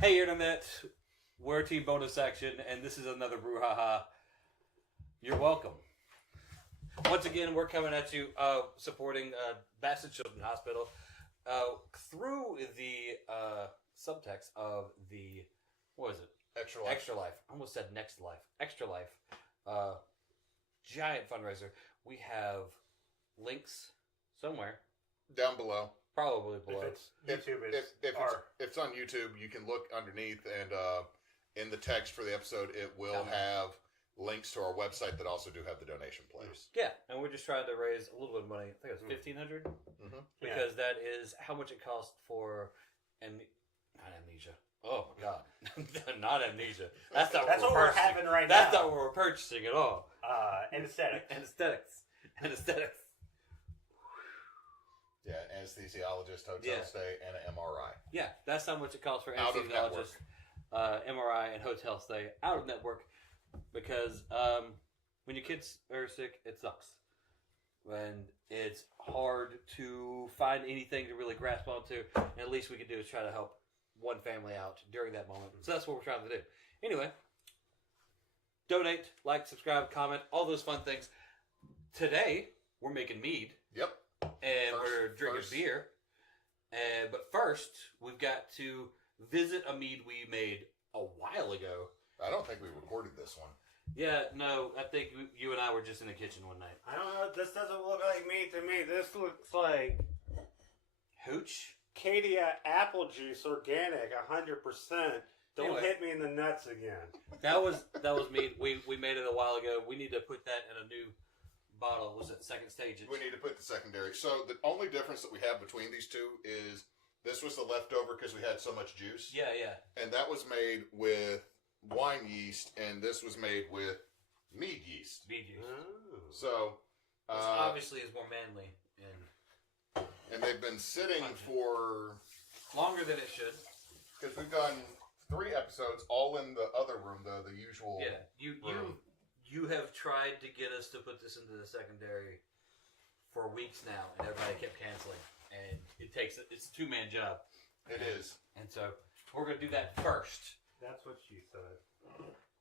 Hey Internet, we're Team Bonus Action, and this is another brouhaha. You're welcome. Once again, we're coming at you supporting Bassett Children's Hospital through the subtext of the, what is it? Extra Life. Extra Life. I almost said Next Life. Extra Life. Giant fundraiser. We have links somewhere. Down below. Probably below. If it's on YouTube, you can look underneath, and in the text for the episode, it will have links to our website that also do have the donation place. Yeah, and we're just trying to raise a little bit of money. I think it was $1,500 because that is how much it costs for not amnesia. Oh my god, not amnesia. That's not what we're having right now. That's not what we're purchasing at all. Anesthetics. Anesthetics. Yeah, anesthesiologist, hotel stay, and an MRI. Yeah, that's how much it costs for Out of anesthesiologist, MRI, and hotel stay out of network. Because when your kids are sick, it sucks. When it's hard to find anything to really grasp onto, and at least we can do is try to help one family out during that moment. So that's what we're trying to do. Anyway, donate, like, subscribe, comment, all those fun things. Today, we're making mead. Yep. And we're drinking beer. But first, we've got to visit a mead we made a while ago. I don't think we recorded this one. Yeah, no, I think you and I were just in the kitchen one night. I don't know, this doesn't look like meat to me. This looks like Hooch? Cadia apple juice, organic, 100%. Don't hit me in the nuts again. That was meat. We made it a while ago. We need to put that in a new bottle. Was it second stage? We need to put the secondary. So the only difference that we have between these two is this was the leftover because we had so much juice. Yeah, yeah. And that was made with wine yeast, and this was made with mead yeast. Mead yeast. Oh. So, which obviously is more manly and they've been sitting for longer than it should. Because we've done 3 episodes, all in the other room, the usual. Yeah, you have tried to get us to put this into the secondary for weeks now, and everybody kept canceling. And it's a 2-man job. It is. And so we're gonna do that first. That's what she said.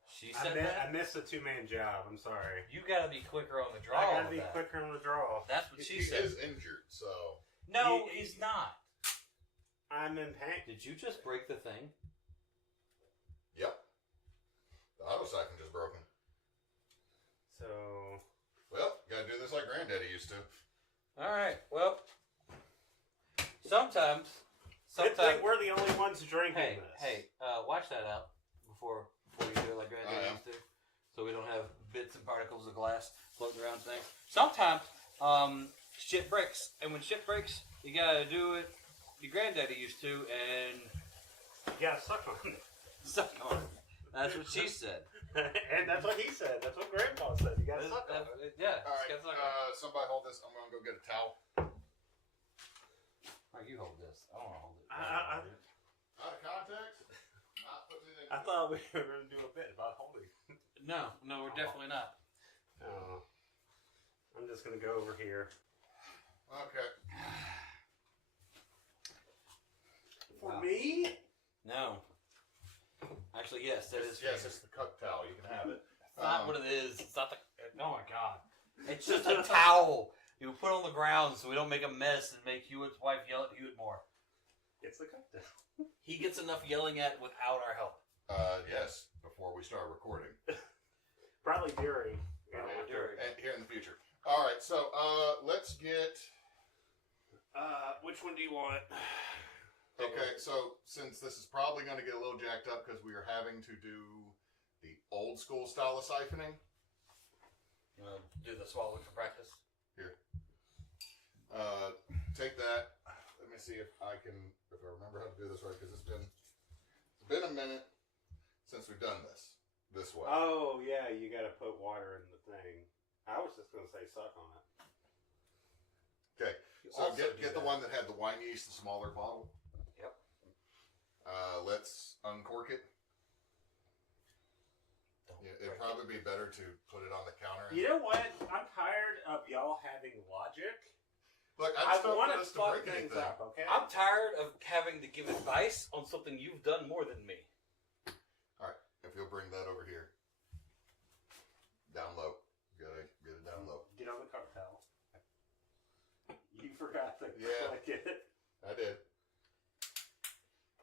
She said that? I missed a 2-man job. I'm sorry. You gotta be quicker on the draw. I gotta be quicker on the draw. That's what she said. He is injured, so. No, he's not. I'm in pain. Did you just break the thing? Yep. The auto siphon just broken. So. Well, gotta do this like Granddaddy used to. Alright, well. Sometimes we're the only ones drinking this. Hey, watch that out before you do it like Granddaddy used to. So we don't have bits and particles of glass floating around things. Sometimes, shit breaks. And when shit breaks, you gotta do it your Granddaddy used to, and you gotta suck on it. Suck on it. That's what she said. And that's what he said. That's what Grandpa said. You gotta suck on it. Yeah. Alright, somebody hold this. I'm gonna go get a towel. Alright, you hold this. I don't want to hold it. Out of context? Not putting it in. I thought we were going to do a bit about holding. No, we're definitely not. Oh. I'm just going to go over here. Okay. For me? No. Actually, yes, that is. Yes, it's the cook towel. You can have it. It's not what it is. It's not the. Oh my god. It's just a towel. You put on the ground so we don't make a mess and make Hewitt's wife yell at Hewitt more. It's the cook towel. He gets enough yelling at without our help. Yes, before we start recording. Probably during. And here in the future. Alright, so let's get. Which one do you want? Okay, so since this is probably going to get a little jacked up because we are having to do the old school style of siphoning. Do the swallow for practice. Here. Take that. Let me see if I remember how to do this right, because it's been a minute since we've done this way. Oh yeah, you got to put water in the thing. I was just going to say suck on it. Okay, so get the one that had the wine yeast, the smaller bottle. Yep. Let's uncork it. It'd probably be better to put it on the counter. You know what? I'm tired of y'all having logic Look, I just don't want want to us to fuck break things anything. up, okay? I'm tired of having to give advice on something you've done more than me. All right, if you'll bring that over here. Down low. You gotta get it down low. Get on the cocktail. You forgot to click it. I did.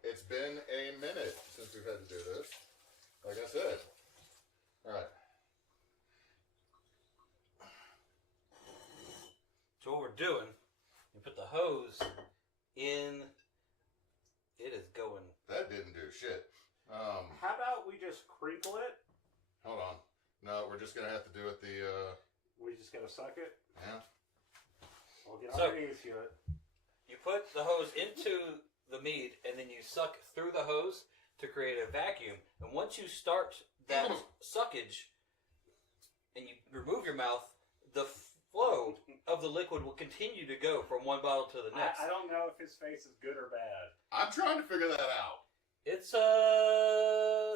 It's been a minute since we've had to do this. Like I said. All right. So what we're doing, you put the hose in. It is going. That didn't do shit. How about we just crinkle it? Hold on. No, we're just gonna have to do it We just gotta suck it? yeah. I'll get on my knees to it. You put the hose into the mead, and then you suck through the hose to create a vacuum. And once you start that suckage, and you remove your mouth, the flow of the liquid will continue to go from one bottle to the next. I don't know if his face is good or bad. I'm trying to figure that out. It's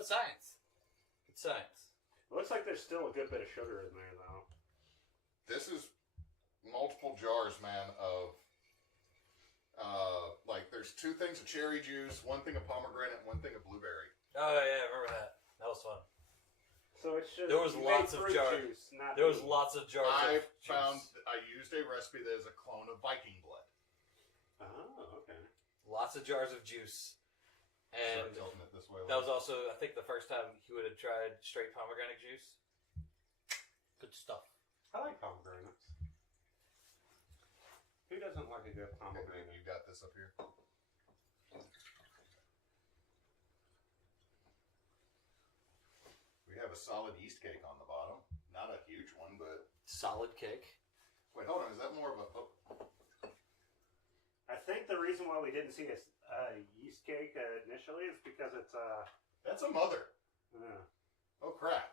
science. It's science. It looks like there's still a good bit of sugar in there, though. This is multiple jars, man, of like there's 2 things of cherry juice, 1 thing of pomegranate, 1 thing of blueberry. Oh yeah, I remember that. That was fun. So it's just There was lots of jars. juice, not There was meat. lots of jars. I of found juice. I used a recipe that is a clone of Viking blood. Oh, okay. Lots of jars of juice, and Start tilting it this way. that was also, I think, the first time he would have tried straight pomegranate juice. Good stuff. I like pomegranates. Who doesn't like a good Okay, pomegranate? you got this up here. We have a solid yeast cake on the bottom. Not a huge one, but Solid cake. wait, hold on. Is that more of a? Oh, I think the reason why we didn't see a yeast cake initially is because it's that's a mother. Oh crap!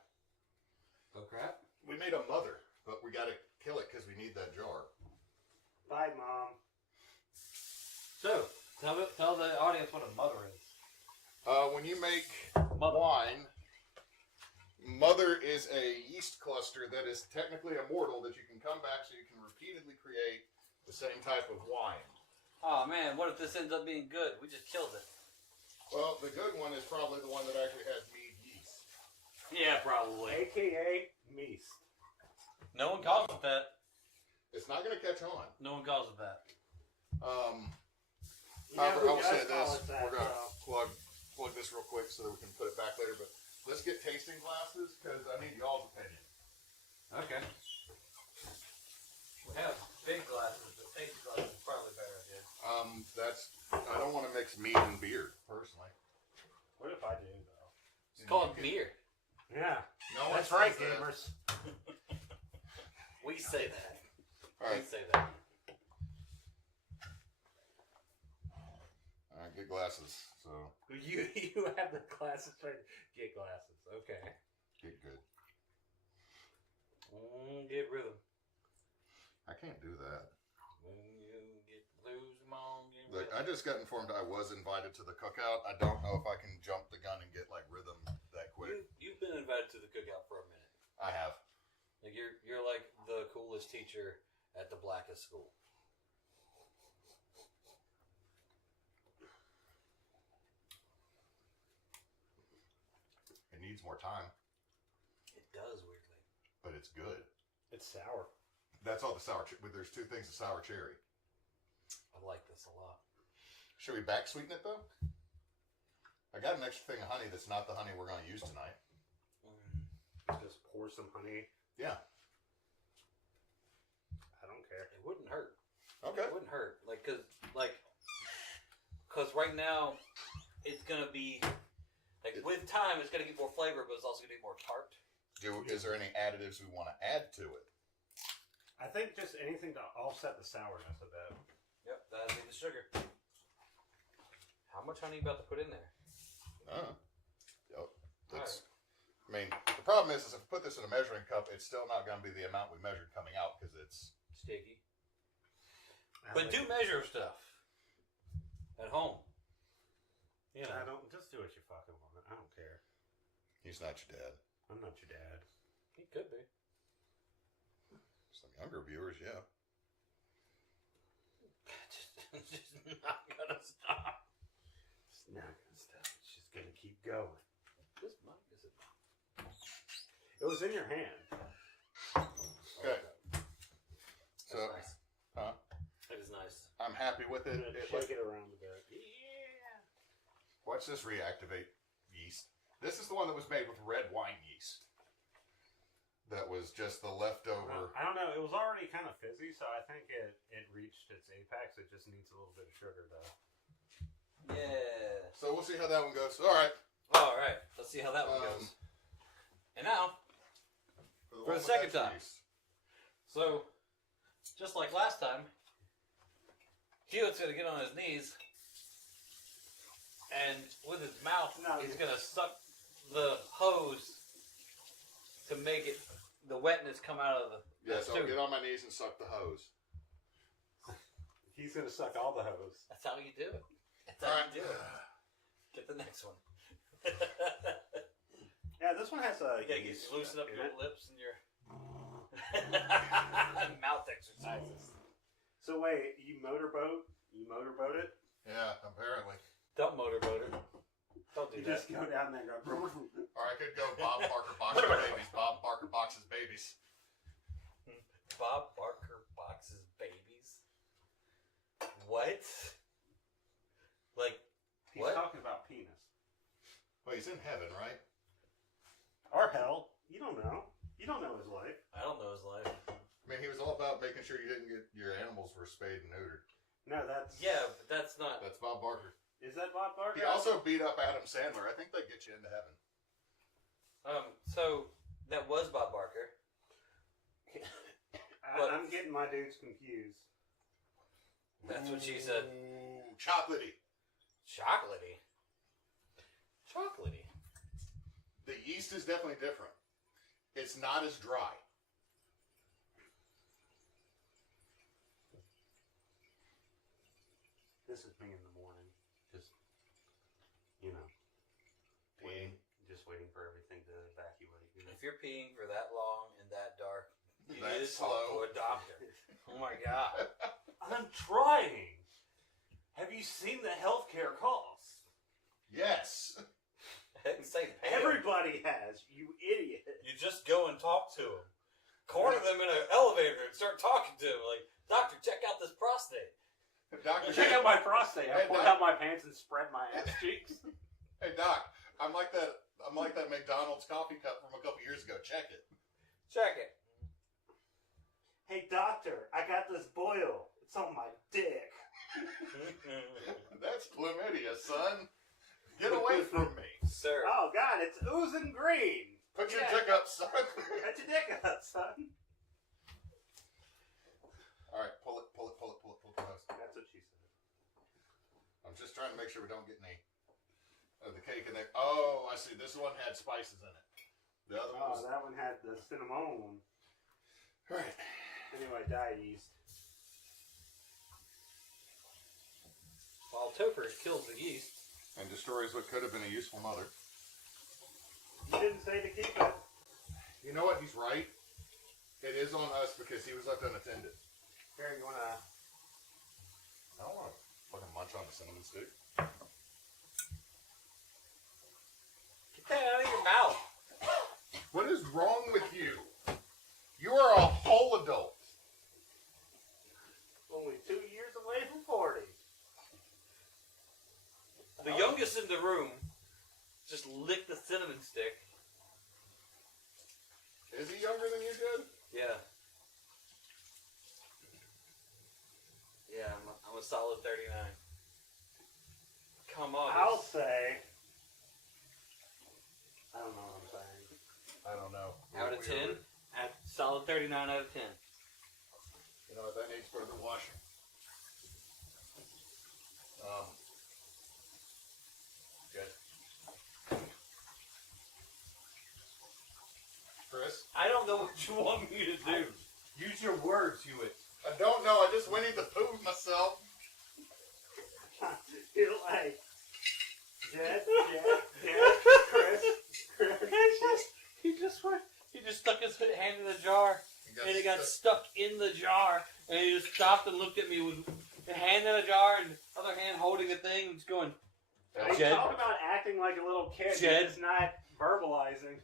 Oh crap. We made a mother, but we got to kill it because we need that jar. Bye, Mom. So, tell the audience what a mother is. When you make Mother. wine, mother is a yeast cluster that is technically immortal that you can come back so you can repeatedly create the same type of wine. Oh man, what if this ends up being good? We just killed it. Well, the good one is probably the one that actually has mead yeast. Yeah, probably. AKA Meast. No one calls it that. It's not going to catch on. No one calls it that. However, who I will does say call this: it that, we're going to though? plug this real quick so that we can put it back later. But let's get tasting glasses because I need y'all's opinion. Okay. We have big glasses, but tasty glasses is probably a better idea. I don't want to mix mead and beer personally. What if I do, though? It's called beer. Yeah. No one That's right, says that. gamers. We say that. All right, We say that. all right, get glasses. So You have the glasses right. Get glasses. Okay. get good. Get rhythm. I can't do that. When you get blues, come on, get Look, rhythm. I just got informed I was invited to the cookout. I don't know if I can jump the gun and get like rhythm that quick. You've been invited to the cookout for a minute. I have. Like you're like the coolest teacher at the blackest school. It needs more time, It does weirdly. but it's good. It's sour. That's all the sour. But there's 2 things of sour cherry. I like this a lot. Should we back sweeten it though? I got an extra thing of honey that's not the honey we're going to use tonight. Just pour some honey. Yeah. I don't care. It wouldn't hurt. Okay. It wouldn't hurt. Cause right now it's gonna be with time it's gonna get more flavor, but it's also gonna be more tart. Is there any additives we want to add to it? I think just anything to offset the sourness a bit. Yep, that'll be the sugar. How much honey you about to put in there? Yep. That's. I mean, the problem is if I put this in a measuring cup, it's still not going to be the amount we measured coming out because it's Sticky. I But like do it. measure stuff at home. You know. I don't. Just do what you fucking want. I don't care. he's not your dad. I'm not your dad. He could be. Some younger viewers, yeah. It's just not gonna stop. It's not gonna stop. It's just gonna keep going. This mic is it? It was in your hand. Okay. That's So, nice. huh? That is nice. I'm happy with it. I'm gonna shake it around a bit. Yeah. Watch this reactivate yeast. This is the one that was made with red wine yeast. That was just the leftover. I don't know. It was already kind of fizzy, so I think it reached its apex. It just needs a little bit of sugar, though. Yeah. So we'll see how that one goes. All right. All right. Let's see how that one goes. And now, for the second time. So, just like last time, Hewitt's going to get on his knees, and with his mouth, he's going to suck the hose to make it the wetness come out of the Yes, I'll tube. get on my knees and suck the hose. He's gonna suck all the hose. That's how you do it. That's All how right. you do it. Get the next one. Yeah, this one has a. You gotta get, loosen up in your it. lips and your mouth exercises. So wait, you motorboat? You motorboat it? Yeah, apparently. Don't motorboat it. Don't do You that. just go down there and go. Or I could go Bob Barker boxes babies. Bob Barker boxes babies. Bob Barker boxes babies. What? Like, He's what? talking about penis. Well, he's in heaven, right? Or hell. You don't know. You don't know his life. I don't know his life. I mean, he was all about making sure you didn't get your animals were spayed and neutered. No, that's. Yeah, but that's not. That's Bob Barker. Is that Bob Barker? He also beat up Adam Sandler. I think that gets you into heaven. So that was Bob Barker. I'm getting my dudes confused. That's what she said. Ooh, chocolatey. Chocolatey. Chocolatey. The yeast is definitely different. It's not as dry. This is me in the morning. Just, Peeing. just waiting for everything to evacuate. If you're peeing for that long and that dark, you That need to talk slow. to a doctor. Oh my god. I'm trying. Have you seen the healthcare costs? Yes. Say pay 'em. Everybody has, you idiot. You just go and talk to them. Corner them in an elevator and start talking to them. Like, doctor, check out this prostate. Doctor, Check out my prostate. I Hey, pulled Doc. out my pants and spread my ass cheeks. Hey Doc, I'm like that McDonald's coffee cup from a couple years ago. Check it. Check it. Hey doctor, I got this boil. It's on my dick. That's chlamydia, son. Get away from me. Sir. Oh god, it's oozing green. Put your Yeah. dick up, son. Put your dick up, son. All right, pull it the nose. That's what she said. I'm just trying to make sure we don't get any of the cake in there. Oh, I see. This one had spices in it. The other one Oh, was... that one had the cinnamon. All right. Anyway, dye yeast. While Topher kills the yeast. And destroys what could have been a useful mother. You didn't say to keep it. You know what? He's right. It is on us because he was left unattended. Here, you wanna... I don't want to fucking munch on the cinnamon stick. Get that out of your mouth. What is wrong with you? You are a whole adult. Only 2 years away from 40. The youngest in the room just licked the cinnamon stick. Is he younger than you did? Yeah. Yeah, I'm a solid 39. Come on. I'll say... I don't know what I'm saying. I don't know. Out of 10? At solid 39 out of 10. You know what? That needs further washing. Good. Chris? I don't know what you want me to do. Use your words, Hewitt. I don't know. I just went in to poop myself. You're like... Jed, Chris. He just stuck his hand in the jar, and it got stuck in the jar, and he just stopped and looked at me with hand in a jar and other hand holding a thing, just going. You talk about acting like a little kid. You're just not verbalizing.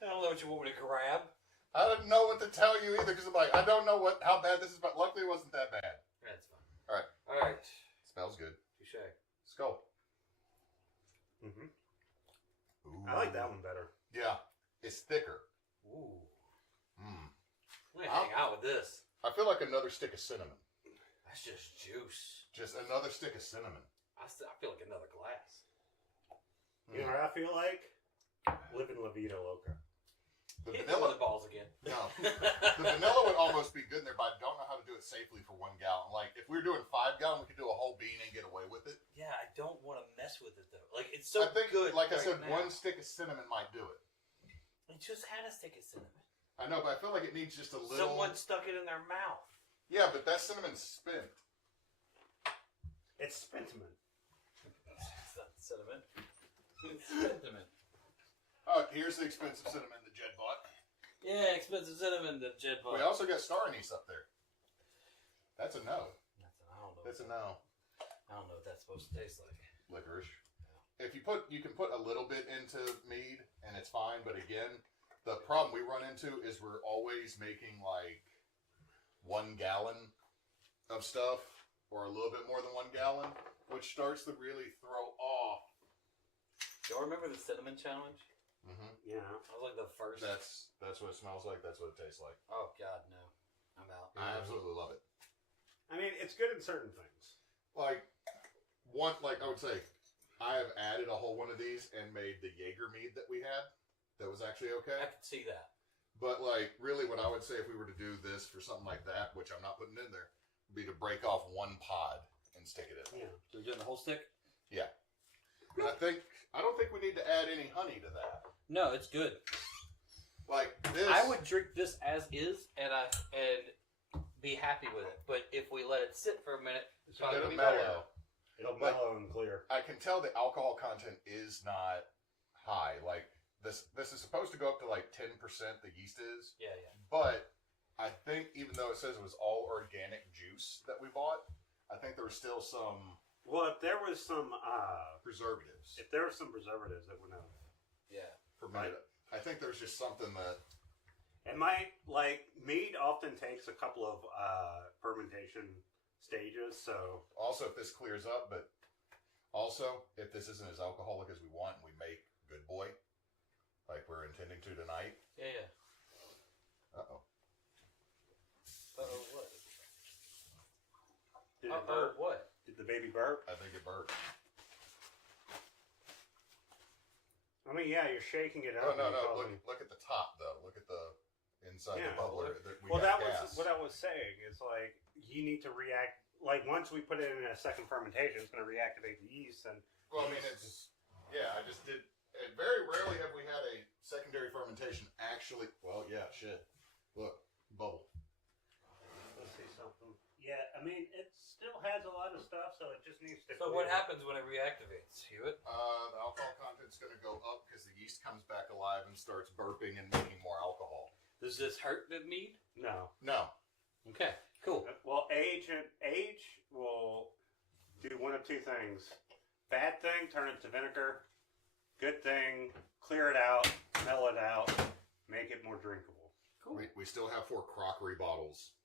I don't know what you want me to grab. I didn't know what to tell you either because I'm like, I don't know how bad this is, but luckily it wasn't that bad. That's fine. All right. All right. Smells good. Touche. Skull. Mm-hmm. I like that one better. Yeah, it's thicker. Ooh. Mm. I'm gonna hang out with this. I feel like another stick of cinnamon. That's just juice. Just another stick of cinnamon. I feel like another glass. You know what I feel like? Living La Vida Loca. The Hit vanilla the balls again. No. The vanilla would almost be good in there, but I don't know how to do it safely for 1 gallon. Like, if we were doing 5 gallon, we could do a whole bean and get away with it. Yeah, I don't want to mess with it though. Like it's so I think, good. like I right said, now. 1 stick of cinnamon might do it. It just had a stick of cinnamon. I know, but I feel like it needs just a little. Someone stuck it in their mouth. Yeah, but that cinnamon's spent. It's Spentiment. It's not cinnamon. It's cinnamon. Oh, here's the expensive cinnamon that Jed bought. Yeah, expensive cinnamon that Jed bought. We also got star anise up there. That's a no. I don't know. That's a no. I don't know what that's supposed to taste like. Licorice. If you can put a little bit into mead and it's fine, but again, the problem we run into is we're always making like 1 gallon of stuff or a little bit more than 1 gallon, which starts to really throw off. Do you remember the cinnamon challenge? Mm-hmm. Yeah. I was like the first. That's what it smells like. That's what it tastes like. Oh God, no! I'm out. I absolutely love it. I mean, it's good in certain things. Like I would say, I have added a whole one of these and made the Jaeger mead that we had. That was actually okay. I could see that. But like, really, what I would say if we were to do this for something like that, which I'm not putting in there, would be to break off 1 pod and stick it in. Yeah. So we're doing the whole stick? Yeah. And I don't think we need to add any honey to that. No, it's good. Like this, I would drink this as is and be happy with it. But if we let it sit for a minute, it's probably it'll gonna be better. mellow. It'll mellow and clear. I can tell the alcohol content is not high. Like this is supposed to go up to like 10%. The yeast is. Yeah. But I think even though it says it was all organic juice that we bought, I think there was still some. Well, if there was some preservatives. If there was some preservatives that would have. Yeah. Fermented. I think there's just something that. It might, like, mead often takes a couple of fermentation stages, so. Also, if this clears up, but also, if this isn't as alcoholic as we want and we make Good Boy, like we're intending to tonight. Yeah. Uh-oh. Uh-oh, what? Did it burp? What? Did the baby burp? I think it burped. I mean, yeah, you're shaking it Oh, up. no. Look at the top, though. Look at the inside the bubbler. That was what I was saying. It's like, you need to react. Like, once we put it in a second fermentation, it's going to reactivate the yeast. And well, I mean, it's. Yeah, I just did. And very rarely have we had a secondary fermentation actually. Well, yeah, shit. Look, bubble. Let's see something. Yeah, I mean, it still has a lot of stuff, so it just needs to. So what happens when it reactivates, Hewitt? The alcohol content's going to go up because the yeast comes back alive and starts burping and making more alcohol. Does this hurt the mead? No. Okay, cool. Well, age will do one of 2 things. Bad thing, turn it to vinegar. Good thing, clear it out, mellow it out, make it more drinkable. Cool. We still have 4 crockery bottles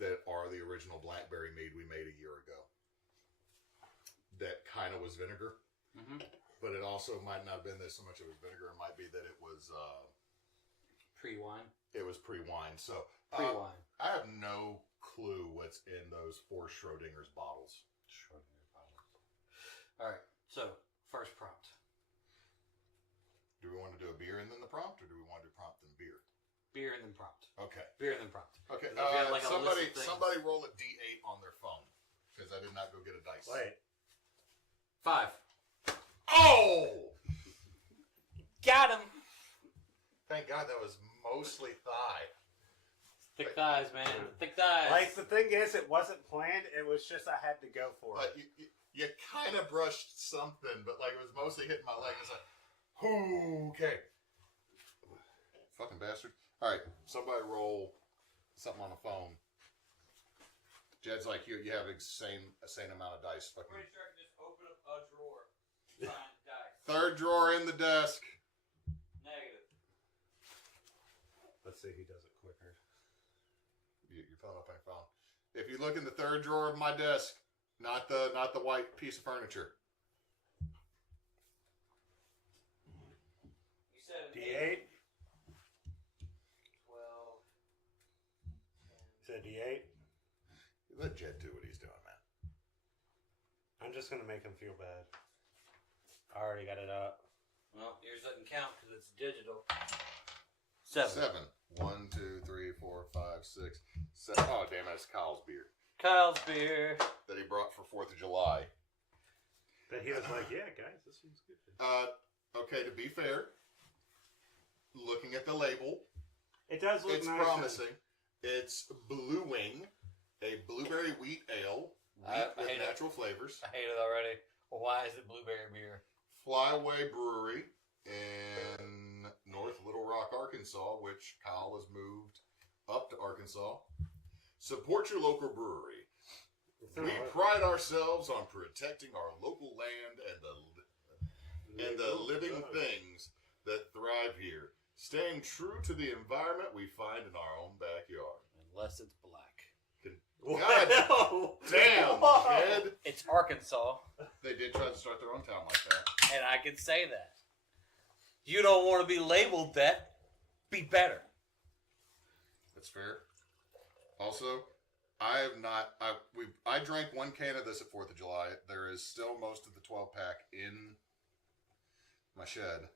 that are the original blackberry mead we made a year ago. That kind of was vinegar, but it also might not have been that so much it was vinegar. It might be that it was pre-wine. It was pre-wine. So Pre-wine. I have no clue what's in those 4 Schrodinger's bottles. All right. So first prompt. Do we want to do a beer and then the prompt, or do we want to do prompt and beer? Beer and then prompt. Okay. Beer and then prompt. Okay. 'Cause if you have, like, a list of things- Somebody roll a D8 on their phone because I did not go get a dice. Wait. 5. Oh! Got him. Thank God that was mostly thigh. Thick thighs, man. Thick thighs. Like, the thing is, it wasn't planned. It was just I had to go for But it. you kind of brushed something, but like it was mostly hitting my leg. It's like, okay. Fucking bastard. All right, somebody roll something on the phone. Jed's like, you have a same amount of dice. Fucking Pretty sure I can just open up a drawer, find dice. third drawer in the desk. Negative. Let's see who does it quicker. You're pulling up on your phone. If you look in the third drawer of my desk, not the white piece of furniture. You said an D8. 12. You said D8. Let Jed do what he's doing, man. I'm just gonna make him feel bad. I already got it up. Well, yours doesn't count because it's digital. 7. 1, 2, 3, 4, 5, 6, 7. Oh, damn it, it's Kyle's beer Kyle's beer. that he brought for 4th of July. That he was like, yeah, guys, this one's good. Okay, to be fair, looking at the label, It does look it's nice. promising. It's Blue Wing, a blueberry wheat ale, I with hate it. natural flavors. I hate it already. Well, why is it blueberry beer? Flyaway Brewery in North Little Rock, Arkansas, which Kyle has moved up to Arkansas. Support your local brewery. We pride ourselves on protecting our local land and the living things that thrive here, staying true to the environment we find in our own backyard. Unless it's black. God damn, Jed. It's Arkansas, They did try to start their own town like that. and I can say that. You don't want to be labeled that. Be better. That's fair. Also, I drank one can of this at 4th of July. There is still most of the 12-pack in my shed.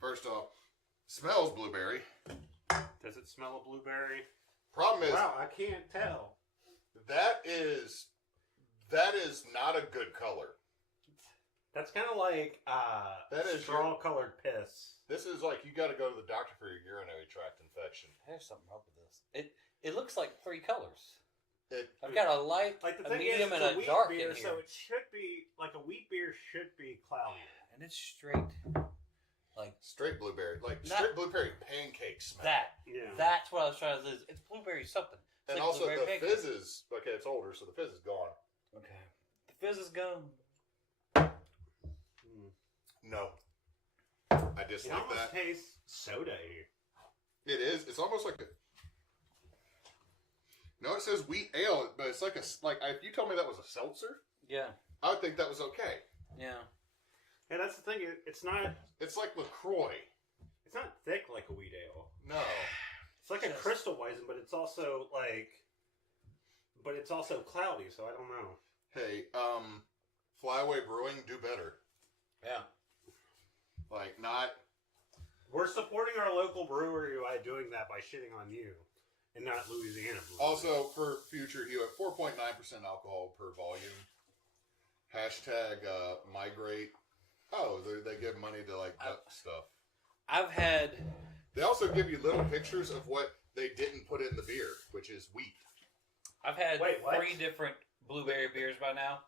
First off, smells blueberry. Does it smell of blueberry? Problem is, Wow, I can't tell. that is not a good color. That's kind of like That is straw-colored piss. This is like you got to go to the doctor for your urinary tract infection. There's something wrong with this. It looks like 3 colors. It, I've got a light, Like the a thing is, medium, it's and a a wheat dark beer, in here. so it should be like a wheat beer should be cloudier. And it's straight. Like straight blueberry, like Not- straight blueberry pancake smell. that. Yeah. That's what I was trying to say. It's blueberry something. It's And like also blueberry the pancake. fizz is okay. It's older, so the fizz is gone. Okay. The fizz is gone. No, I It dislike almost that. tastes soda-y. It is. It's almost like a. No, it says wheat ale, but it's like if you told me that was a seltzer, Yeah. I would think that was okay. Yeah. And that's the thing. It's not. It's like LaCroix. It's not thick like a wheat ale. No, It's like a Just- Crystal Weizen, but it's also cloudy. So I don't know. hey, Flyaway Brewing, do better. Yeah. Like not. We're supporting our local brewery by doing that by shitting on you, and not Louisiana Brewery. Also, for future Hewitt, 4.9% alcohol per volume. Hashtag migrate. Oh, they give money to like duck stuff. I've had. They also give you little pictures of what they didn't put in the beer, which is wheat. I've had Wait, what? 3 different blueberry beers by now.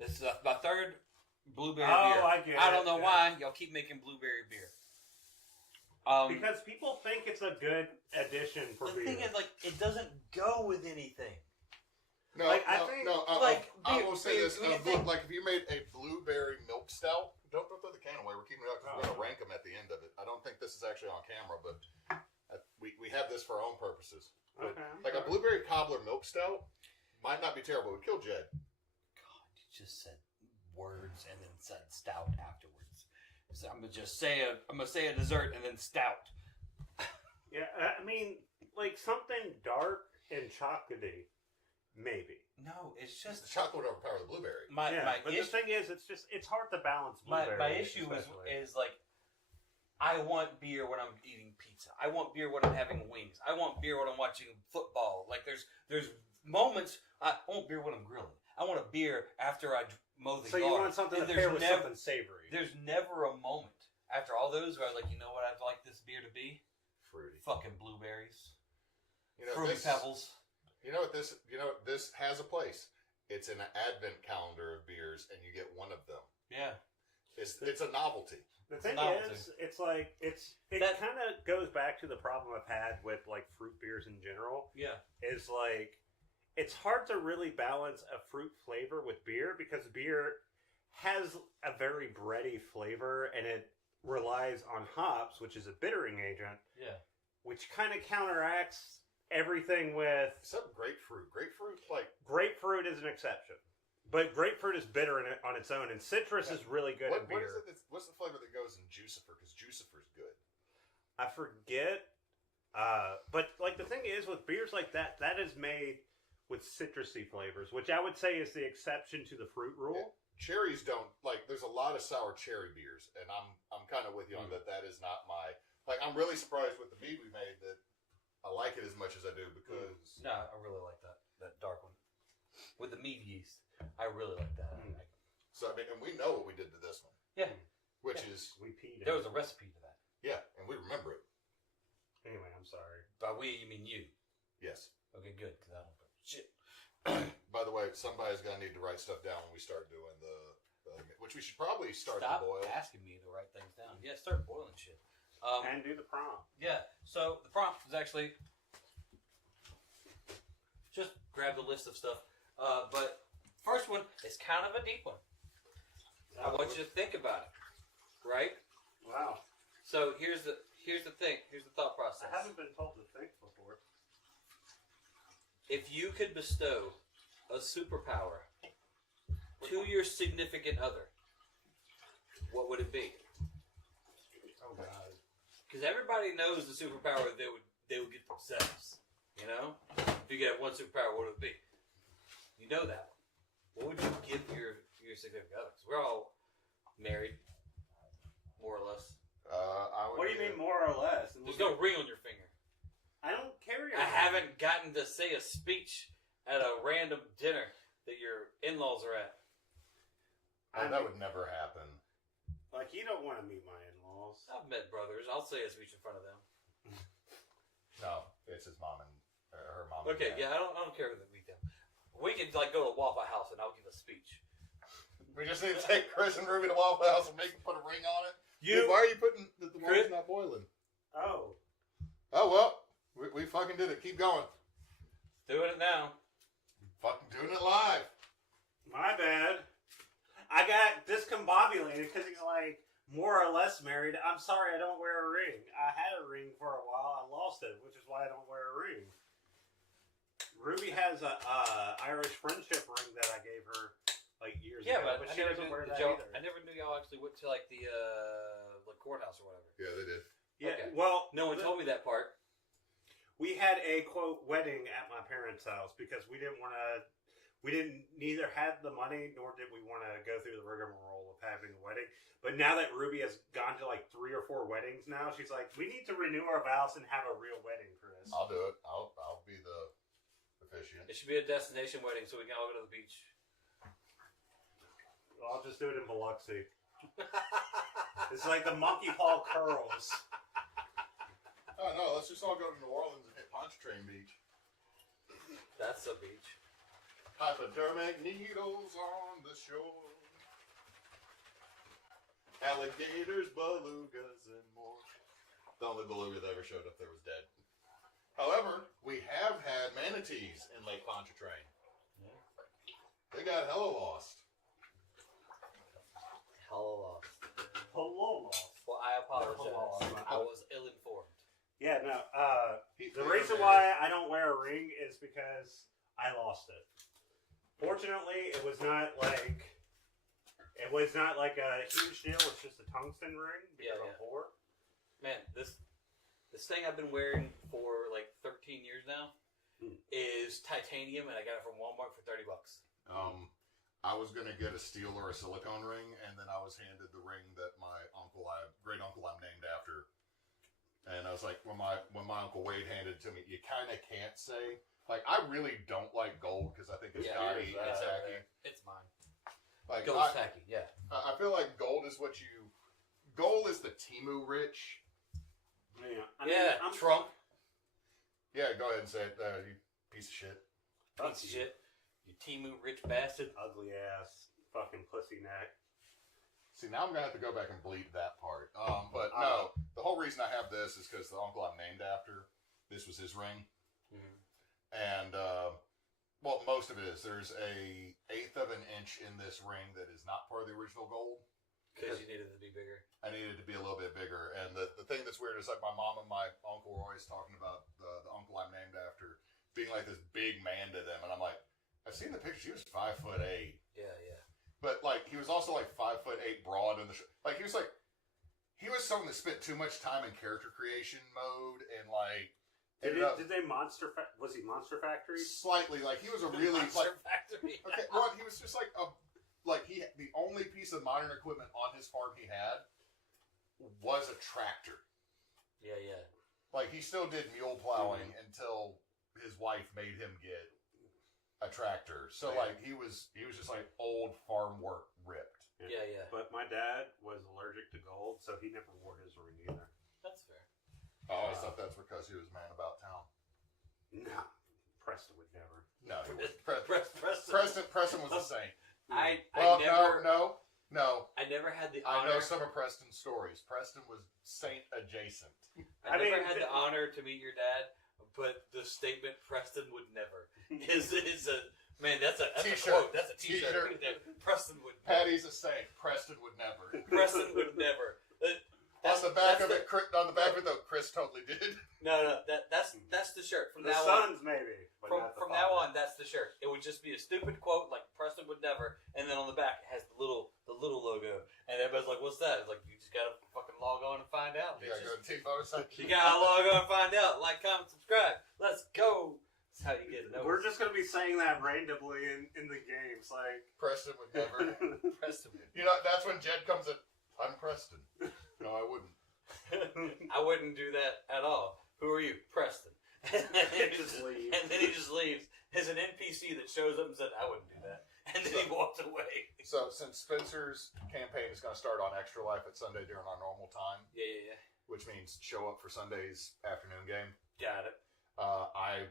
This is my 3rd blueberry Oh, beer. I get I it, don't know yeah. why y'all keep making blueberry beer. Because people think it's a good addition for the beer. thing is, like, it doesn't go with anything. No, Like, I no, think, no. like, I beer- will say beer- this: when you think- like if you made a blueberry milk stout, don't throw the can away. We're keeping it up because we're gonna rank them at the end of it. I don't think this is actually on camera, but we have this for our own purposes. But, Okay. like a blueberry cobbler milk stout might not be terrible. It would kill Jed. God, you just said words and then said stout afterwards. So I'm gonna say a dessert and then stout. Yeah, I mean, like something dark and chocolatey, maybe. No, it's The just chocolate would overpower the blueberry. my But issue. the thing is, it's hard to balance My blueberries. issue especially. is like, I want beer when I'm eating pizza. I want beer when I'm having wings. I want beer when I'm watching football. Like there's moments I want beer when I'm grilling. I want a beer after I mow the So yard. you want something to And pair with something savory. There's never a moment after all those where I was like, you know what I'd like this beer to be? Fruity. Fucking blueberries, You know, fruity this, pebbles. You know what this? You know this has a place. It's an advent calendar of beers, and you get one of them. Yeah. It's a novelty. The thing novelty. is, it's like it That- kind of goes back to the problem I've had with like fruit beers in general. Yeah. Is like it's hard to really balance a fruit flavor with beer because beer has a very bready flavor and it relies on hops, which is a bittering agent, Yeah. which kind of counteracts everything with Except grapefruit. Grapefruit, like, grapefruit is an exception. But grapefruit is bitter on its own, and citrus is really good in what beer. is it? What's the flavor that goes in Juicifer? Because Juicifer's good. I forget. But like the thing is with beers like that is made with citrusy flavors, which I would say is the exception to the fruit rule. Yeah. Cherries don't like. There's a lot of sour cherry beers, and I'm kind of with you on that. That is not my like. I'm really surprised with the mead we made that I like it as much as I do because No, I really like that dark one with the mead yeast. I really like that. so I mean, and we know what we did to this one. Yeah. Which Yeah. is We peed. There was a recipe to that. yeah, and we remember it. Anyway, I'm sorry. By we, you mean you. Yes. Okay, good. Because I don't shit. By the way, somebody's gonna need to write stuff down when we start doing the which we should probably start Stop the boil. asking me to write things down. Yeah, start boiling shit. And do the prompt. Yeah. So the prompt is actually just grab the list of stuff. But first one is kind of a deep one. I want you to think about it, right? Wow. So here's the thing. Here's the thought process. I haven't been told to think before. If you could bestow a superpower to your significant other, what would it be? Oh God. Because everybody knows the superpower they would get themselves. You know, if you could have one superpower, what would it be? You know that one. What would you give your significant other? Because we're all married, more or less. What do you mean more or less? There's no ring on your finger. I don't carry. I haven't gotten to say a speech at a random dinner that your in-laws are at. That would never happen. Like you don't want to meet my in-laws. I've met brothers. I'll say a speech in front of them. No, it's his mom and her mom. Okay, and dad. yeah, I don't care who they meet them. We can like go to Waffle House and I'll give a speech. We just need to take Chris and Ruby to Waffle House and make them put a ring on it. You Dude, why are you putting the Chris- water's not boiling? Oh. Oh well, we fucking did it. Keep going. doing it now. Fucking doing it live. My bad. I got discombobulated because he's like more or less married. I'm sorry, I don't wear a ring. I had a ring for a while. I lost it, which is why I don't wear a ring. Ruby has a Irish friendship ring that I gave her like years Yeah, ago, but she doesn't wear that either. I never knew y'all actually went to like the courthouse or whatever. Yeah, they did. Yeah, Okay. well, No one told me that part. we had a quote wedding at my parents' house because we didn't want to. We didn't neither had the money nor did we want to go through the rigmarole of having a wedding. But now that Ruby has gone to like 3 or 4 weddings now, she's like, we need to renew our vows and have a real wedding, Chris. I'll do it. I'll be the officiant. It should be a destination wedding so we can all go to the beach. I'll just do it in Biloxi. It's like the monkey paw curls. Oh no, let's just all go to New Orleans and hit Pontchartrain Beach. That's a beach. Hypodermic needles on the shore. Alligators, belugas, and more. The only beluga that ever showed up there was dead. However, we have had manatees in Lake Pontchartrain. Yeah. They got hella lost. Hello. Hello. Well, I apologize. Hello. I was ill-informed. Yeah, no. The They reason are why I don't wear a ring is because I lost it. Fortunately, it was not like a huge deal. It's just a tungsten ring because Yeah, I'm poor. Man, this thing I've been wearing for like 13 years now is titanium, and I got it from Walmart for $30. I was gonna get a steel or a silicone ring, and then I was handed the ring that my great uncle I'm named after. And I was like, when my Uncle Wade handed it to me, you kind of can't say. Like, I really don't like gold because I think it's gaudy and tacky. It's mine. Like, Gold's tacky, yeah. I feel like gold is gold is the Timu rich. Yeah, I'm Trump. Yeah, go ahead and say it, you piece of shit. Piece of shit. You Timu rich bastard. ugly ass fucking pussy neck. See, now I'm gonna have to go back and bleep that part. But Uh, no, the whole reason I have this is because the uncle I'm named after, this was his ring, and well, most of it is. There's a 1/8 of an inch in this ring that is not part of the original gold. Because you needed it to be bigger. I needed it to be a little bit bigger, and the thing that's weird is like my mom and my uncle were always talking about the uncle I'm named after being like this big man to them, and I'm like, I've seen the pictures. He was 5'8". Yeah, yeah. But like he was also like 5'8" broad in the like he was someone that spent too much time in character creation mode and like Did they was he Monster Factory? slightly like he was a really Monster like Factory. okay well he was just like the only piece of modern equipment on his farm he had was a tractor. Yeah, yeah. Like he still did mule plowing until his wife made him get a tractor. So like he was just like old farm work ripped. Yeah, yeah. But my dad was allergic to gold, so he never wore his ring either. That's fair. I always thought that's because he was a man about town. No, Preston would never. No, he was Preston was a saint. I Well, never no. I never had the I honor. know some of Preston's stories. Preston was saint adjacent. I never had the honor to meet your dad, but the statement "Preston would never" is a man. That's a T-shirt. quote. That's a T-shirt. T-shirt. Preston would. Patty's a saint. Preston would never. Preston would never. On the back of it, though, Chris totally did. No. That's the shirt from The now on. sons, maybe. But not the From now father. on, that's the shirt. It would just be a stupid quote like "Preston would never," and then on the back it has the little logo, and everybody's like, "What's that?" It's like you just gotta fucking log on and find out. You gotta go to T-Photo section. You gotta log on and find out. Like, comment, subscribe. Let's go. That's how you get it. We're just gonna be saying that randomly in the games, like Preston would never. Preston. You know, that's when Jed comes in. I'm Preston. No, I wouldn't. I wouldn't do that at all. Who are you? Preston. And then he Just leave. And then he just leaves. There's an NPC that shows up and said, I wouldn't do that. And then he walked away. So, since Spencer's campaign is going to start on Extra Life at Sunday during our normal time, Yeah. which means show up for Sunday's afternoon game, Got it. I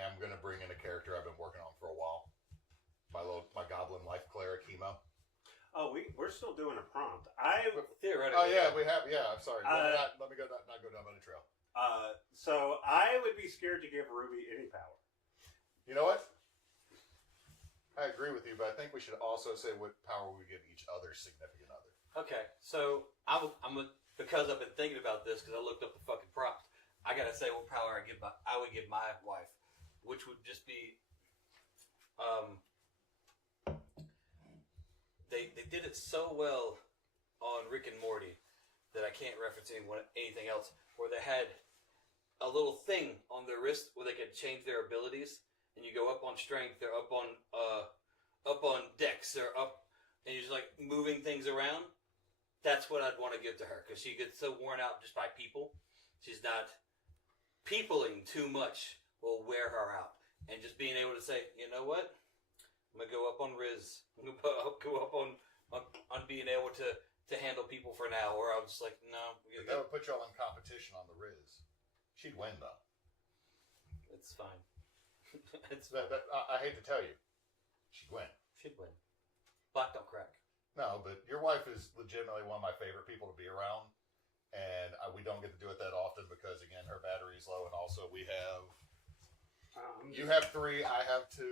am going to bring in a character I've been working on for a while. My Goblin Life Cleric Hemo. Oh, we're still doing a prompt. Theoretically. Oh yeah, we have. Yeah, I'm sorry. Uh, let me not go down by the trail. So I would be scared to give Ruby any power. You know what? I agree with you, but I think we should also say what power we give each other significant other. Okay, so because I've been thinking about this because I looked up the fucking prompt. I gotta say what power I would give my wife, which would just be, they did it so well on Rick and Morty that I can't reference anything else. Where they had a little thing on their wrist where they could change their abilities, and you go up on strength, they're up on dex, they're up, and you're just like moving things around. That's what I'd want to give to her because she gets so worn out just by people. She's not peopling too much will wear her out, and just being able to say, you know what, I'm gonna go up on Riz. I'm gonna go up on being able to handle people for now. Or I was just like, no, That would put y'all in competition on the Riz. She'd win though. it's fine. I hate to tell you, she'd win. She'd win. Black don't crack. No, but your wife is legitimately one of my favorite people to be around, and we don't get to do it that often because again, her battery's low, and also we have. You have 3, I have 2.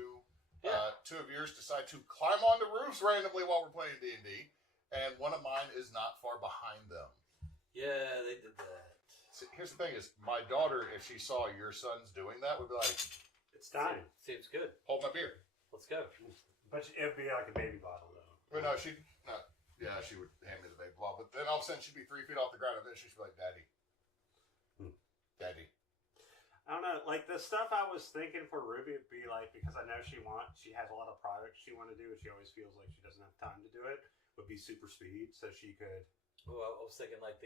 Yeah. 2 of yours decide to climb onto roofs randomly while we're playing D&D, and one of mine is not far behind them. Yeah, they did that. See, here's the thing: is my daughter, if she saw your sons doing that, would be like, It's time. Seems good. "Hold my beer." Let's go. But it would be like a baby bottle, though. But no, she would hand me the baby ball, but then all of a sudden she'd be 3 feet off the ground, and then she'd be like, "Daddy, Daddy." I don't know. Like the stuff I was thinking for Ruby would be like, because I know she has a lot of projects she want to do, and she always feels like she doesn't have time to do it. Would be super speed, so she could. Oh, I was thinking like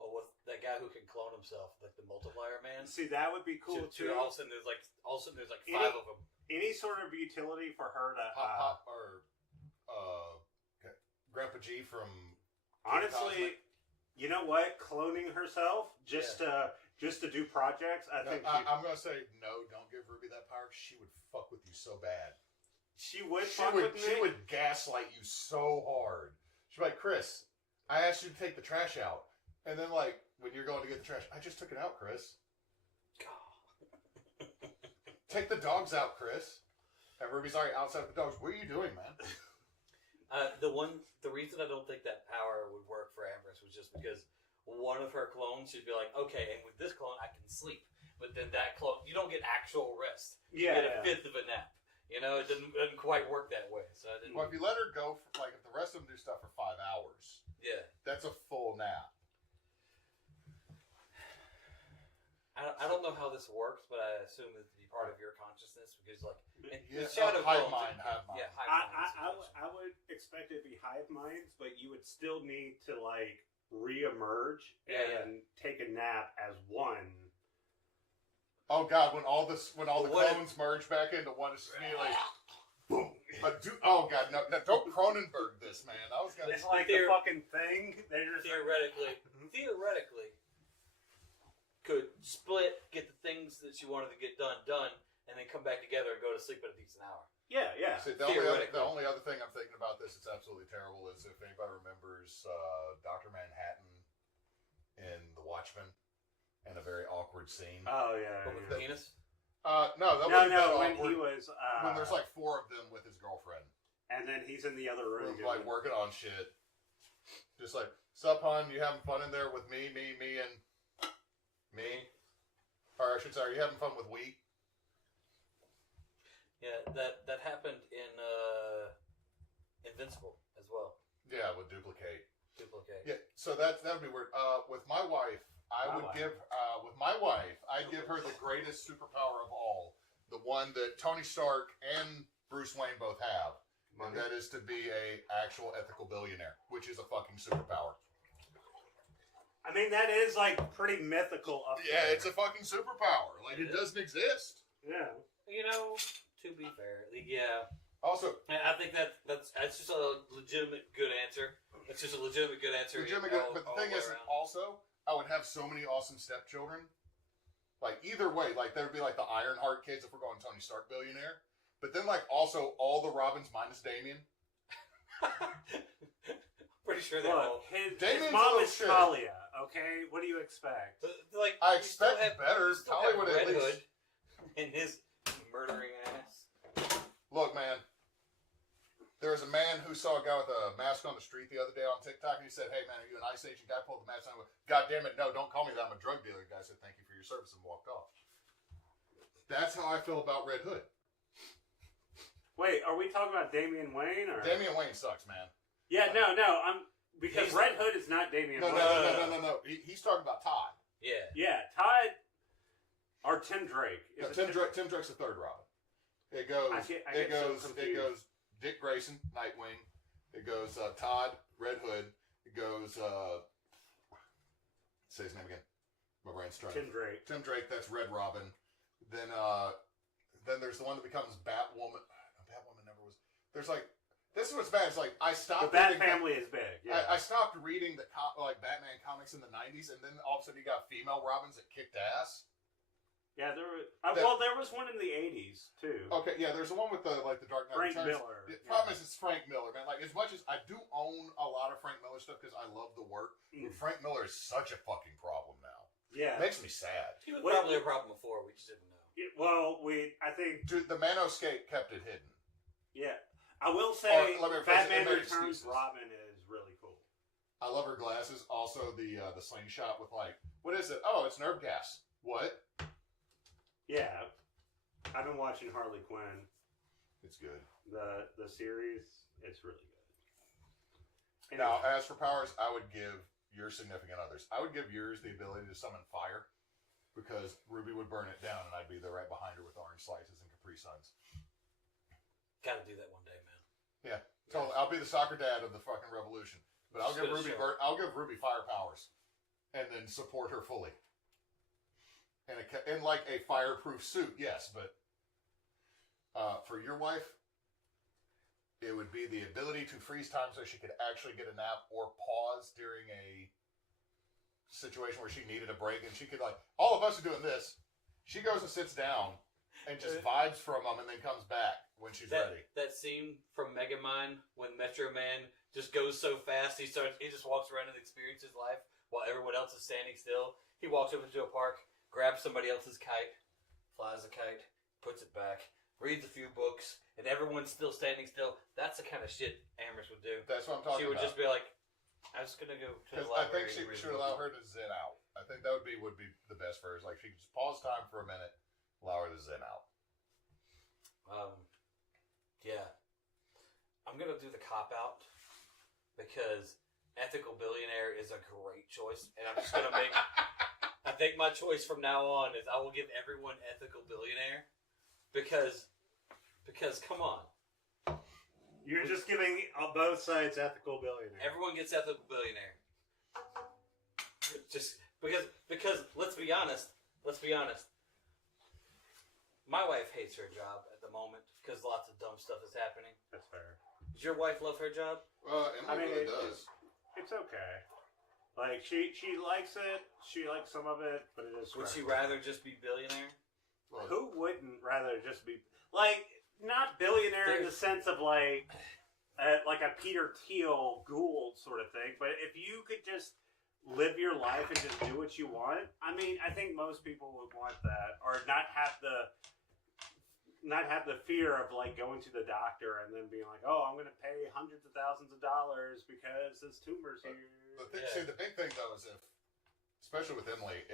with that guy who can clone himself, like the multiplier man. See, that would be cool too. All of a sudden, there's like 5 of them. Any sort of utility for her to. Pop or Grandpa G from. Honestly, you know what? Cloning herself just to do projects. I think I'm gonna say no. Don't give Ruby that power. She would fuck with you so bad. she would. She would gaslight you so hard. She's like, Chris, I asked you to take the trash out. And then, like, when you're going to get the trash, I just took it out, Chris. Take the dogs out, Chris. And Ruby's already outside with the dogs. What are you doing, man? The reason I don't think that power would work for Ambrose was just because one of her clones should be like, okay, and with this clone I can sleep, but then that clone you don't get actual rest. You get a fifth of a nap. You know, it doesn't quite work that way. So I didn't. Well, if you let her go, for, like, if the rest of them do stuff for 5 hours, that's a full nap. I don't know how this works, but I assume it to be part of your consciousness because, like, Shadow hive mind. Yeah, hive mind. I would expect it to be hive minds, but you would still need to like re-emerge and take a nap as one. Oh God! When all the clones merge back into one, it's immediately boom. But oh God, no! Don't Cronenberg this, man. I was gonna. It's like the fucking thing. Theoretically, could split, get the things that you wanted to get done, and then come back together and go to sleep at a decent hour. Yeah. See, the only other thing I'm thinking about this, it's absolutely terrible, is if anybody remembers Dr. Manhattan in The Watchmen and a very awkward scene. Oh, yeah. With the penis? No, wasn't that when awkward. he was... when there's like 4 of them with his girlfriend. And then he's in the other room. Like working on shit. Just like, sup, hon, you having fun in there with me, and me? Or I should say, are you having fun with we? Yeah, that happened in Invincible as well. Yeah, with Duplicate. Yeah, so that would be weird. With my wife, I'd give her the greatest superpower of all, the one that Tony Stark and Bruce Wayne both have, and that is to be a actual ethical billionaire, which is a fucking superpower. I mean, that is like pretty mythical. Yeah, it's a fucking superpower. Like it doesn't exist. Yeah, you know, to be fair, yeah. Also, I think that's just a legitimate good answer. It's just a legitimate good answer. But the thing is, also, I would have so many awesome stepchildren. Like either way, like there would be like the Ironheart kids if we're going Tony Stark billionaire. But then like also all the Robins minus Damian. Pretty sure they're all. His mom is Talia. Okay, what do you expect? Like I expect better. Talia would at least. Hood and his murdering ass. Look, man. There was a man who saw a guy with a mask on the street the other day on TikTok, and he said, "Hey, man, are you an Ice Age?" Guy pulled the mask on. God damn it, no! Don't call me that. I'm a drug dealer. The guy said, "Thank you for your service," and walked off. That's how I feel about Red Hood. Wait, are we talking about Damian Wayne or Damian Wayne sucks, man. Yeah, no, because Red Hood is not Damian Wayne. No. He's talking about Todd. Yeah, Todd or Tim Drake. Tim Drake's the third Robin. It goes Dick Grayson, Nightwing. It goes Todd, Red Hood. It goes say his name again. My brain's trying. Tim Drake, that's Red Robin. Then there's the one that becomes Batwoman. Batwoman never was. There's like, this is what's bad. It's like I stopped. The Bat family is big. Yeah. I stopped reading the Batman comics in the '90s, and then all of a sudden you got female Robins that kicked ass. Yeah, there was one in the '80s too. Okay, yeah, there's the one with the Dark Knight Frank Returns. Miller. The problem is it's Frank Miller, man. Like as much as I do own a lot of Frank Miller stuff because I love the work, but Frank Miller is such a fucking problem now. Yeah, it makes me sad. He was probably a problem before. We just didn't know. I think the Manoscape kept it hidden. Yeah, I will say Batman Returns excuses. Robin is really cool. I love her glasses. Also, the slingshot with like, what is it? Oh, it's nerve gas. What? Yeah, I've been watching Harley Quinn. It's good. The series, it's really good. Anyway. Now, as for powers, I would give your significant others. I would give yours the ability to summon fire, because Ruby would burn it down, and I'd be there right behind her with orange slices and Capri Suns. Gotta do that one day, man. Yeah, totally. I'll be the soccer dad of the fucking revolution, but I'll give Ruby fire powers, and then support her fully. In like a fireproof suit, yes, but for your wife, it would be the ability to freeze time so she could actually get a nap or pause during a situation where she needed a break, and she could like, all of us are doing this. She goes and sits down, and just vibes from them, and then comes back when she's ready. That scene from Megamind when Metro Man just goes so fast, he just walks around and experiences life while everyone else is standing still. He walks up into a park, grabs somebody else's kite, flies the kite, puts it back, reads a few books, and everyone's still standing still. That's the kind of shit Amherst would do. That's what I'm talking about. She would just be like, I'm just gonna go to the library. I think she should allow her to zen out. I think that would be the best for her. Like, she could just pause time for a minute, allow her to zen out. Yeah. I'm gonna do the cop out because ethical billionaire is a great choice, and I'm just gonna make. I think my choice from now on is I will give everyone ethical billionaire because come on. You're just giving both sides ethical billionaire. Everyone gets ethical billionaire. Just because let's be honest. My wife hates her job at the moment because lots of dumb stuff is happening. That's fair. Does your wife love her job? Emily really does. It's okay. Like, she likes it. She likes some of it, but it is. Would she rather just be billionaire? Well, who wouldn't rather just be like not billionaire in the sense of like a Peter Thiel Gould sort of thing? But if you could just live your life and just do what you want, I mean, I think most people would want that, or not have the fear of like going to the doctor and then being like, oh, I'm going to pay hundreds of thousands of dollars because this tumor's here. See, the big thing though is especially with Emily,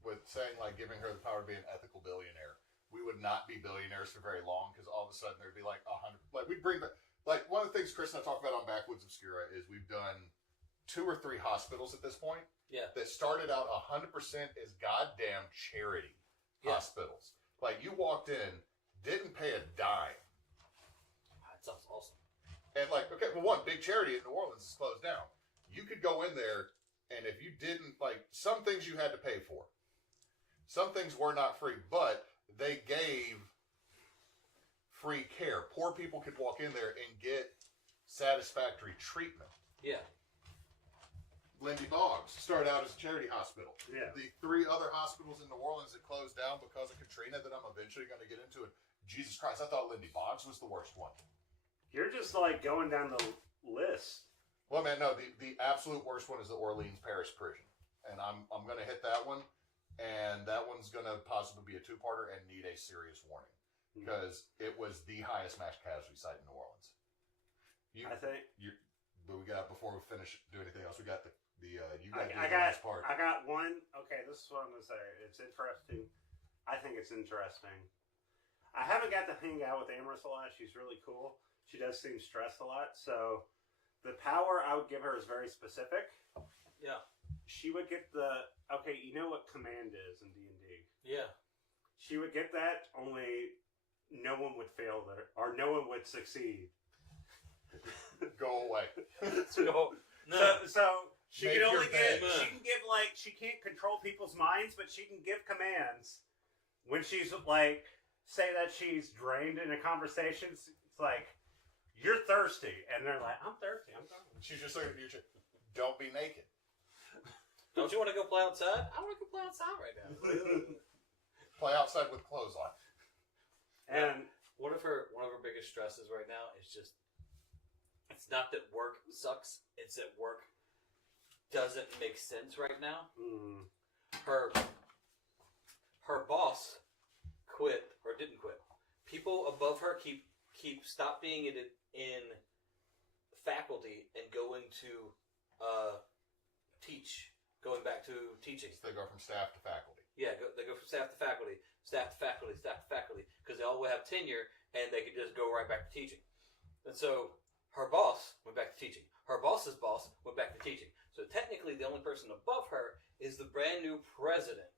with saying like giving her the power to be an ethical billionaire, we would not be billionaires for very long because all of a sudden there'd be like 100. Like we bring back, like one of the things Chris and I talk about on Backwoods Obscura is we've done 2 or 3 hospitals at this point. Yeah. That started out 100% as goddamn charity hospitals. Like you walked in, didn't pay a dime. That sounds awesome. And like, okay, well, one big charity in New Orleans is closed down. You could go in there, and if you didn't, like, some things you had to pay for. Some things were not free, but they gave free care. Poor people could walk in there and get satisfactory treatment. Yeah. Lindy Boggs started out as a charity hospital. Yeah. The 3 other hospitals in New Orleans that closed down because of Katrina that I'm eventually going to get into it. Jesus Christ, I thought Lindy Boggs was the worst one. You're just like going down the list. Well, man, no. The absolute worst one is the Orleans Parish Prison, and I'm going to hit that one, and that one's going to possibly be a 2-parter and need a serious warning because it was the highest mass casualty site in New Orleans. But we got before we finish do anything else. We got the last part. I got one. Okay, this is what I'm going to say. It's interesting. I think it's interesting. I haven't got to hang out with Amherst a lot. She's really cool. She does seem stressed a lot. So the power I would give her is very specific. Yeah. She would get okay, you know what command is in D&D? Yeah. She would get that, only no one would fail there, or no one would succeed. Go away. So she Make can only your bed. she can give like, she can't control people's minds, but she can give commands when she's like, say that she's drained in a conversation. It's like, you're thirsty, and they're like, I'm thirsty, I'm going. She's just looking at you. Don't be naked. Don't you want to go play outside? I want to go play outside right now. Play outside with clothes on. And one of her biggest stresses right now is just, it's not that work sucks, it's that work doesn't make sense right now. Her boss quit or didn't quit. People above her keep stop being in faculty and going to teach, going back to teaching. So they go from staff to faculty. Yeah, they go from staff to faculty, staff to faculty, staff to faculty, because they all will have tenure and they could just go right back to teaching. And so her boss went back to teaching. Her boss's boss went back to teaching. So technically the only person above her is the brand new president.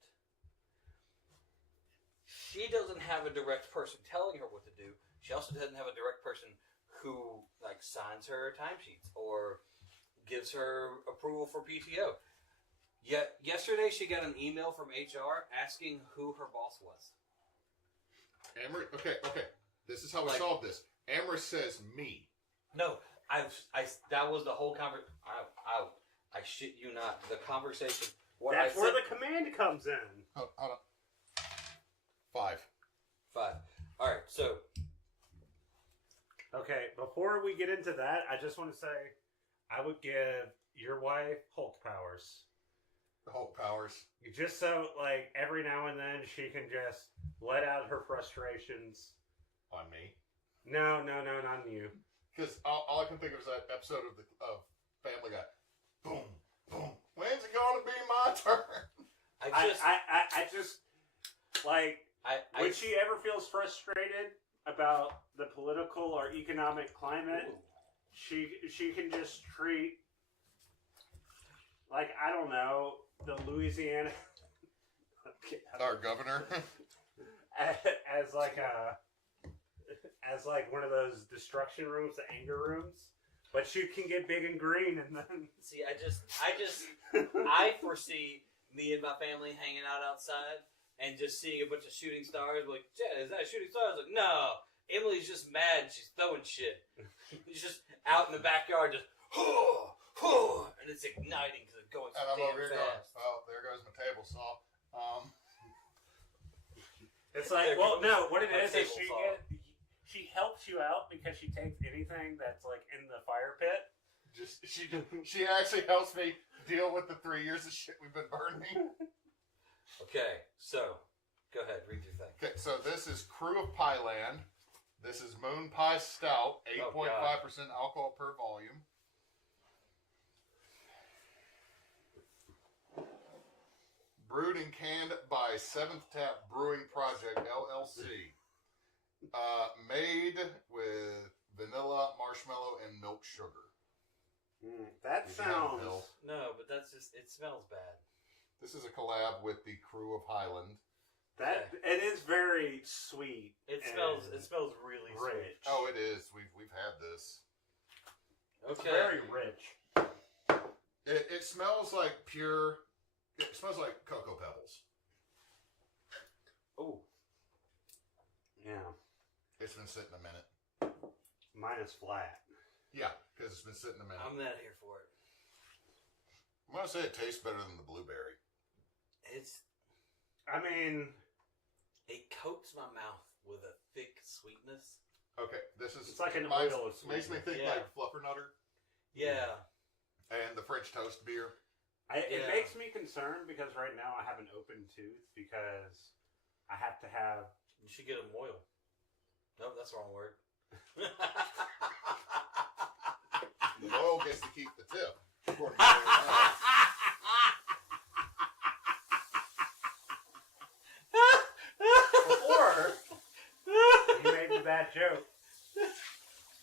She doesn't have a direct person telling her what to do. She also doesn't have a direct person who like signs her timesheets or gives her approval for PTO. Yet yesterday she got an email from HR asking who her boss was. Amherst, okay. This is how we solve this. Amherst says me. No, that was the whole conversation. I shit you not. The conversation. That's where the command comes in. Hold on. 5. before we get into that, I just want to say I would give your wife Hulk powers. Hulk powers. Just so, like, every now and then she can just let out her frustrations. On me. No, not on you. Because all I can think of is that episode of Family Guy. Boom, boom. When's it gonna be my turn? I just like when she ever feels frustrated about the political or economic climate, she can just treat, like, I don't know, the Louisiana Our governor. as like one of those destruction rooms, the anger rooms. But she can get big and green, and then see, I foresee me and my family hanging out outside and just seeing a bunch of shooting stars. Like, yeah, is that a shooting star? I was like, no, Emily's just mad. She's throwing shit. She's just out in the backyard, just and it's igniting because it's going so And I'm damn over here fast. going, oh, there goes my table saw. it's like, well, no, what it My is table saw. she helps you out because she takes anything that's like in the fire pit. She actually helps me deal with the 3 years of shit we've been burning. Okay, so go ahead, read your thing. Okay, so this is Crew of Pieland. This is Moon Pie Stout, 8.5% alcohol per volume. Brewed and canned by Seventh Tap Brewing Project, LLC. Made with vanilla, marshmallow, and milk sugar. That Did you have sounds. milk? No, but that's just, it smells bad. This is a collab with the Crew of Highland. That it is very sweet. It and smells really rich. sweet. Oh, it is. We've had this. It's Okay. very rich. It smells like pure. It smells like Cocoa Pebbles. Oh, Yeah. It's been sitting a minute. Mine is flat. Yeah, because it's been sitting a minute. I'm not here for it. I'm gonna say it tastes better than the blueberry. I mean, It coats my mouth with a thick sweetness. Okay, this is. it's like an mine's- oil of Makes me sweetness. think Yeah. like Fluffernutter Yeah. and the French toast beer. It Yeah. makes me concerned because right now I have an open tooth because I have to have. You should get them oil. Nope, that's the wrong word. The oil gets to keep the tip. According to everyone else. Or you made the bad joke.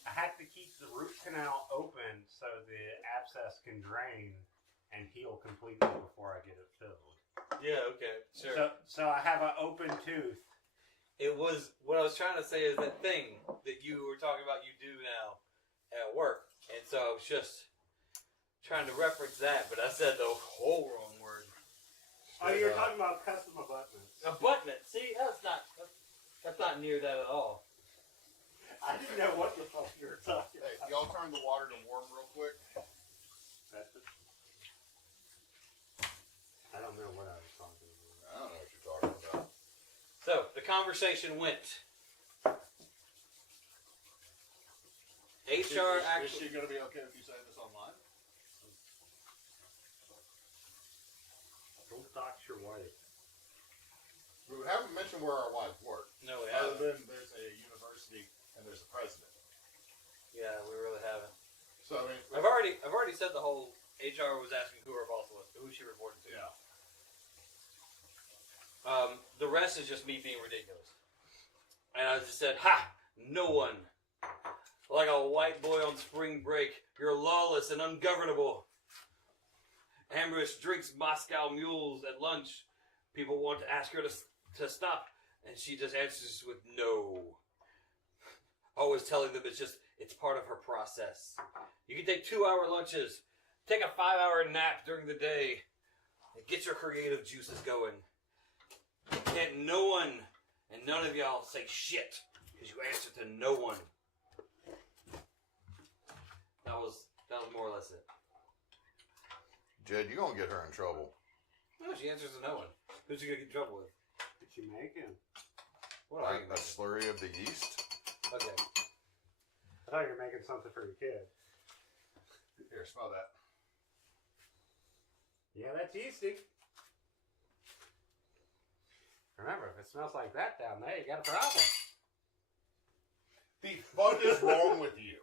I have to keep the root canal open so the abscess can drain and heal completely before I get it filled. Yeah, okay, sure. So I have an open tooth. It was, what I was trying to say is that thing that you were talking about you do now at work. And so I was just trying to reference that, but I said the whole wrong word. Oh, you're talking about custom abutments. Abutment. See, that's not near that at all. I didn't know what the fuck you were talking Hey, about. y'all turn the water to warm real quick. I don't know what I was talking about. I don't know what you're talking about. So the conversation went. HR Is actually. she gonna be okay if you say this online? Don't dox your wife. We haven't mentioned where our wives work. No, we Other haven't. than there's a university and there's a president. Yeah, we really haven't. So I mean, I've already said the whole HR was asking who her boss was, who she reported to. yeah. The rest is just me being ridiculous. And I just said, ha! No one. Like a white boy on spring break, you're lawless and ungovernable. Ambush drinks Moscow mules at lunch. People want to ask her to stop, and she just answers with no. Always telling them it's part of her process. You can take 2-hour lunches, take a 5-hour nap during the day, and get your creative juices going. Can't no one and none of y'all say shit because you answer to no one. That was more or less it. Jed, you gonna get her in trouble. No, she answers to no one. Who's she gonna get in trouble with? What you making? What are you A slurry of the yeast. Okay. I thought you were making something for your kid. Here, smell that. Yeah, that's yeasty. Remember, if it smells like that down there, you got a problem. The fuck is wrong with you?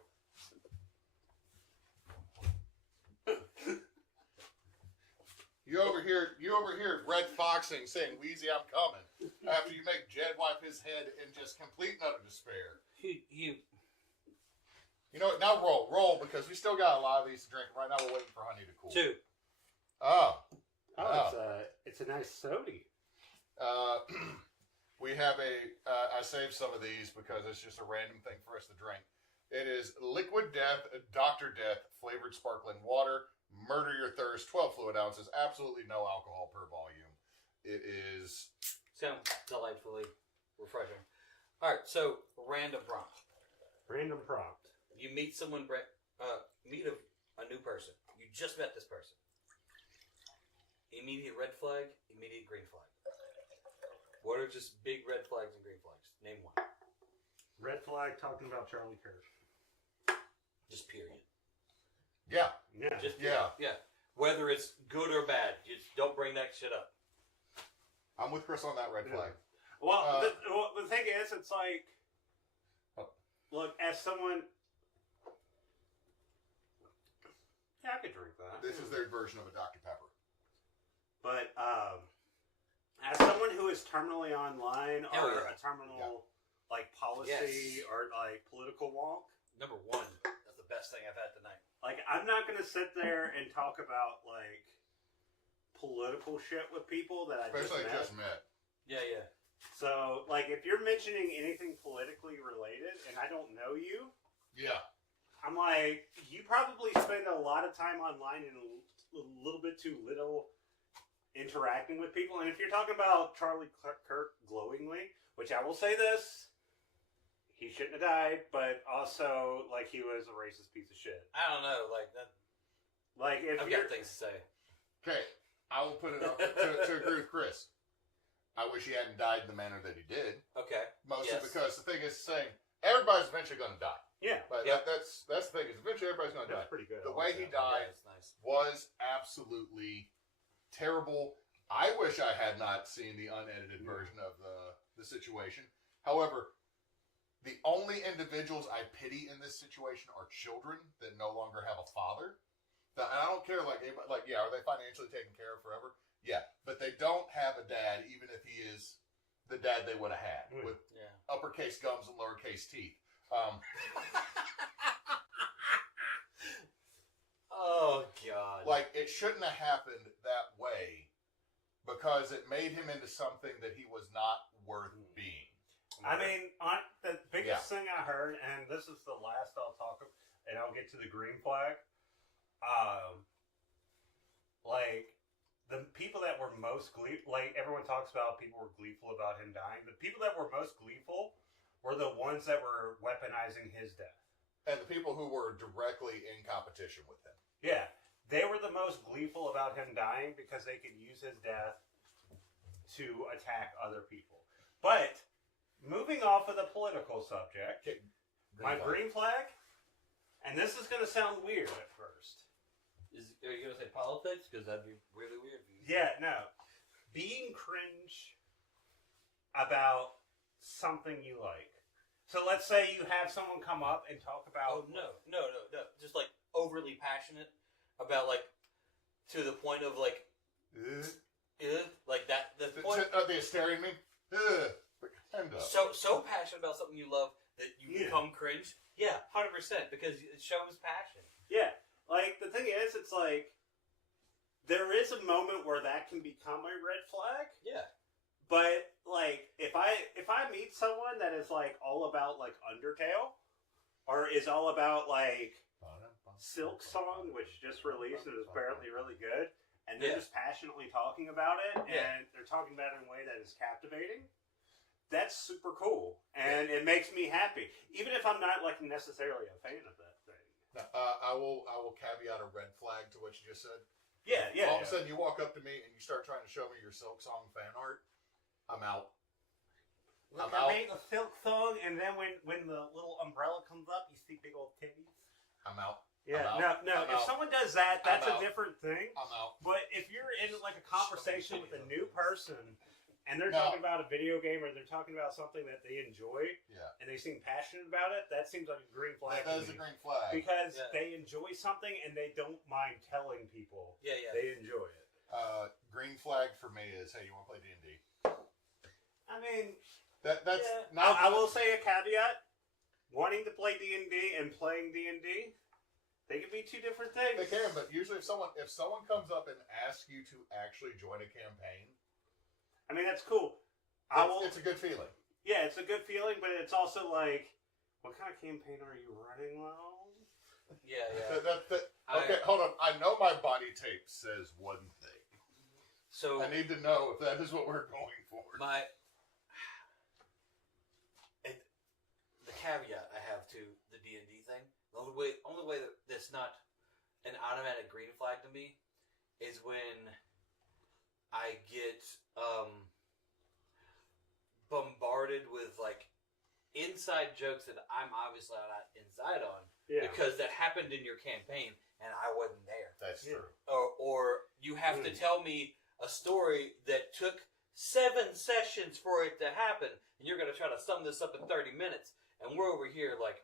You over here red foxing, saying, "Wheezy, I'm coming." After you make Jed wipe his head in just complete and utter despair. You know what? Now roll, because we still got a lot of these to drink. Right now, we're waiting for honey to cool. 2. Oh, It's a nice soda. We have I saved some of these because it's just a random thing for us to drink. It is Liquid Death, Dr. Death, flavored sparkling water. Murder your thirst, 12 fluid ounces, absolutely no alcohol per volume. It is... Sounds delightfully refreshing. Alright, so random prompt. Random prompt. You meet someone, meet a new person. You just met this person. Immediate red flag, immediate green flag. What are just big red flags and green flags? Name one. Red flag talking about Charlie Kirk. Just period. Yeah. Yeah. Just Yeah. Yeah. Whether it's good or bad, just don't bring that shit up. I'm with Chris on that red flag. Well, the thing is, it's like, look, as someone, yeah, I could drink that. This is their version of a Dr. Pepper. But as someone who is terminally online or a terminal like policy or like political wonk, Number 1, that's the best thing I've had tonight. like I'm not going to sit there and talk about like political shit with people that I Especially just met. Yeah. So like if you're mentioning anything politically related and I don't know you, Yeah. I'm like, you probably spend a lot of time online and a little bit too little interacting with people. And if you're talking about Charlie Kirk glowingly, which I will say this, he shouldn't have died, but also, like, he was a racist piece of shit. I don't know, like that. Like, if I've you're... got things to say. Okay, I will put it up to agree with Chris. I wish he hadn't died in the manner that he did. Okay. Mostly Yes. because the thing is saying, everybody's eventually going to die. Yeah. But Yep. that's the thing, is eventually everybody's going to die. That's pretty good. The way he Yeah, died that's nice. was absolutely terrible. I wish I had not seen the unedited version of the situation. However, the only individuals I pity in this situation are children that no longer have a father. And I don't care, are they financially taken care of forever? Yeah, but they don't have a dad, even if he is the dad they would have had, with uppercase gums and lowercase teeth. Oh, God. Like, it shouldn't have happened that way because it made him into something that he was not worth being. I mean, the biggest thing I heard, and this is the last I'll talk about, and I'll get to the green flag. Like, the people that were most gleeful, like, everyone talks about people were gleeful about him dying. The people that were most gleeful were the ones that were weaponizing his death. And the people who were directly in competition with him. Yeah. They were the most gleeful about him dying because they could use his death to attack other people. But, moving off of the political subject, green flag, and this is going to sound weird at first. Are you going to say politics? Because that'd be really weird. Yeah, no. Being cringe about something you like. So let's say you have someone come up and talk about... Oh, no. Just, like, overly passionate about, like, to the point of, like, like that. The point... Are they staring at me? So passionate about something you love that you become cringe? Yeah, 100%, because it shows passion. Yeah. Like, the thing is, it's like, there is a moment where that can become a red flag. Yeah. But, like, if I meet someone that is, like, all about, like, Undertale, or is all about, like, Silk Song, which just released and is apparently really good, and they're just passionately talking about it, and they're talking about it in a way that is captivating, that's super cool. And it makes me happy. Even if I'm not, like, necessarily a fan of that thing. I will caveat a red flag to what you just said. Yeah. All of a sudden, you walk up to me and you start trying to show me your Silk Song fan art. I'm out. I'm They're out. made of silk song, and then when the little umbrella comes up, you see big old titties. I'm out. Yeah, I'm out. no. I'm If out. someone does that, that's I'm a out. different thing. I'm out. But if you're in like a conversation with a new person, and they're No. talking about a video game or they're talking about something that they enjoy, Yeah. and they seem passionate about it, that seems like a green flag. That to is a me. green flag. Because Yeah. they enjoy something and they don't mind telling people Yeah. they enjoy it. Green flag for me is, hey, you want to play D&D? I mean, That's yeah. not. I will say a caveat: wanting to play D&D and playing D&D, they can be two different things. They can, but usually if someone comes up and asks you to actually join a campaign, I mean, that's cool. it's a good feeling. Yeah, it's a good feeling, but it's also like, what kind of campaign are you running, Well? Yeah. Okay, hold on. I know my body tape says one thing. So I need to know if that is what we're going for. The caveat I have to the D&D thing, the only way that's not an automatic green flag to me is when I get bombarded with like inside jokes that I'm obviously not inside on because that happened in your campaign and I wasn't there. That's true. Or you have to tell me a story that took 7 sessions for it to happen, and you're going to try to sum this up in 30 minutes, and we're over here like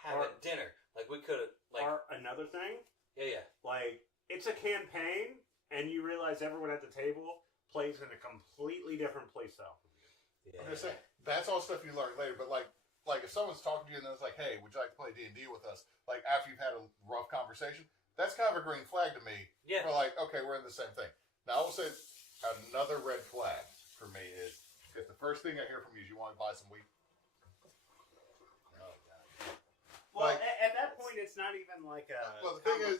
having dinner. Like we could have like. Or another thing, Yeah. like it's a campaign, and you realize everyone at the table plays in a completely different playstyle. Yeah. I'm just saying, that's all stuff you learn later. But like if someone's talking to you and it's like, hey, would you like to play D&D with us? Like after you've had a rough conversation, that's kind of a green flag to me. Yeah. We're like, okay, we're in the same thing. Now I will say another red flag for me is if the first thing I hear from you is you want to buy some weed. Oh God. Well, Like- at that point, it's not even like a. Well, the thing is,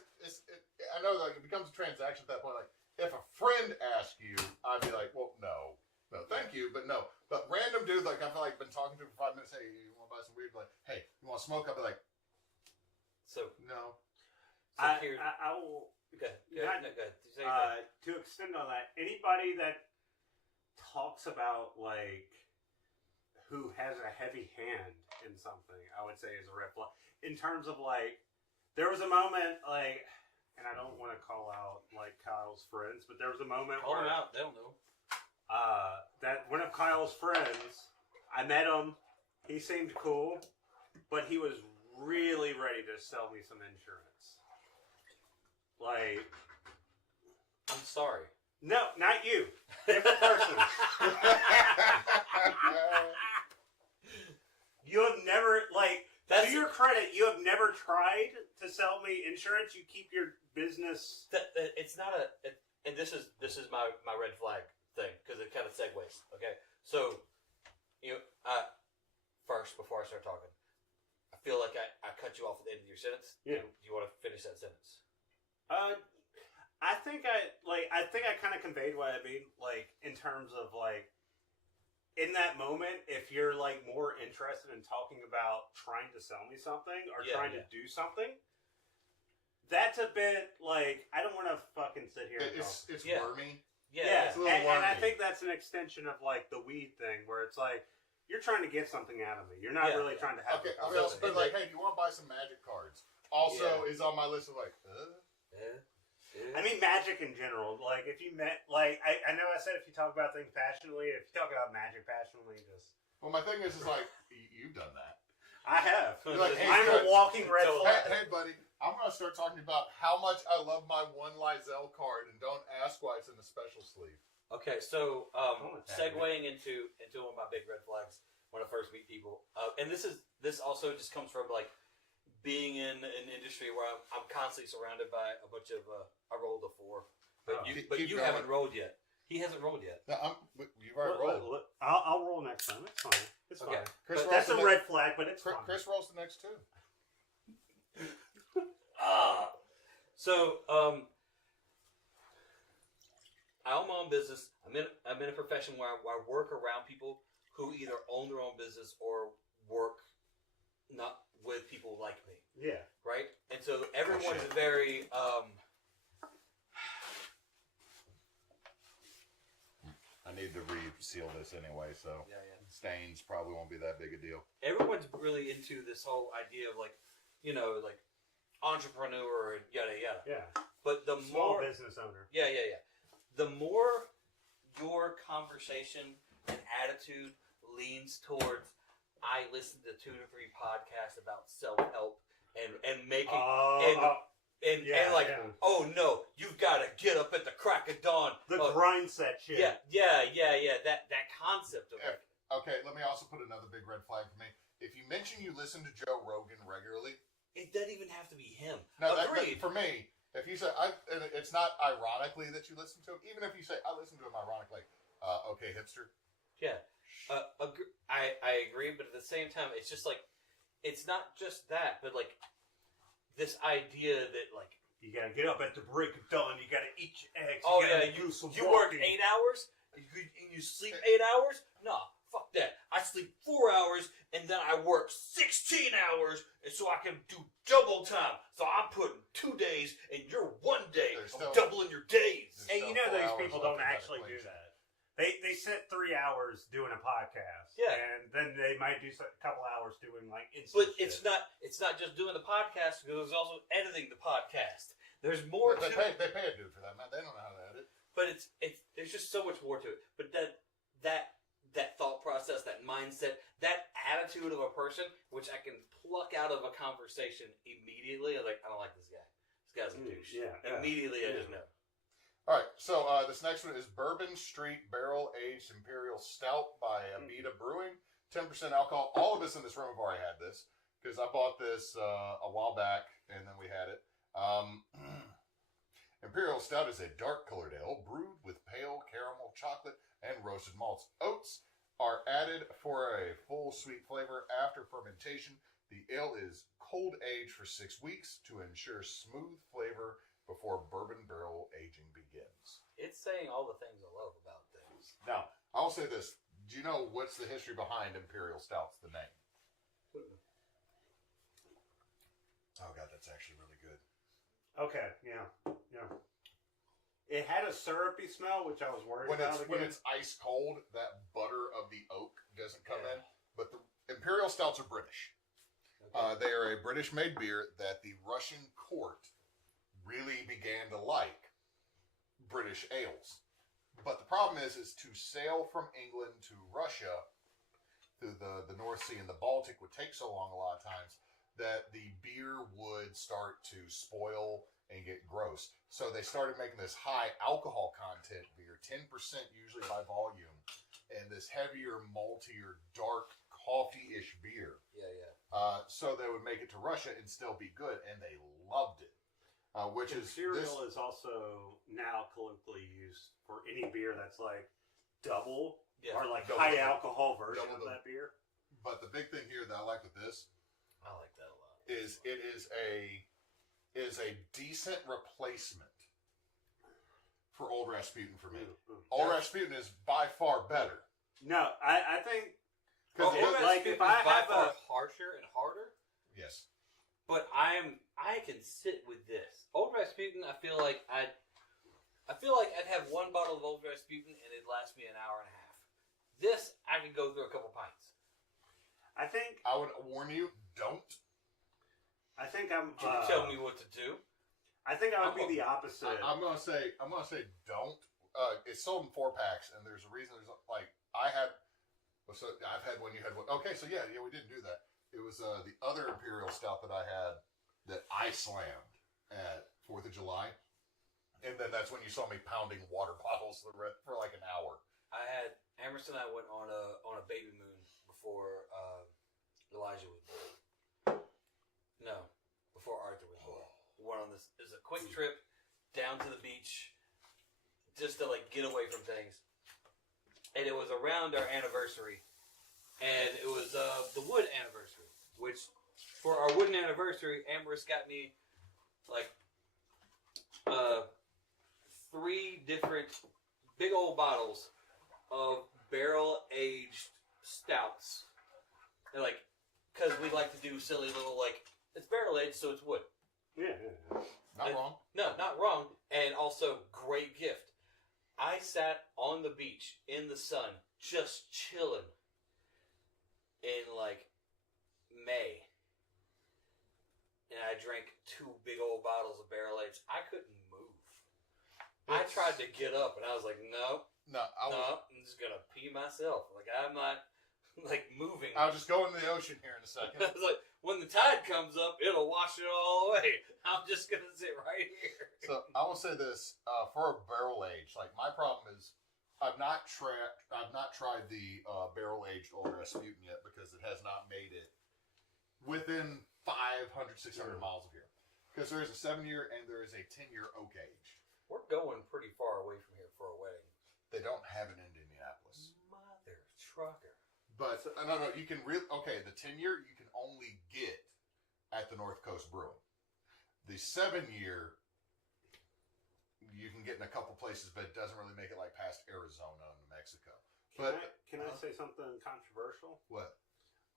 I know like it becomes a transaction at that point. Like if a friend asks you, I'd be like, well, no, thank you, but no. But random dude, like I've like been talking to for 5 minutes. Hey, you want to buy some weed? Like, hey, you want to smoke? I'll be like, So no. I here. will. Go not- ahead. Say your thing. To extend on that, anybody that talks about like who has a heavy hand in something, I would say is a red flag. In terms of like, there was a moment like, and I don't want to call out like Kyle's friends, but there was a moment Call where them out. They don't know. that one of Kyle's friends, I met him. He seemed cool, but he was really ready to sell me some insurance. Like, I'm sorry. no, not you. Different person. You have never, like, to your credit, you have never tried to sell me insurance. You keep your business. It's not and this is my red flag thing because it kind of segues. Okay, so first before I start talking, I feel like I cut you off at the end of your sentence. Yeah. Do you want to finish that sentence? I think I kind of conveyed what I mean, like in terms of like in that moment, if you're like more interested in talking about trying to sell me something or trying to do something, that's a bit like I don't want to fucking sit here. And It's Yeah. wormy. Yeah, It's a little and I wormy. think that's an extension of like the weed thing, where it's like you're trying to get something out of me. You're not Yeah, really yeah. trying to have. Okay, a I'll also conversation. be like, hey, do you want to buy some magic cards? Also, is on my list of like, I mean, magic in general. Like, if you met, like, I know I said if you talk about things passionately, if you talk about magic passionately, just. well, my thing is like, you've done that. I have. You're like, hey, I'm a walking red So, flag. Hey, buddy, I'm going to start talking about how much I love my one Lizelle card, and don't ask why it's in the special sleeve. Okay, so want that, segueing into one of my big red flags when I first meet people, and this also just comes from like being in an industry where I'm constantly surrounded by a bunch of I rolled a 4, but Keep you going. haven't rolled yet. He hasn't rolled yet. No, you've already rolled. I'll roll next time. It's fine. It's Okay. fine. Chris But that's a rolls the red flag, but it's fine. Chris rolls the next 2. So I own my own business. I'm in a profession where I work around people who either own their own business or work not with people like me, Yeah. right? And so everyone's shit. very I need to reseal this anyway, so. yeah. stains probably won't be that big a deal. Everyone's really into this whole idea of like, like entrepreneur and yada yada. Yeah. But the Small more business owner. Yeah. The more your conversation and attitude leans towards, I listen to 2 to 3 podcasts about self-help and making and oh no, you've got to get up at the crack of dawn. The grind set shit. Yeah. That concept of it. Okay, let me also put another big red flag for me. If you mention you listen to Joe Rogan regularly, It doesn't even have to be him. no, Agreed. for me, if you say and it's not ironically that you listen to him, even if you say I listen to him ironically, okay, hipster. Yeah. I agree, but at the same time, it's just like, it's not just that, but like this idea that like, You gotta get up at the break of dawn. You gotta eat your eggs. you work 8 hours and you sleep 8 hours. No, fuck that. I sleep 4 hours and then I work 16 hours, and so I can do double time. So I'm putting 2 days and you're 1 day. I'm doubling your days. Hey, you know those people don't actually do that. They sit 3 hours doing a podcast, and then they might do a couple hours doing like instant But shit. it's not just doing the podcast, because there's also editing the podcast. There's more They to it. pay a dude for that, man. They don't know how to edit. But it's there's just so much more to it. But that thought process, that mindset, that attitude of a person, which I can pluck out of a conversation immediately. I'm like, I don't like this guy. This guy's a douche. Immediately, I just know. All right, so this next one is Bourbon Street Barrel Aged Imperial Stout by Abita Brewing. 10% alcohol. All of us in this room have already had this because I bought this a while back and then we had it. Imperial Stout is a dark-colored ale brewed with pale caramel chocolate and roasted malts. Oats are added for a full sweet flavor after fermentation. The ale is cold aged for 6 weeks to ensure smooth flavor before bourbon barrel aging begins. It's saying all the things I love about things. Now, I'll say this. Do you know what's the history behind Imperial Stouts, the name? Oh, God, that's actually really good. Okay, yeah. It had a syrupy smell, which I was worried about. When it's ice cold, that butter of the oak doesn't come in. But the Imperial Stouts are British. Okay. They are a British-made beer that the Russian court really began to like British ales. But the problem is to sail from England to Russia through the North Sea and the Baltic would take so long a lot of times that the beer would start to spoil and get gross. So they started making this high alcohol content beer, 10% usually by volume, and this heavier, maltier, dark, coffee-ish beer. So they would make it to Russia and still be good, and they loved it. Cereal is also now colloquially used for any beer that's like double or like high alcohol version of that beer. But the big thing here that I like with this, I like that a lot. Is it is a decent replacement for Old Rasputin for me. Old Rasputin is by far better. No, I think Old Rasputin is by far harsher and harder. Yes. But I can sit with this. Old Rasputin, I feel like I'd have one bottle of Old Rasputin and it'd last me an hour and a half. This, I could go through a couple pints. I think I would warn you, don't. I think I'm. You can tell me what to do. I think I would be the opposite. I'm gonna say don't. It's sold in 4-packs, and there's a reason. There's like I've had one. You had one. Okay, so yeah, we didn't do that. It was the other Imperial Stout that I had that I slammed at 4th of July. And then that's when you saw me pounding water bottles for like an hour. Emerson and I went on a baby moon before Elijah was born. No, before Arthur was born. We went on this. It was a quick trip down to the beach just to like get away from things. And it was around our anniversary. And it was the wood anniversary, which for our wooden anniversary, Amber's got me like 3 different big old bottles of barrel aged stouts. And like, because we like to do silly little like, it's barrel aged, so it's wood. Yeah. Not wrong. No, not wrong. And also, great gift. I sat on the beach in the sun, just chilling. in like May, and I drank 2 big old bottles of barrel aged. I couldn't move. I tried to get up, and I was like, no, I'm just gonna pee myself. Like I'm not like moving. I'll just go into the ocean here in a second. I was like, when the tide comes up, it'll wash it all away. I'm just gonna sit right here. So I will say this for a barrel age. Like my problem is, I've not tried the barrel aged Old Rasputin yet because it has not made it within 500, 600 miles of here. Because there is a 7-year and there is a 10-year oak age. We're going pretty far away from here for a wedding. They don't have it in Indianapolis. Mother trucker. But no, you can really the 10-year you can only get at the North Coast Brewing. The 7-year you can get in a couple places, but it doesn't really make it like past Arizona and New Mexico. Can I say something controversial? What?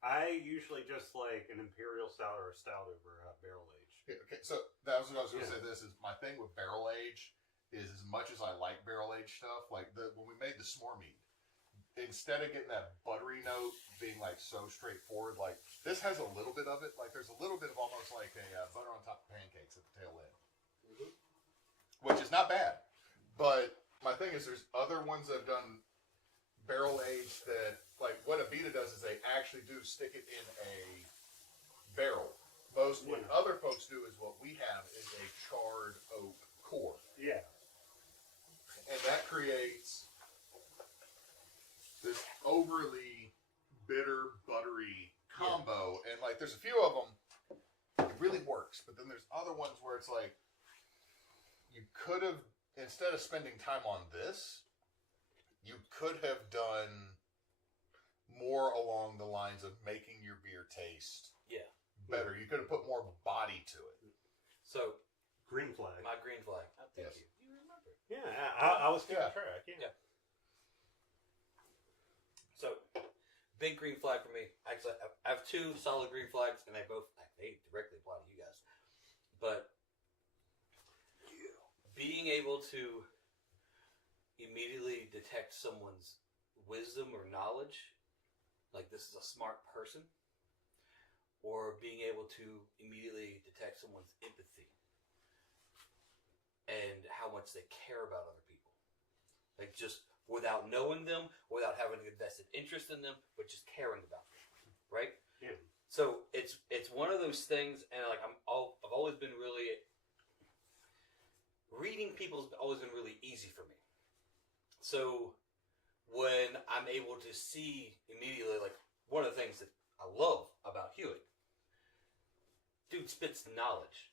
I usually just like an imperial stout or a stout over barrel aged. Yeah, okay, so that was what I was going to say. This is my thing with barrel age. Is as much as I like barrel aged stuff, like when we made the s'more mead, instead of getting that buttery note being like so straightforward, like this has a little bit of it. Like there's a little bit of almost like a butter on top of pancakes at the tail end, which is not bad. But my thing is, there's other ones that have done barrel aged that, like what Abita does is they actually do stick it in a barrel. What other folks do is what we have is a charred oak core. Yeah. And that creates this overly bitter, buttery combo. And like there's a few of them, it really works. But then there's other ones where it's like, you could have, instead of spending time on this, you could have done more along the lines of making your beer taste better. You could have put more body to it. So, green flag. My green flag. Thank Yes. you. You remember. Yeah, I was keeping track. Yeah. So, big green flag for me. Actually, I have 2 solid green flags, and they directly apply to you guys. But being able to immediately detect someone's wisdom or knowledge, like this is a smart person, or being able to immediately detect someone's empathy and how much they care about other people. Like just without knowing them, without having a vested interest in them, but just caring about them, right? Yeah. So it's one of those things, and like I've always been really reading people's always been really easy for me. So when I'm able to see immediately, like one of the things that I love about Hewitt, dude spits knowledge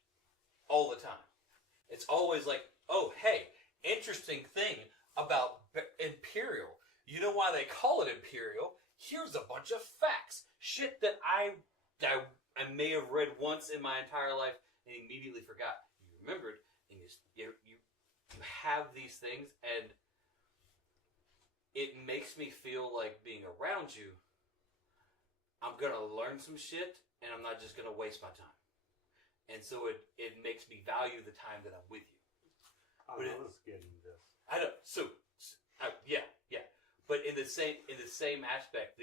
all the time. It's always like, oh, hey, interesting thing about Imperial. You know why they call it Imperial? Here's a bunch of facts. Shit that I may have read once in my entire life and immediately forgot. You remembered, and you have these things, and it makes me feel like being around you, I'm going to learn some shit, and I'm not just going to waste my time. And so it makes me value the time that I'm with you. I was getting this. I know. Yeah. But in the same aspect,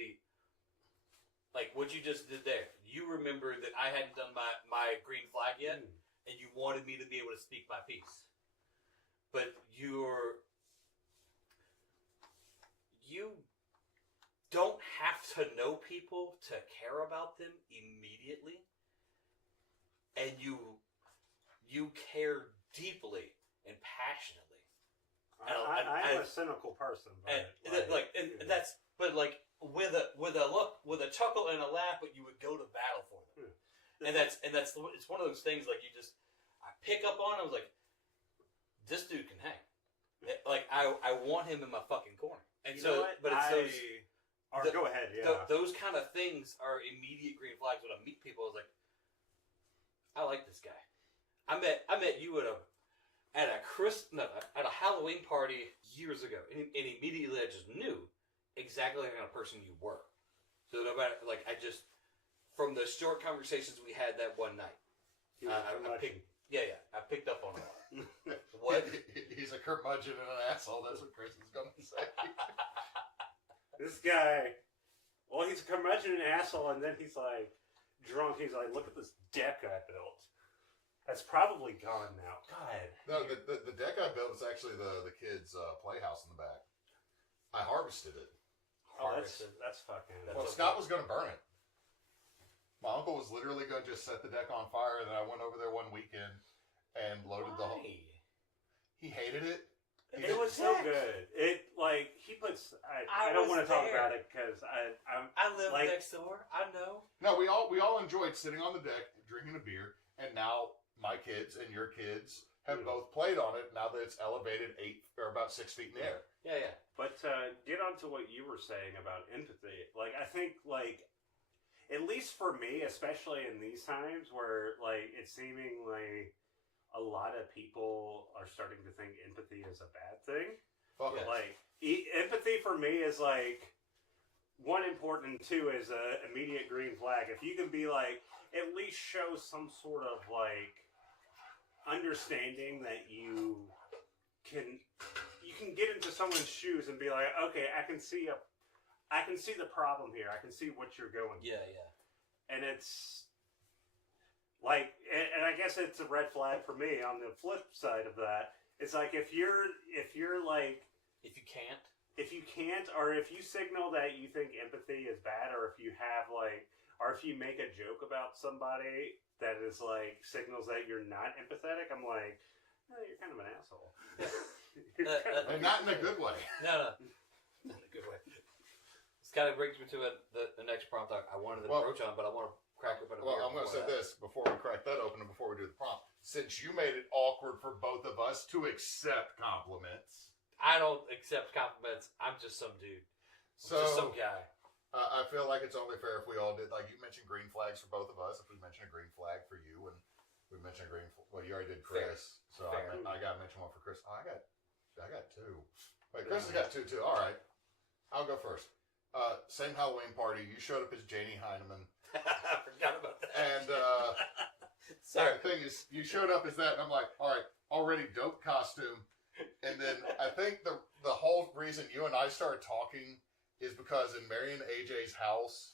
like what you just did there, you remember that I hadn't done my green flag yet, and you wanted me to be able to speak my piece. But you don't have to know people to care about them immediately. And you care deeply and passionately. I'm a cynical person, that's with a chuckle and a laugh, but you would go to battle for them. And it's one of those things like I pick up on. I was like, this dude can hang. Like I want him in my fucking corner. And go ahead. Yeah, those kind of things are immediate green flags when I meet people. I was like, I like this guy. I met you at a Halloween party years ago, and immediately I just knew exactly the kind of person you were. So no matter, like I just from the short conversations we had that one night, I picked up on a lot. What? He's a curmudgeon and an asshole. That's what Chris is going to say. This guy Well, he's a curmudgeon asshole, and then he's like drunk. He's like, look at this deck I built. That's probably gone now. God. No, the deck I built is actually the kids' playhouse in the back. I harvested it. Oh, that's fucking. Well, Scott was going to burn it. My uncle was literally going to just set the deck on fire, and then I went over there one weekend and loaded the whole. He hated it. It was so good. It like he puts. I don't want to talk about it because I live like, next door. I know. No, we all enjoyed sitting on the deck drinking a beer, and now my kids and your kids have both played on it. Now that it's elevated about 6 feet in the air. Yeah. But get on to what you were saying about empathy. Like I think like. At least for me, especially in these times where like it's seemingly a lot of people are starting to think empathy is a bad thing. Yes. Like empathy for me is like one important, two is a immediate green flag. If you can be like at least show some sort of like understanding that you can get into someone's shoes and be like, okay, I can see the problem here. I can see what you're going through. Yeah. And it's like, and I guess it's a red flag for me. On the flip side of that, it's like if you're like, if you can't, or if you signal that you think empathy is bad, or if you have like, or if you make a joke about somebody that is like signals that you're not empathetic, I'm like, oh, you're kind of an asshole. And not in a good way. No, not in a good way. This kind of brings me to the next prompt I wanted to approach on, but I want to crack open. Well, I'm going to say this before we crack that open and before we do the prompt. Since you made it awkward for both of us to accept compliments, I don't accept compliments. I'm just some dude. Just some guy. I feel like it's only fair if we all did. Like you mentioned green flags for both of us. If we mention a green flag for you, and we mentioned a green. Well, you already did Chris, so Fair. I got to mention one for Chris. Oh, I got two. Wait, Chris has got two too. All right, I'll go first. Same Halloween party. You showed up as Janie Heineman. I forgot about that. And sorry. the thing is, you showed up as that, and I'm like, all right, already dope costume. And then I think the whole reason you and I started talking is because in Mary and AJ's house,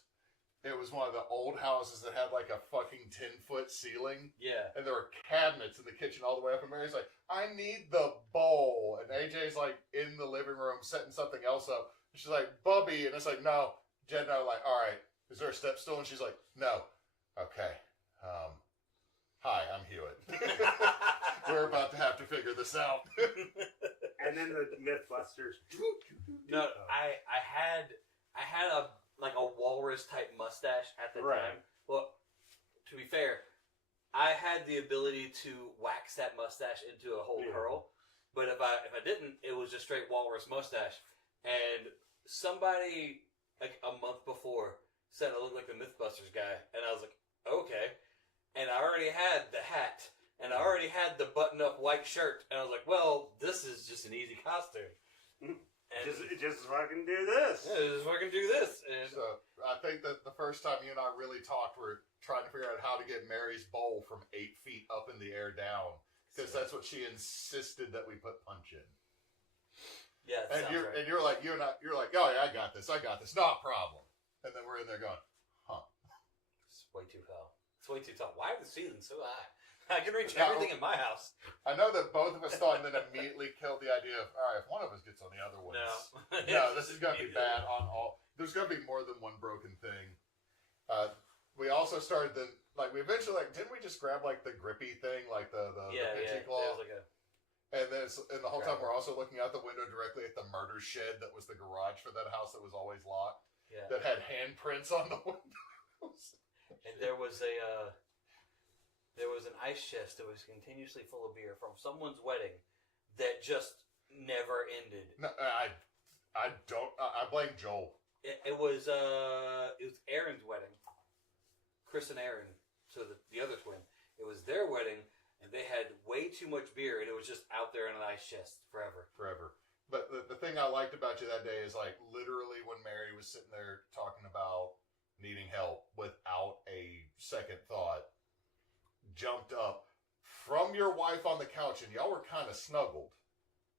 it was one of the old houses that had like a fucking 10-foot ceiling. Yeah. And there were cabinets in the kitchen all the way up. And Mary's like, I need the bowl. And AJ's like in the living room setting something else up. She's like, Bubby. And it's like, no. Jed and I are like, all right, is there a step stool? And she's like, no. Okay. Hi, I'm Hewitt. We're about to have to figure this out. And then the Mythbusters. No, I had a walrus type mustache at the time. Well, to be fair, I had the ability to wax that mustache into a whole curl. But if I didn't, it was just straight walrus mustache. And somebody like a month before said I looked like the Mythbusters guy, and I was like, okay. And I already had the hat, and I already had the button-up white shirt, and I was like, well, this is just an easy costume. And Just fucking do this. Yeah, just fucking do this. And So I think that the first time you and I really talked, we were trying to figure out how to get Mary's bowl from 8 feet up in the air down, because that's what she insisted that we put punch in. yeah, that And sounds right. you're like, you're like, oh yeah, I got this, not a problem. And then we're in there going, huh? It's way too tall. It's way too tall. Why are the ceilings so high? I can reach Now, everything in my house. I know that both of us thought, and then immediately killed the idea of, all right, if one of us gets on the other one, no, this is going to be bad on all. There's going to be more than one broken thing. We also started we eventually, didn't we just grab like the grippy thing, like the pinchy claw? It was like And the whole time we're also looking out the window directly at the murder shed that was the garage for that house that was always locked. Yeah. That had handprints on the windows. And there was an ice chest that was continuously full of beer from someone's wedding that just never ended. No, I blame Joel. It was Aaron's wedding. Chris and Aaron, so the other twin. It was their wedding, and they had way too much beer, and it was just out there in an ice chest forever. But the thing I liked about you that day is like literally when Mary was sitting there talking about needing help without a second thought, jumped up from your wife on the couch, and y'all were kind of snuggled.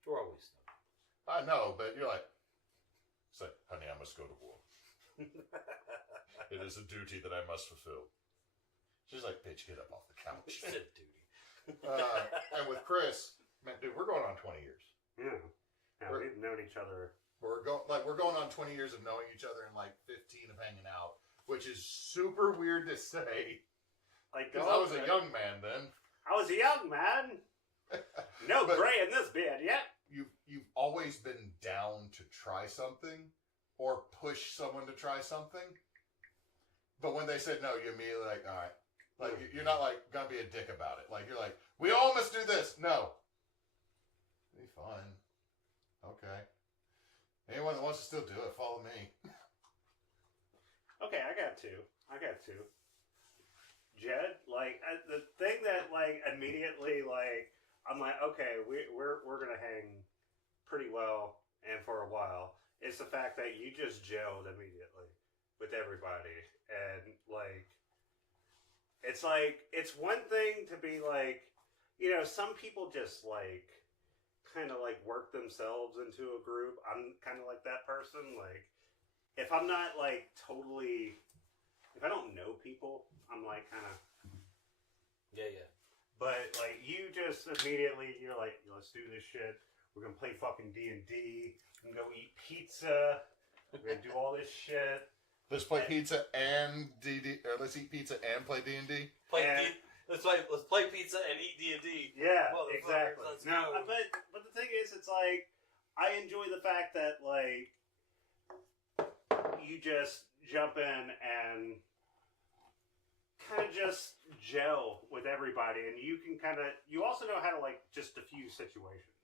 We're always I know, but you're like, say, honey, I must go to war. It is a duty that I must fulfill. She's like, bitch, get up off the couch. It's a duty. And with Chris, man, dude, we're going on 20 years. Yeah. Now, we've known each other. We're going on 20 years of knowing each other and like 15 of hanging out, which is super weird to say. Like, Because I was a young man then. I was a young man. No gray in this beard yet. You've always been down to try something or push someone to try something. But when they said no, you immediately like, all right. Like, you're not like gonna be a dick about it. Like, you're like, we all must do this. No. Be fine. Okay. Anyone that wants to still do it, follow me. Okay, I got two. Jed, like, the thing that, like, immediately, like, I'm like, okay, we're gonna hang pretty well and for a while, is the fact that you just gelled immediately with everybody. And, like, it's one thing to be, like, you know, some people just, like, kind of, like, work themselves into a group. I'm kind of like that person. Like, if I'm not, like, totally... If I don't know people, I'm like kind of... Yeah. But, like, you just immediately, you're like, let's do this shit. We're going to play fucking D&D. We're going to go eat pizza. We're going to do all this shit. Let's play pizza and D&D, or let's eat pizza and play D&D. Let's play pizza and eat D&D. Yeah, exactly. Now, but the thing is, it's like, I enjoy the fact that, like, you just jump in and kind of just gel with everybody, and you can you also know how to, like, just diffuse situations,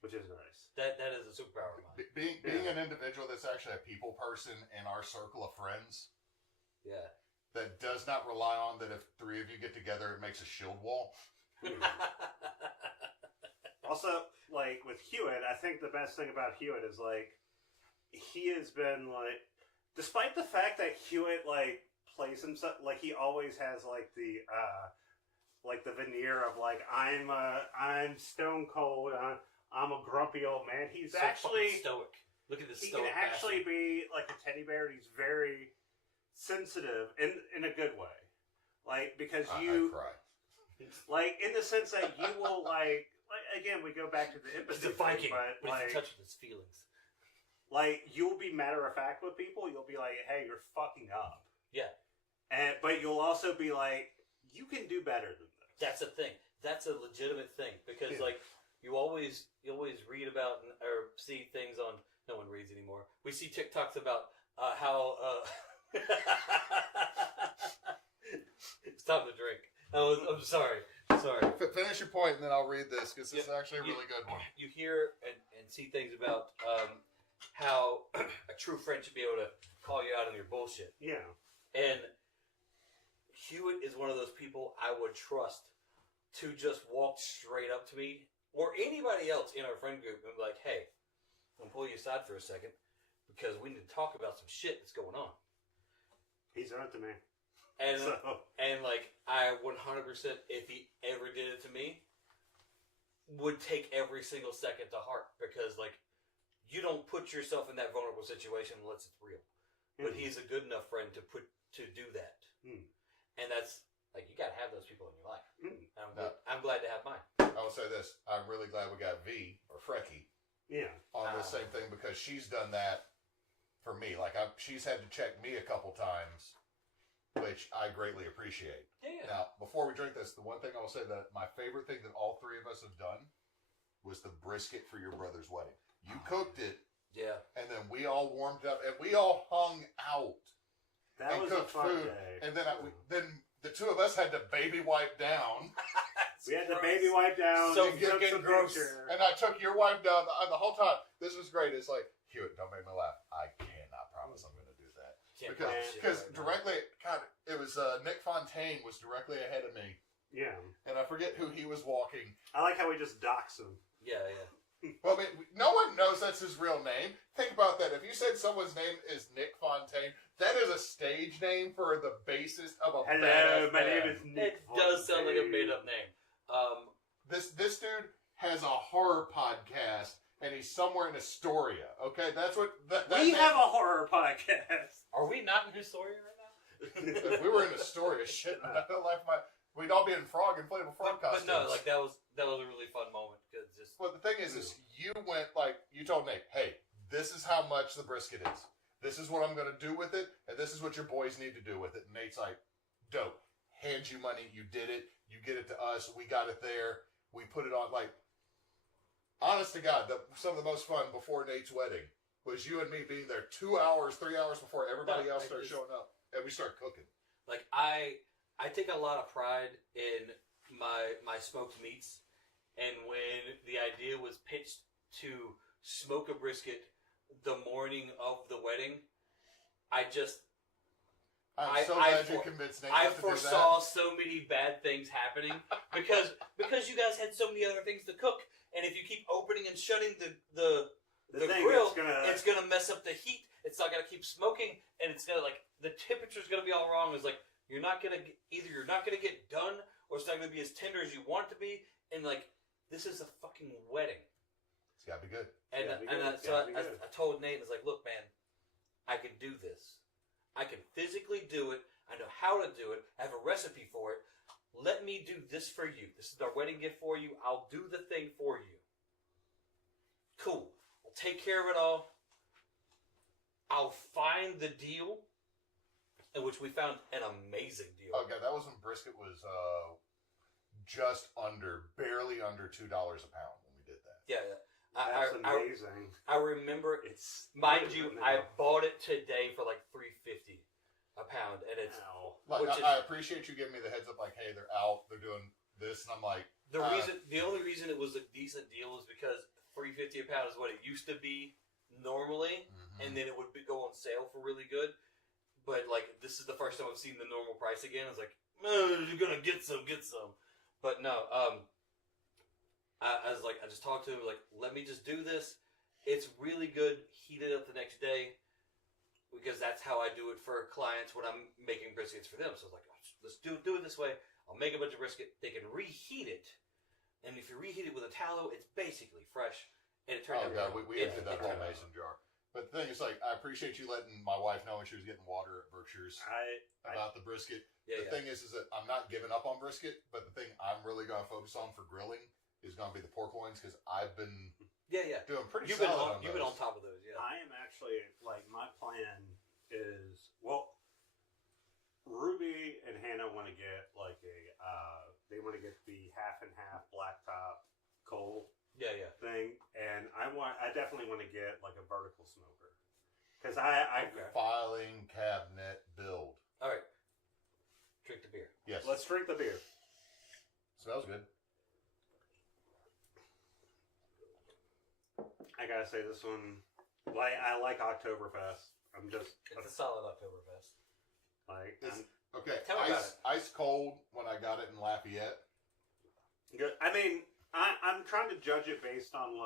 which is nice. That is a superpower of mine. Being an individual that's actually a people person in our circle of friends. Yeah. That does not rely on that if three of you get together, it makes a shield wall. Also, like, with Hewitt, I think the best thing about Hewitt is, like, he has been, like, despite the fact that Hewitt, like, plays himself, like, he always has, like, the veneer of, like, I'm stone cold, I'm a grumpy old man. He's so actually stoic. Look at this. He can actually be, like, a teddy bear. He's very sensitive in a good way. Like, because I cry. Like, in the sense that you will, like, again, we go back to the empathy. He's a Viking, but he's in touch with his feelings. Like, you'll be matter of fact with people. You'll be like, "Hey, you're fucking up." Yeah. But you'll also be like, "You can do better than this." That's a thing. That's a legitimate thing because, like, you always read about or see things on. No one reads anymore. We see TikToks about how. It's time to drink. I'm sorry. Finish your point, and then I'll read this because this is actually a really good one. You hear and see things about how a true friend should be able to call you out on your bullshit. Yeah. And Hewitt is one of those people I would trust to just walk straight up to me or anybody else in our friend group and be like, "Hey, I'm going to pull you aside for a second because we need to talk about some shit that's going on." He's on to me. And and like I 100%, if he ever did it to me, would take every single second to heart because, like, you don't put yourself in that vulnerable situation unless it's real. But he's a good enough friend to do that, and that's like you got to have those people in your life. I'm glad to have mine. I will say this: I'm really glad we got V or Frecky, on the same thing because she's done that for me. Like she's had to check me a couple times, which I greatly appreciate. Yeah. Now, before we drink this, the one thing I will say that my favorite thing that all three of us have done was the brisket for your brother's wedding. You cooked it. Yeah. And then we all warmed up, and we all hung out. That and was a cooked fun food. day. And then then the two of us had to baby wipe down. We had the baby wipe down. So and took fucking some gross. picture. And I took your wipe down the whole time. This was great. It's like, Hewitt, don't make me laugh. I cannot promise I'm going to do that. Because directly, God, it was Nick Fontaine was directly ahead of me. Yeah. And I forget who he was walking. I like how we just dox him. Yeah. Well, I mean, no one knows that's his real name. Think about that. If you said someone's name is Nick Fontaine, that is a stage name for the bassist of a Hello, my name band. is Nick. It does sound like a made up name. This dude has a horror podcast, and he's somewhere in Astoria. Okay, that's what that We man- have a horror podcast. Are we not in Astoria right now? If we were in Astoria, shit, I felt like we'd all be in inflatable frog But costumes. no, like that was a really fun moment because just Well, the thing is you went you told Nate, hey, this is how much the brisket is. This is what I'm going to do with it, and this is what your boys need to do with it. And Nate's like, dope. Hand you money. You did it. You get it to us. We got it there. We put it on. Like, honest to God, some of the most fun before Nate's wedding was you and me being there 2 hours, 3 hours before everybody else started showing up, and we start cooking. like I take a lot of pride in my smoked meats, and when the idea was pitched to smoke a brisket the morning of the wedding, I'm so glad you convinced Nate I not to do foresaw that. so many bad things happening because you guys had so many other things to cook, and if you keep opening and shutting the thing grill, that's it's gonna mess up the heat. It's not gonna keep smoking, and it's gonna the temperature's gonna be all wrong. It's like you're not gonna get done, or it's not gonna be as tender as you want it to be, and this is a fucking wedding. It's got to be good. And Yeah, I told Nate, I was like, look, man, I can do this. I can physically do it. I know how to do it. I have a recipe for it. Let me do this for you. This is our wedding gift for you. I'll do the thing for you. Cool. I'll take care of it all. I'll find the deal, in which we found an amazing deal. Okay, that was when brisket was just barely under $2 a pound when we did that. Yeah. That's amazing. I remember It's mind you, I bought it today for like $3.50 a pound, and it's Wow. I appreciate you giving me the heads up. Like, hey, they're out, they're doing this, and I'm like, the only reason it was a decent deal is because $3.50 a pound is what it used to be normally, and then it would go on sale for really good. But this is the first time I've seen the normal price again. It's like, you're gonna get some. But no, I was like, I just talked to him like, let me just do this. It's really good. Heat it up the next day, because that's how I do it for clients when I'm making briskets for them. So I was like, let's do it this way. I'll make a bunch of brisket. They can reheat it, and if you reheat it with a tallow, it's basically fresh. And it turned out. God, we did that whole mason jar. But the thing is, I appreciate you letting my wife know when she was getting water at Berkshire's about the brisket. The thing is that I'm not giving up on brisket, but the thing I'm really going to focus on for grilling is going to be the pork loins, because I've been doing pretty solid on those. You've been on top of those, yeah. I am actually, my plan is, Ruby and Hannah want to get they want to get the half and half blacktop coal thing, and I definitely want to get a vertical smoker, because I Filing cabinet build. All right, drink the beer. Yes. Let's drink the beer. Smells good. I gotta say this one, I like Oktoberfest. It's a solid Oktoberfest. Okay, Tell me about it. Ice cold when I got it in Lafayette. Good. I mean, I'm trying to judge it based on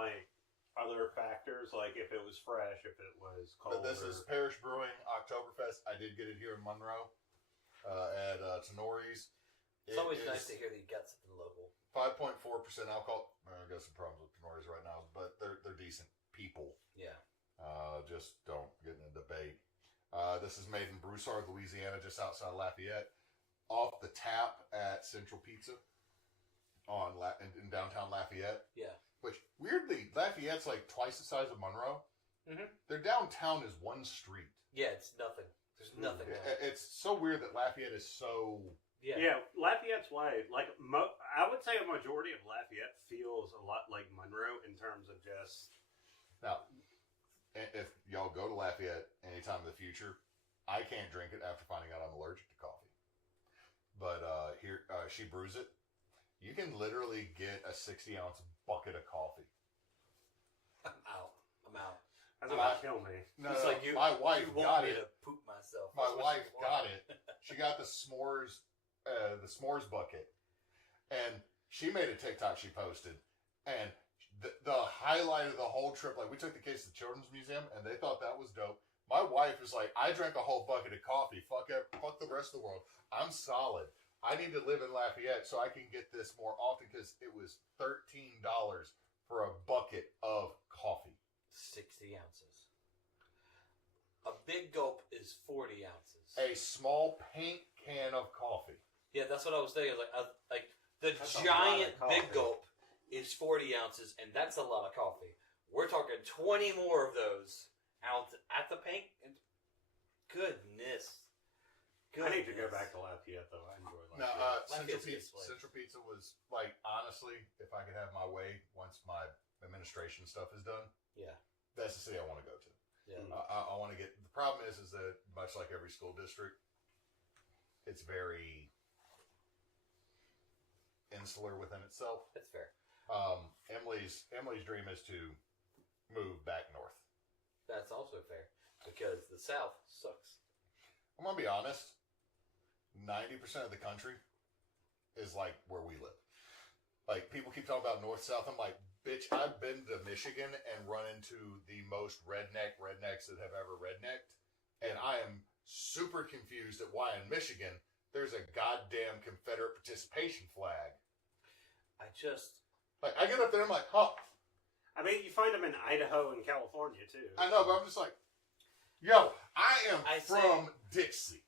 other factors, like if it was fresh, if it was cold. But this is Parish Brewing Oktoberfest. I did get it here in Monroe at Tenori's. It's always nice to hear that you got something local. 5.4% alcohol. I've got some problems with Tenori's right now, but they're decent people. Yeah. Just don't get in a debate. This is made in Broussard, Louisiana, just outside Lafayette, off the tap at Central Pizza in downtown Lafayette. Yeah. Which, weirdly, Lafayette's like twice the size of Monroe. Mm-hmm. Their downtown is one street. Yeah, it's nothing. There's nothing there. It's so weird that Lafayette is so... Yeah, Lafayette's wide. I would say a majority of Lafayette feels a lot like Monroe in terms of just... Now, if y'all go to Lafayette anytime in the future, I can't drink it after finding out I'm allergic to coffee. But here, she brews it. You can literally get a 60-ounce bucket of coffee. I'm out. That's about to kill me. No, it's like my wife you got want me it. to poop myself. My That's what wife she wants. got it. She got the s'mores bucket, and she made a TikTok she posted, and the highlight of the whole trip, we took the kids to the Children's Museum, and they thought that was dope. My wife was like, I drank a whole bucket of coffee. Fuck the rest of the world. I'm solid. I need to live in Lafayette so I can get this more often, because it was $13 for a bucket of coffee? 60 ounces. A big gulp is 40 ounces. A small paint can of coffee. Yeah, that's what I was thinking. Like the That's a giant lot of big coffee. gulp is 40 ounces, and that's a lot of coffee. We're talking 20 more of those out at the paint. And goodness. I need to go back to Lafayette though. I enjoy No, Lafayette. Central Pizza was like, honestly, if I could have my way once my administration stuff is done, Yeah. that's the city I want to go to. Yeah. I want to get. The problem is that much like every school district, it's very insular within itself. That's fair. Emily's dream is to move back north. That's also fair because the South sucks. I'm gonna be honest. 90% of the country is like where we live. Like people keep talking about north south. I'm like, bitch, I've been to Michigan and run into the most rednecks that have ever rednecked, and I am super confused at why in Michigan there's a goddamn Confederate participation flag. I just Like I get up there, I'm like, huh. I mean, you find them in Idaho and California too. I know, but I'm just like, yo, I am from Dixie.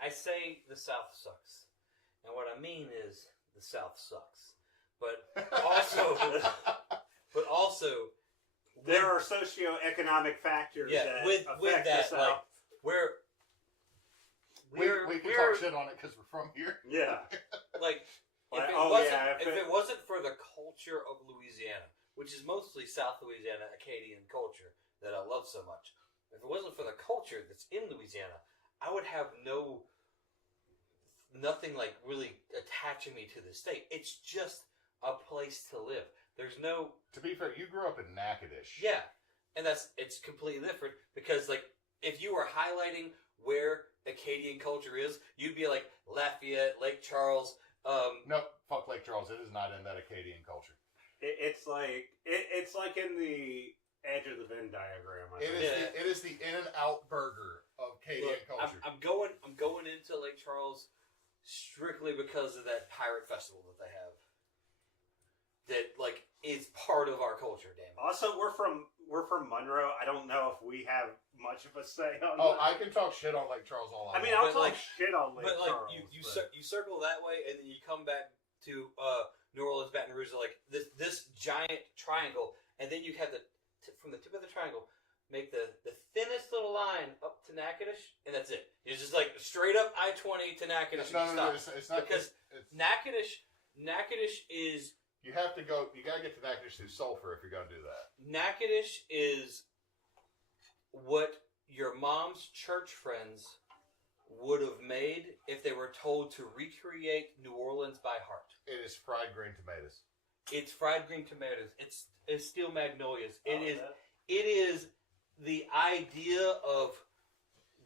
I say the South sucks, and what I mean is the South sucks. But also, there are socioeconomic factors that with affect that, the like South. We can talk shit on it because we're from here. Yeah. Like Like, if it wasn't for the culture of Louisiana, which is mostly South Louisiana Acadian culture that I love so much, if it wasn't for the culture that's in Louisiana, I would have nothing like really attaching me to the state. It's just a place to live. There's no. To be fair, you grew up in Natchitoches. Yeah, and it's completely different because like if you were highlighting where Acadian culture is, you'd be like Lafayette, Lake Charles. No, fuck Lake Charles. It is not in that Acadian culture. It's like in the edge of the Venn diagram. I think. It is the In and Out burger of Acadian culture. I'm going into Lake Charles strictly because of that pirate festival that they have. That like is part of our culture. Damn it. Also, we're from Monroe. I don't know if we have much of a say on. Oh, that. I can talk shit on Lake Charles all I I mean, want. I'll talk shit on Lake But like Charles. you circle that way, and then you come back to New Orleans, Baton Rouge, like this giant triangle, and then you have from the tip of the triangle make the thinnest little line up to Natchitoches, and that's it. It's just like straight up I-20 to Natchitoches. No, it's not because Natchitoches is. You have to go. You gotta get to Natchitoches through Sulphur if you're gonna do that. Natchitoches is what your mom's church friends would have made if they were told to recreate New Orleans by heart. It is fried green tomatoes. It's fried green tomatoes. It's steel magnolias. It that. is the idea of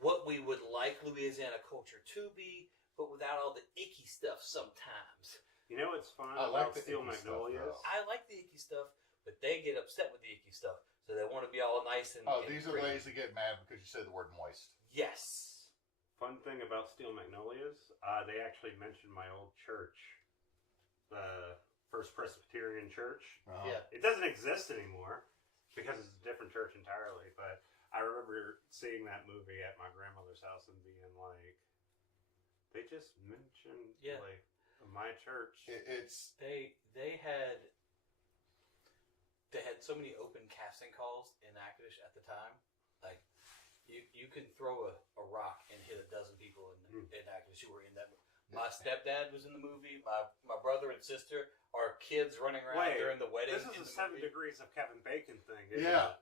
what we would like Louisiana culture to be, but without all the icky stuff sometimes. You know what's fun I like about the Steel icky stuff, Magnolias? though. I like the icky stuff, but they get upset with the icky stuff, so they want to be all nice and. Oh, and these are pretty. ladies that get mad because you said the word moist. Yes. Fun thing about Steel Magnolias, they actually mentioned my old church, the First Presbyterian Church. Uh-huh. Yeah. It doesn't exist anymore because it's a different church entirely. But I remember seeing that movie at my grandmother's house and being like, they just mentioned like my church. They had so many open casting calls in Natchitoches at the time. Like you could throw a rock and hit a dozen people in Natchitoches who were in that movie. My stepdad was in the movie. My brother and sister are kids running around during the wedding. This is a 7 Degrees of Kevin Bacon thing. Isn't Yeah.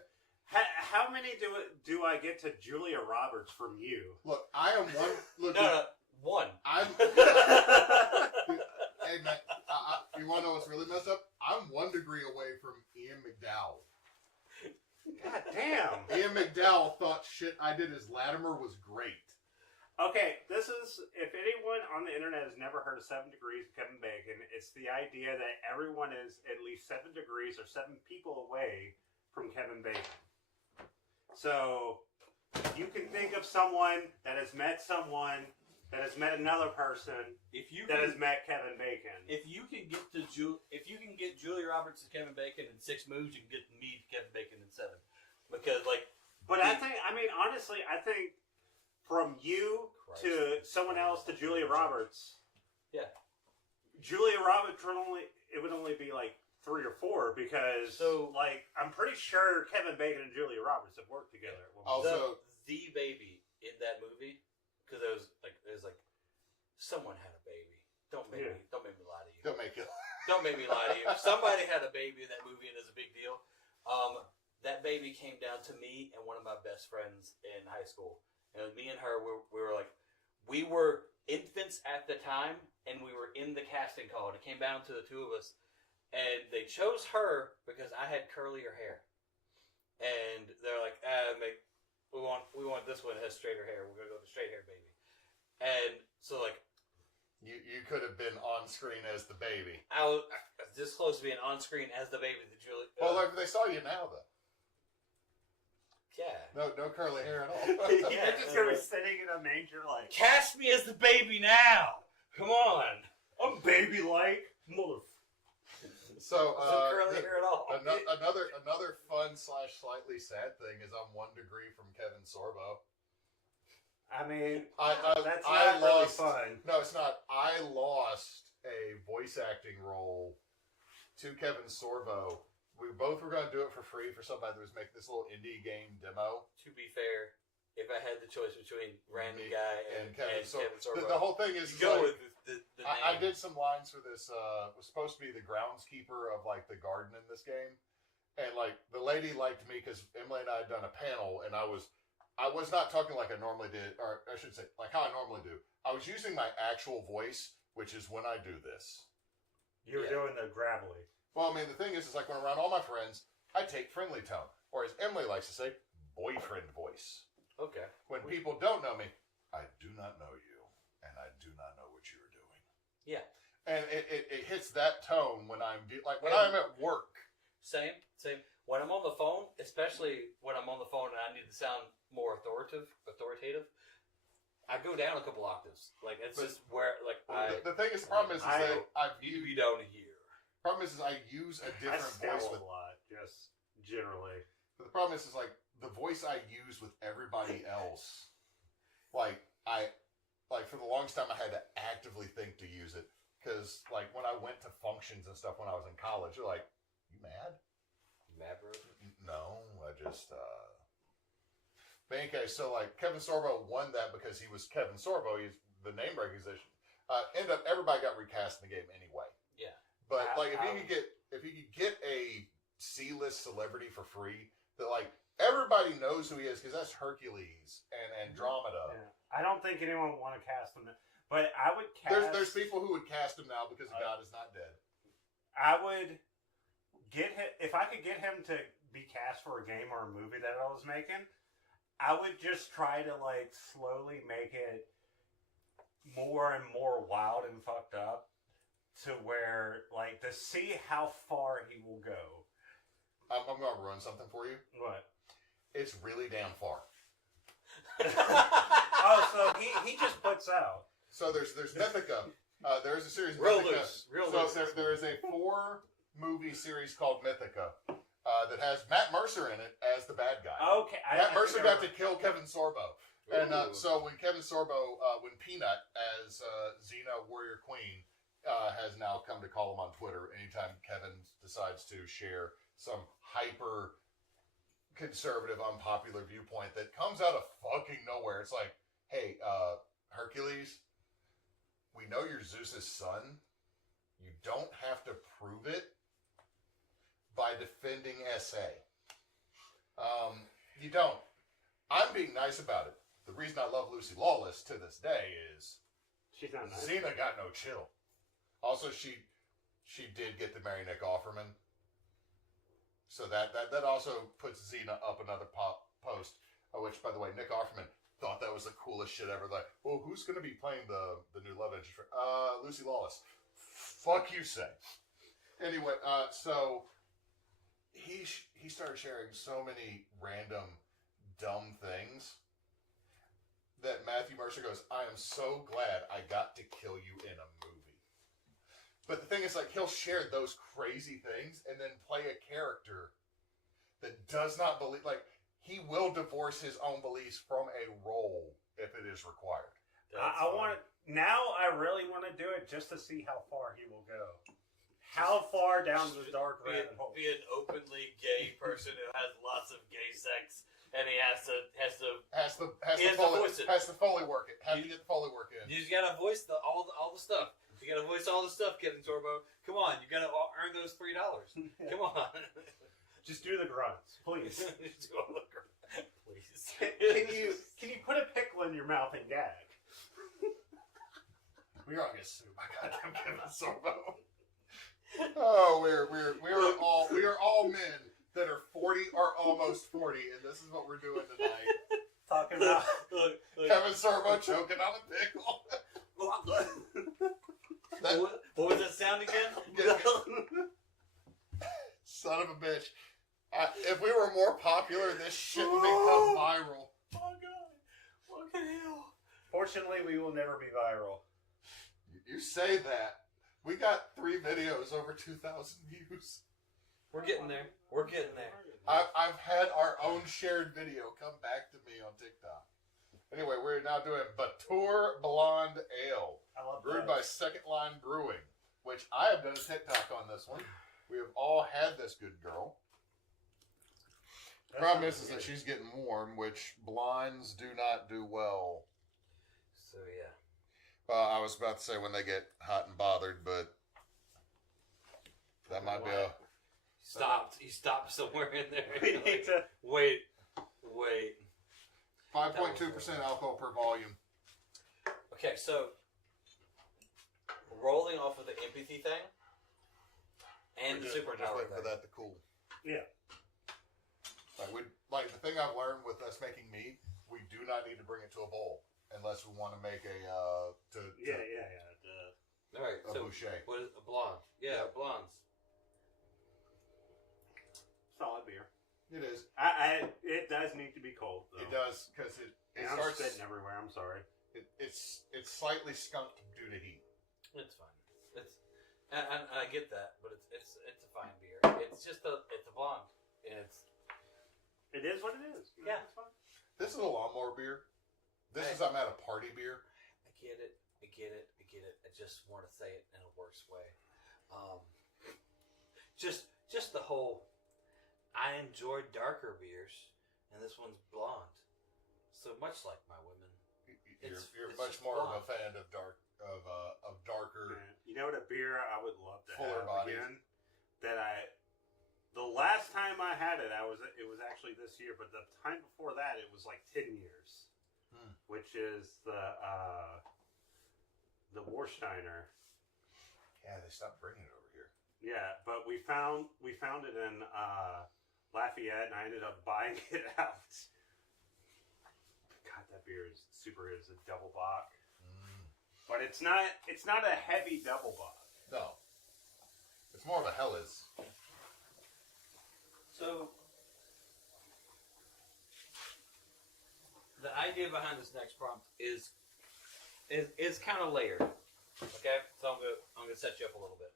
it? How many do I get to Julia Roberts from you? Look, I am one. Look, No, one. I'm. Hey man, you want to know what's really messed up? I'm 1 degree away from Ian McDowell. God damn. Ian McDowell thought shit I did as Latimer was great. Okay, this is, if anyone on the internet has never heard of 7 Degrees of Kevin Bacon, it's the idea that everyone is at least 7 degrees or 7 people away from Kevin Bacon. So, you can think of someone that has met someone that has met another person If you that can, has met Kevin Bacon. if you can get Julia Roberts to Kevin Bacon in 6 moves, you can get me to Kevin Bacon in 7. Because But I mean, honestly, I think from you to someone else to Julia Roberts. Yeah. Julia Roberts would only be like 3 or 4 because I'm pretty sure Kevin Bacon and Julia Roberts have worked together at one point. Also, the baby in that movie, because it was like someone had a baby. Don't make me lie to you. Don't make me lie to you. Somebody had a baby in that movie, and it's a big deal. That baby came down to me and one of my best friends in high school. And me and her, we were infants at the time, and we were in the casting call. And it came down to the 2 of us, and they chose her because I had curlier hair. And they're like, we want this one that has straighter hair. We're gonna go with the straight hair baby. And so you could have been on screen as the baby. I was this close to being on screen as the baby that Julie. Well, they saw you now though. Yeah. No curly hair at all. Yeah, they're just gonna be sitting in a manger like. Cast me as the baby now. Come on. I'm baby-like. Mother. So, no curly hair at all. another fun / slightly sad thing is I'm 1 degree from Kevin Sorbo. I mean, that's I not really lost, fun. No, it's not. I lost a voice acting role to Kevin Sorbo. We both were going to do it for free for somebody that was making this little indie game demo. To be fair, if I had the choice between Randy Guy and Kevin Sorbo, the whole thing is go with the name. I did some lines for this. Was supposed to be the groundskeeper of the garden in this game, and the lady liked me because Emily and I had done a panel, and I was not talking like I normally did, or I should say like how I normally do. I was using my actual voice, which is when I do this. You were doing the gravelly. Well, I mean, the thing is when I'm around all my friends, I take friendly tone, or as Emily likes to say, boyfriend voice. Okay. When people don't know me, I do not know you, and I do not know what you are doing. Yeah. And it hits that tone when I'm when I'm at work. Same. When I'm on the phone, especially when I'm on the phone and I need to sound more authoritative, I go down a couple octaves. It's just where the thing is, the problem is that I've need to be down here. Problem is I use a different voice with a lot, just generally. But the problem is the voice I use with everybody else. For the longest time I had to actively think to use it because when I went to functions and stuff when I was in college, they're like, "You mad? You mad, bro?" No, I just. But anyway, so Kevin Sorbo won that because he was Kevin Sorbo. He's the name recognition. Everybody got recast in the game anyway. Yeah. But if you could get a C-list celebrity for free, that everybody knows who he is because that's Hercules and Andromeda. Yeah. I don't think anyone would want to cast him, but I would cast. There's people who would cast him now because God is not dead. I would get him if I could get him to be cast for a game or a movie that I was making. I would just try to slowly make it more and more wild and fucked up. To where, to see how far he will go. I'm going to run something for you. What? It's really damn far. Oh, so he just puts out. So there's Mythica. There's a series. Real Mythica. loose. There is a 4-movie series called Mythica that has Matt Mercer in it as the bad guy. Okay. Matt Mercer got to kill Kevin Sorbo. And so when Kevin Sorbo, when Peanut as Xena Warrior Queen, has now come to call him on Twitter anytime Kevin decides to share some hyper conservative, unpopular viewpoint that comes out of fucking nowhere. It's like, hey, Hercules, we know you're Zeus's son. You don't have to prove it by defending SA. You don't. I'm being nice about it. The reason I love Lucy Lawless to this day is she's not nice. Xena got no chill. Also, she did get to marry Nick Offerman. So that also puts Xena up another post, which, by the way, Nick Offerman thought that was the coolest shit ever. Well, who's going to be playing the new love interest? Lucy Lawless. Fuck you, say. Anyway, so he started sharing so many random dumb things. that Matthew Mercer goes, I am so glad I got to kill you in a movie. But the thing is, like, he'll share those crazy things and then play a character that does not believe, like, he will divorce his own beliefs from a role if it is required. I want now. I really want to do it just to see how far he will go. How far down the dark rabbit hole? Be an openly gay person who has lots of gay sex, and he has to Foley work it. Have to get the Foley work in. You just gotta voice all the stuff. You gotta voice all the stuff, Kevin Sorbo. Come on, you gotta earn those $3. Come on. Just do the grunts, please. Just do all the grunts, please. Can you put a pickle in your mouth and gag? We're gonna get sued by goddamn Kevin Sorbo. Oh, we are all men that are 40 or almost 40, and this is what we're doing tonight. Talking about look. Kevin Sorbo choking on a pickle. What was that sound again? Son of a bitch. If we were more popular, this shit would become viral. Oh, God. What the hell? Fortunately, we will never be viral. You say that. We got 3 videos over 2,000 views. We're getting there. We're getting there. I've had our own shared video come back to me on TikTok. Anyway, we're now doing Batur Blonde Ale. I love Brewed by Second Line Brewing, which I have done a TikTok on this one. We have all had this good girl. The problem is that she's getting warm, which blondes do not do well. So, yeah. I was about to say when they get hot and bothered, but that might be a... He stopped somewhere in there. We need to... Wait. 5.2% alcohol per volume. Okay, so rolling off of the empathy thing and the We're just superpower waiting for thing. that to cool. Yeah. Like the thing I've learned with us making meat, we do not need to bring it to a bowl unless we want to make a All right, a so boucher. what is a blonde? Yeah, blondes. Solid beer. It is. It does need to be cold, though. It does because it I'm starts. spitting everywhere. I'm sorry. It's slightly skunked due to heat. It's fine. And I get that, but it's a fine beer. It's just it's a blonde, and It is what it is. Yeah. It's fine. This is a lawnmower beer. This is I'm at a party beer. I get it. I just want to say it in a worse way. Just the whole. I enjoy darker beers, and this one's blonde. So much like my women. You're it's much just more blonde. of a fan of darker. You know what a beer I would love to Fuller have bodies. again? The last time I had it, it was actually this year, but the time before that, it was like 10 years, which is the Warsteiner. Yeah, they stopped bringing it over here. Yeah, but we found it in Lafayette, and I ended up buying it out. God, that beer is super. It's a double bock, but it's not a heavy double bock. No, it's more of a Helles. So, the idea behind this next prompt is kind of layered. Okay, so I'm gonna set you up a little bit.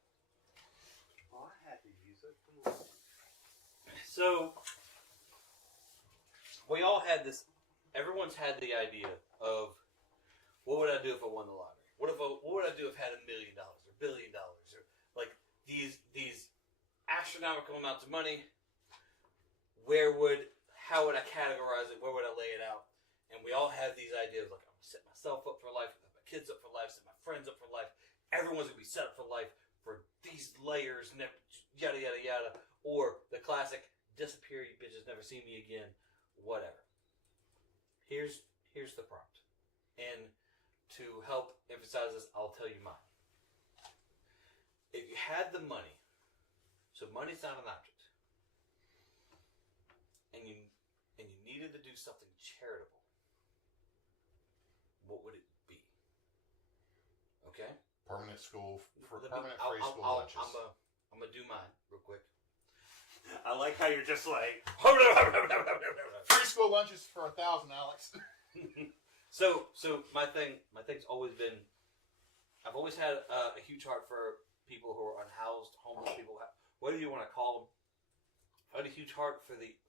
Oh, I had to use it. Come on. So, we all had this. Everyone's had the idea of what would I do if I won the lottery? What would I do if I had $1 million or $1 billion or like these astronomical amounts of money? How would I categorize it? Where would I lay it out? And we all have these ideas like I'm gonna set myself up for life, set my kids up for life, set my friends up for life. Everyone's gonna be set up for life for these layers, yada yada yada. Or the classic disappear, you bitches, never see me again. Whatever. Here's the prompt. And to help emphasize this, I'll tell you mine. If you had the money, so money's not an object, and you needed to do something charitable, what would it be? Okay? Permanent school for Let me- permanent free school lunches. I'm gonna do mine real quick. I like how you're just like. Free school lunches for 1,000, Alex. So my thing's always been, I've always had a huge heart for people who are unhoused, homeless people, whatever you want to call them. I had a huge heart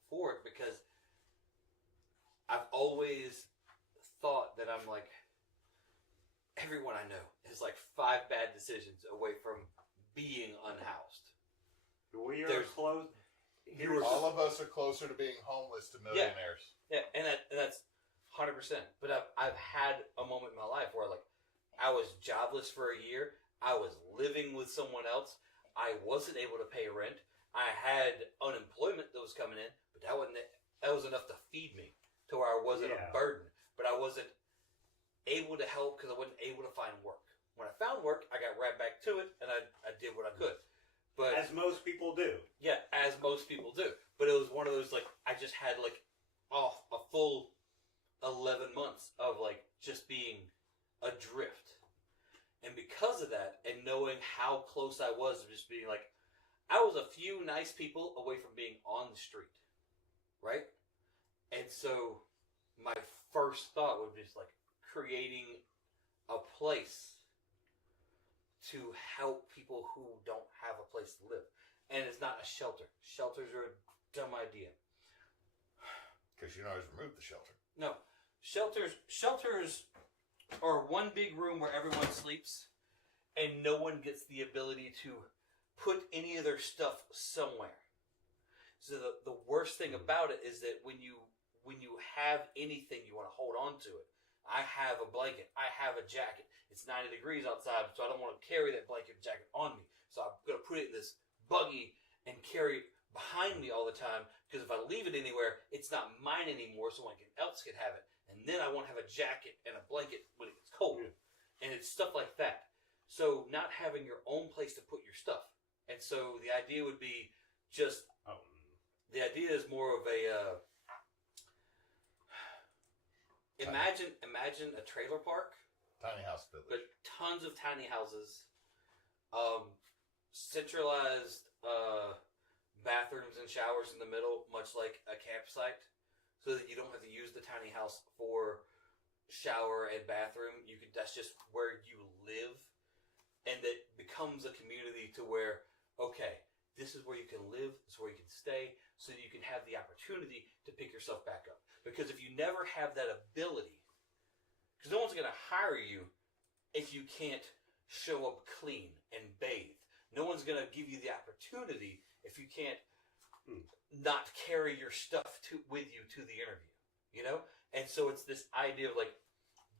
for it because I've always thought that I'm like, everyone I know is like 5 bad decisions away from being unhoused. We are There's- close. All of us are closer to being homeless to millionaires. Yeah, and that's 100%. But I've had a moment in my life where like I was jobless for a year. I was living with someone else. I wasn't able to pay rent. I had unemployment that was coming in, but that was enough to feed me to where I wasn't a burden. But I wasn't able to help because I wasn't able to find work. When I found work, I got right back to it, and I did what I could. But As most people do. yeah, as most people do. But it was one of those like I just had like a full 11 months of like just being adrift. And because of that, and knowing how close I was to just being like, I was a few nice people away from being on the street, right? And so my first thought would be just like creating a place to help people who don't have a place to live. And it's not a shelter. Shelters are a dumb idea. Because you can always remove the shelter. No. Shelters are one big room where everyone sleeps and no one gets the ability to put any of their stuff somewhere. So the worst thing about it is that when you have anything, you want to hold on to it. I have a blanket. I have a jacket. It's 90 degrees outside, so I don't want to carry that blanket and jacket on me. So I'm going to put it in this buggy and carry it behind me all the time, because if I leave it anywhere, it's not mine anymore, someone else can have it. And then I won't have a jacket and a blanket when it gets cold. And it's stuff like that. So not having your own place to put your stuff. And so the idea would be just, the idea is more of a, imagine a trailer park. Tiny house village. But tons of tiny houses, centralized bathrooms and showers in the middle, much like a campsite, so that you don't have to use the tiny house for shower and bathroom. That's just where you live, and that becomes a community to where, okay, this is where you can live, this is where you can stay, so that you can have the opportunity to pick yourself back up. Because if you never have that ability, because no one's going to hire you if you can't show up clean and bathe. No one's going to give you the opportunity if you can't not carry your stuff with you to the interview. You know? And so it's this idea of like,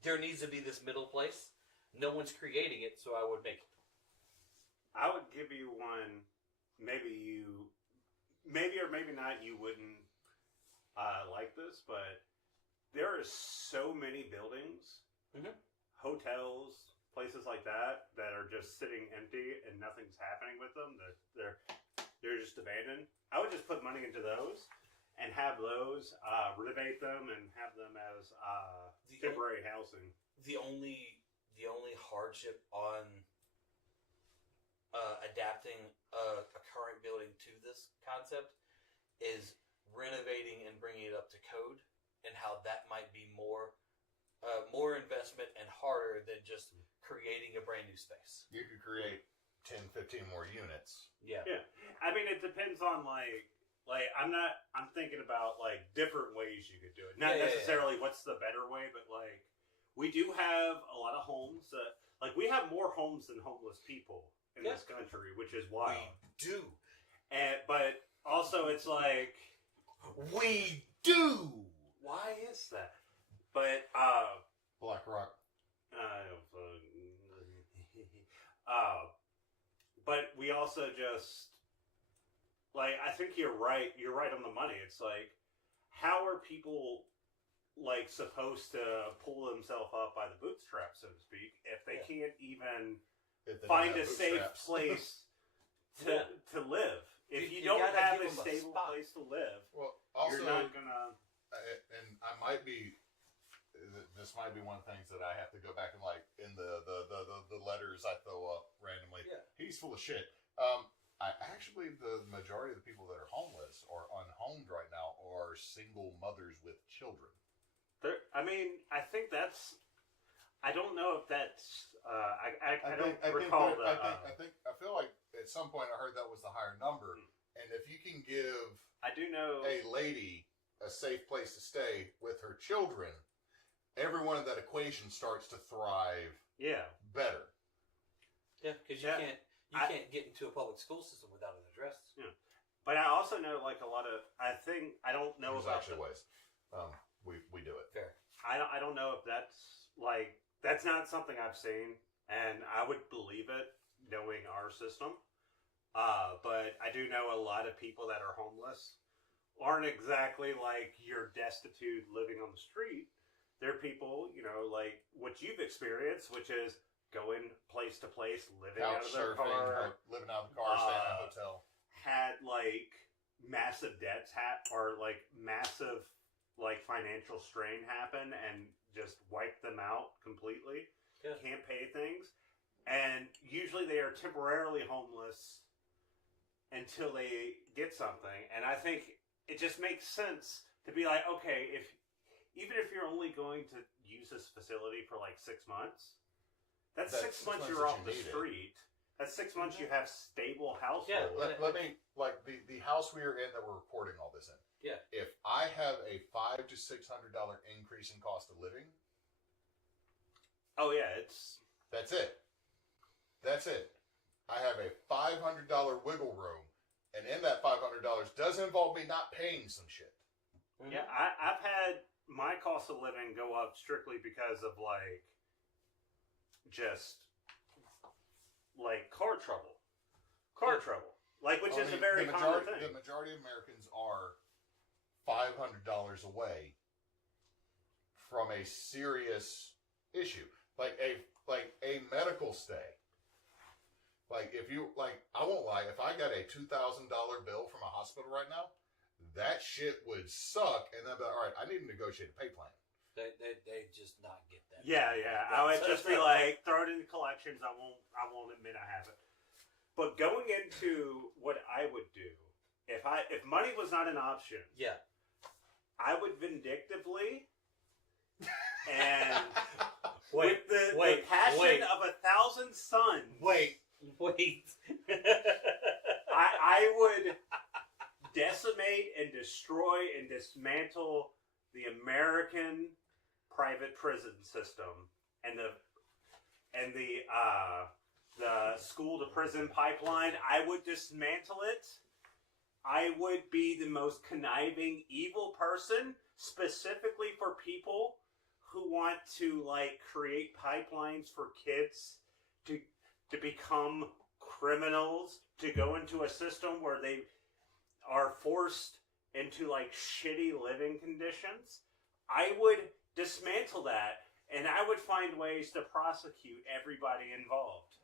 there needs to be this middle place. No one's creating it, so I would make it. I would give you one. Maybe or maybe not, you wouldn't like this, but there are so many buildings, hotels, places like that are just sitting empty and nothing's happening with them. They're just abandoned. I would just put money into those and have those, renovate them and have them as temporary housing. The only hardship on adapting a current building to this concept is renovating and bringing it up to code, and how that might be more investment and harder than just creating a brand new space. You could create 10, 15 more units. Yeah. I mean, it depends on like I'm thinking about like different ways you could do it. Not necessarily what's the better way, but like we do have a lot of homes that, like, we have more homes than homeless people in this country, which is wild. We do. But also it's like, we do. why is that? But Black Rock. But we also just, like, I think you're right on the money. It's like, how are people like supposed to pull themselves up by the bootstraps, so to speak, if they can't even find a safe place to live? If you don't have a stable place to live, well, also, you're not gonna. And I might be. This might be one of the things that I have to go back and, like, in the letters I throw up randomly. Yeah. He's full of shit. I actually, the majority of the people that are homeless or unhomed right now are single mothers with children. I mean, I think that's. I don't know if that's. I don't recall that. I feel like at some point I heard that was the higher number. And if you can give I do know a lady a safe place to stay with her children, everyone in that equation starts to thrive. Yeah. Better. Yeah, because you can't get into a public school system without an address. Yeah. But I also know like a lot of. I don't know There's about actually ways. We do it. Fair. I don't know if that's like that's not something I've seen, and I would believe it knowing our system. But I do know a lot of people that are homeless aren't exactly like you're destitute living on the street. They're people, like what you've experienced, which is going place to place, living out of their car, living out of the car, staying in a hotel. Had like massive debts or like massive like financial strain happen and just wipe them out completely. Yeah. Can't pay things. And usually they are temporarily homeless until they get something. And I think it just makes sense to be like, okay, even if you're only going to use this facility for like 6 months, that's 6 months you're off the street. That's 6 months you have stable household. Yeah, let me, like the house we are in that we're recording all this in. Yeah. If I have a $500 to $600 increase in cost of living. Oh yeah, That's it. That's it. I have a $500 wiggle room, and in that $500 does involve me not paying some shit. Mm-hmm. Yeah, I've had my cost of living go up strictly because of like just like car trouble, like which is a very common thing. The majority of Americans are $500 away from a serious issue, like a medical stay. Like if you I won't lie, if I got a $2,000 bill from a hospital right now, that shit would suck. And then, all right, I need to negotiate a pay plan. They just not get that. Yeah. I would just be like, throw it into collections. I won't admit I have it. But going into what I would do if money was not an option, yeah, I would vindictively and wait, with the passion of 1,000 suns. Wait. I would decimate and destroy and dismantle the American private prison system and the school to prison pipeline. I would dismantle it. I would be the most conniving, evil person, specifically for people who want to like create pipelines for kids to become criminals, to go into a system where they are forced into like shitty living conditions. I would dismantle that, and I would find ways to prosecute everybody involved.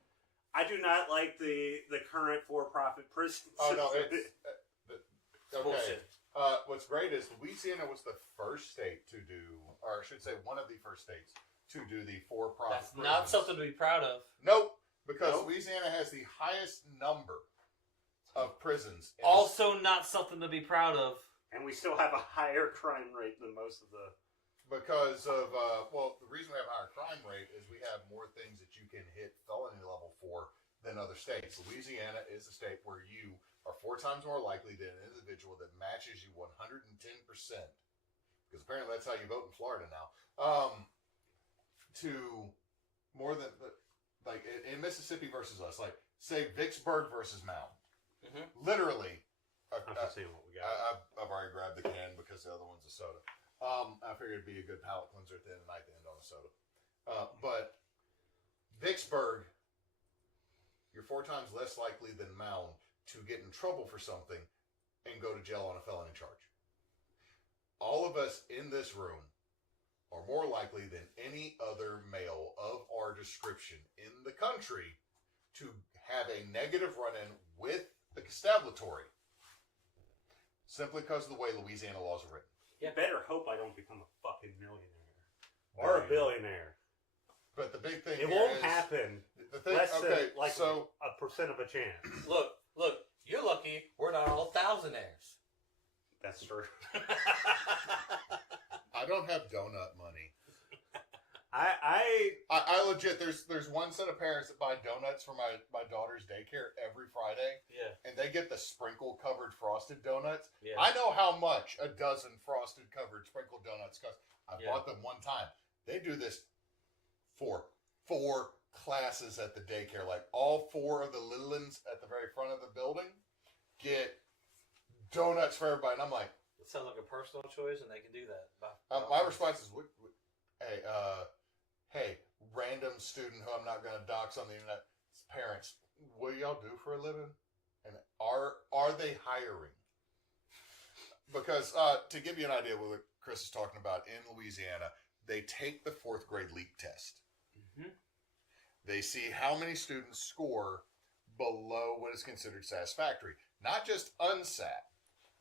I do not like the current for-profit prison system. Oh no, it's okay. Bullshit. What's great is Louisiana was the first state to do, or I should say, one of the first states to do the for-profit. That's not something to be proud of. Nope. Because Louisiana has the highest number of prisons. Also not something to be proud of. And we still have a higher crime rate than most of the... Because of, the reason we have a higher crime rate is we have more things that you can hit felony level for than other states. Louisiana is a state where you are 4 times more likely than an individual that matches you 110%. Because apparently that's how you vote in Florida now. To more than... Like in Mississippi versus us, like say Vicksburg versus Mound. Mm-hmm. Literally, I'm seeing what we got. I've already grabbed the can because the other one's a soda. I figured it'd be a good palate cleanser at the end of the night to end on a soda. But Vicksburg, you're 4 times less likely than Mound to get in trouble for something and go to jail on a felony charge. All of us in this room are more likely than any other male of our description in the country to have a negative run-in with the constabulary simply because of the way Louisiana laws are written. You better hope I don't become a fucking millionaire or a billionaire. But the big thing it won't happen. The thing, less than like so, a percent of a chance. Look, you're lucky we're not all thousandaires. That's true. I don't have donut money. I legit. There's one set of parents that buy donuts for my daughter's daycare every Friday. Yeah. And they get the sprinkle covered frosted donuts. Yeah. I know how much a dozen frosted covered sprinkle donuts cost. I bought them one time. They do this for 4 classes at the daycare. Like all 4 of the little ones at the very front of the building get donuts for everybody. And I'm like, It sounds like a personal choice, and they can do that. my response is, hey, random student who I'm not going to dox on the internet, parents, what do y'all do for a living? And are they hiring? Because to give you an idea of what Chris is talking about, in Louisiana, they take the 4th grade LEAP test. Mm-hmm. They see how many students score below what is considered satisfactory. Not just unsat,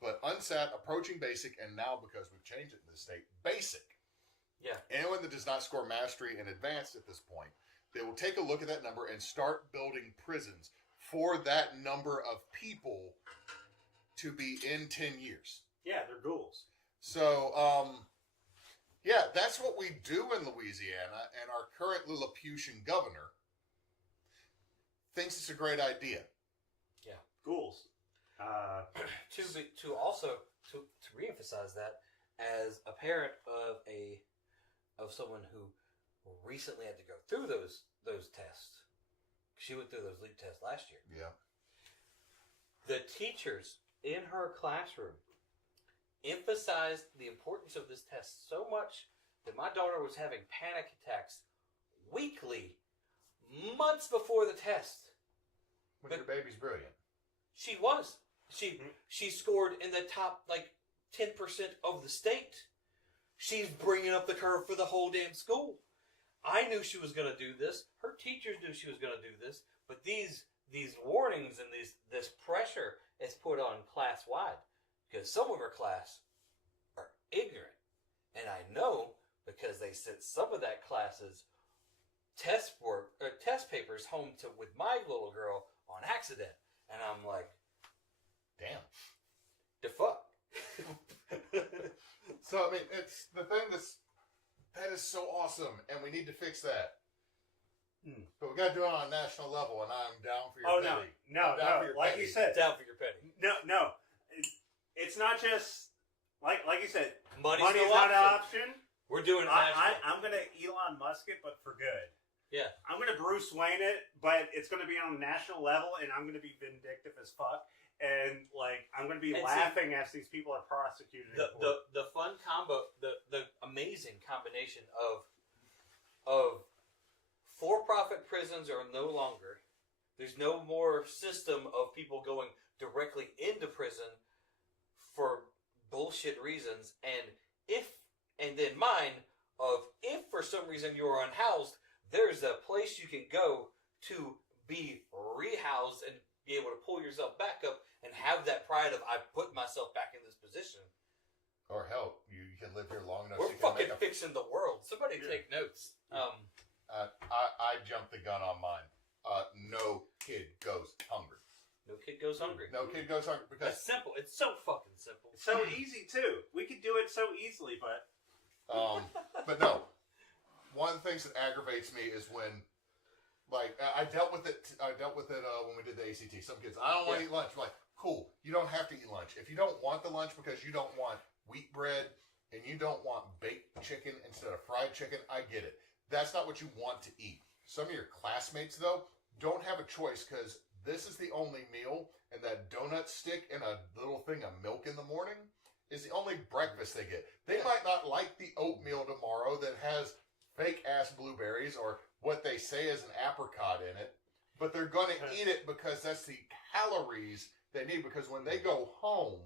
but unsat, approaching basic, and now, because we've changed it in the state, basic. Yeah. Anyone that does not score mastery and advanced at this point, they will take a look at that number and start building prisons for that number of people to be in 10 years. Yeah, they're ghouls. So, yeah, that's what we do in Louisiana, and our current Lilliputian governor thinks it's a great idea. Yeah. Ghouls. To also reemphasize that, as a parent of someone who recently had to go through those tests, she went through those LEAP tests last year. Yeah. The teachers in her classroom emphasized the importance of this test so much that my daughter was having panic attacks weekly, months before the test. When your baby's brilliant. She was. She scored in the top 10% of the state. She's bringing up the curve for the whole damn school. I knew she was going to do this. Her teachers knew she was going to do this. But these warnings and this pressure is put on class wide, because some of her class are ignorant, and I know because they sent some of that class's test papers home with my little girl on accident, and I'm like, damn, the fuck. So I mean, it's the thing that is so awesome, and we need to fix that. But we got to do it on a national level, and I'm down for your petty. No. Like petty. you said, Down for your petty. No. It's not just like you said. Money's Money's no not an option. We're doing national. I'm gonna Elon Musk it, but for good. Yeah. I'm gonna Bruce Wayne it, but it's gonna be on a national level, and I'm gonna be vindictive as fuck, and I'm gonna be laughing as these people are prosecuted. The fun combo, the amazing combination of for-profit prisons are no longer. There's no more system of people going directly into prison for bullshit reasons, and then mine of if for some reason you're unhoused, there's a place you can go to be rehoused and be able to pull yourself back up and have that pride of I put myself back in this position. Or hell, you can live here long enough. We're so you can fucking fixing the world. Somebody take notes. I jumped the gun on mine. No kid goes hungry. No kid goes hungry. No kid goes hungry because That's simple. It's so fucking simple. It's so easy too. We could do it so easily, but no. One of the things that aggravates me is when, I dealt with it. When we did the ACT. Some kids, I don't want to eat lunch. I'm like, cool. You don't have to eat lunch. If you don't want the lunch because you don't want wheat bread and you don't want baked chicken instead of fried chicken, I get it. That's not what you want to eat. Some of your classmates, though, don't have a choice because this is the only meal, and that donut stick and a little thing of milk in the morning is the only breakfast they get. They might not like the oatmeal tomorrow that has fake-ass blueberries or what they say is an apricot in it, but they're going to eat it because that's the calories they need, because when they go home,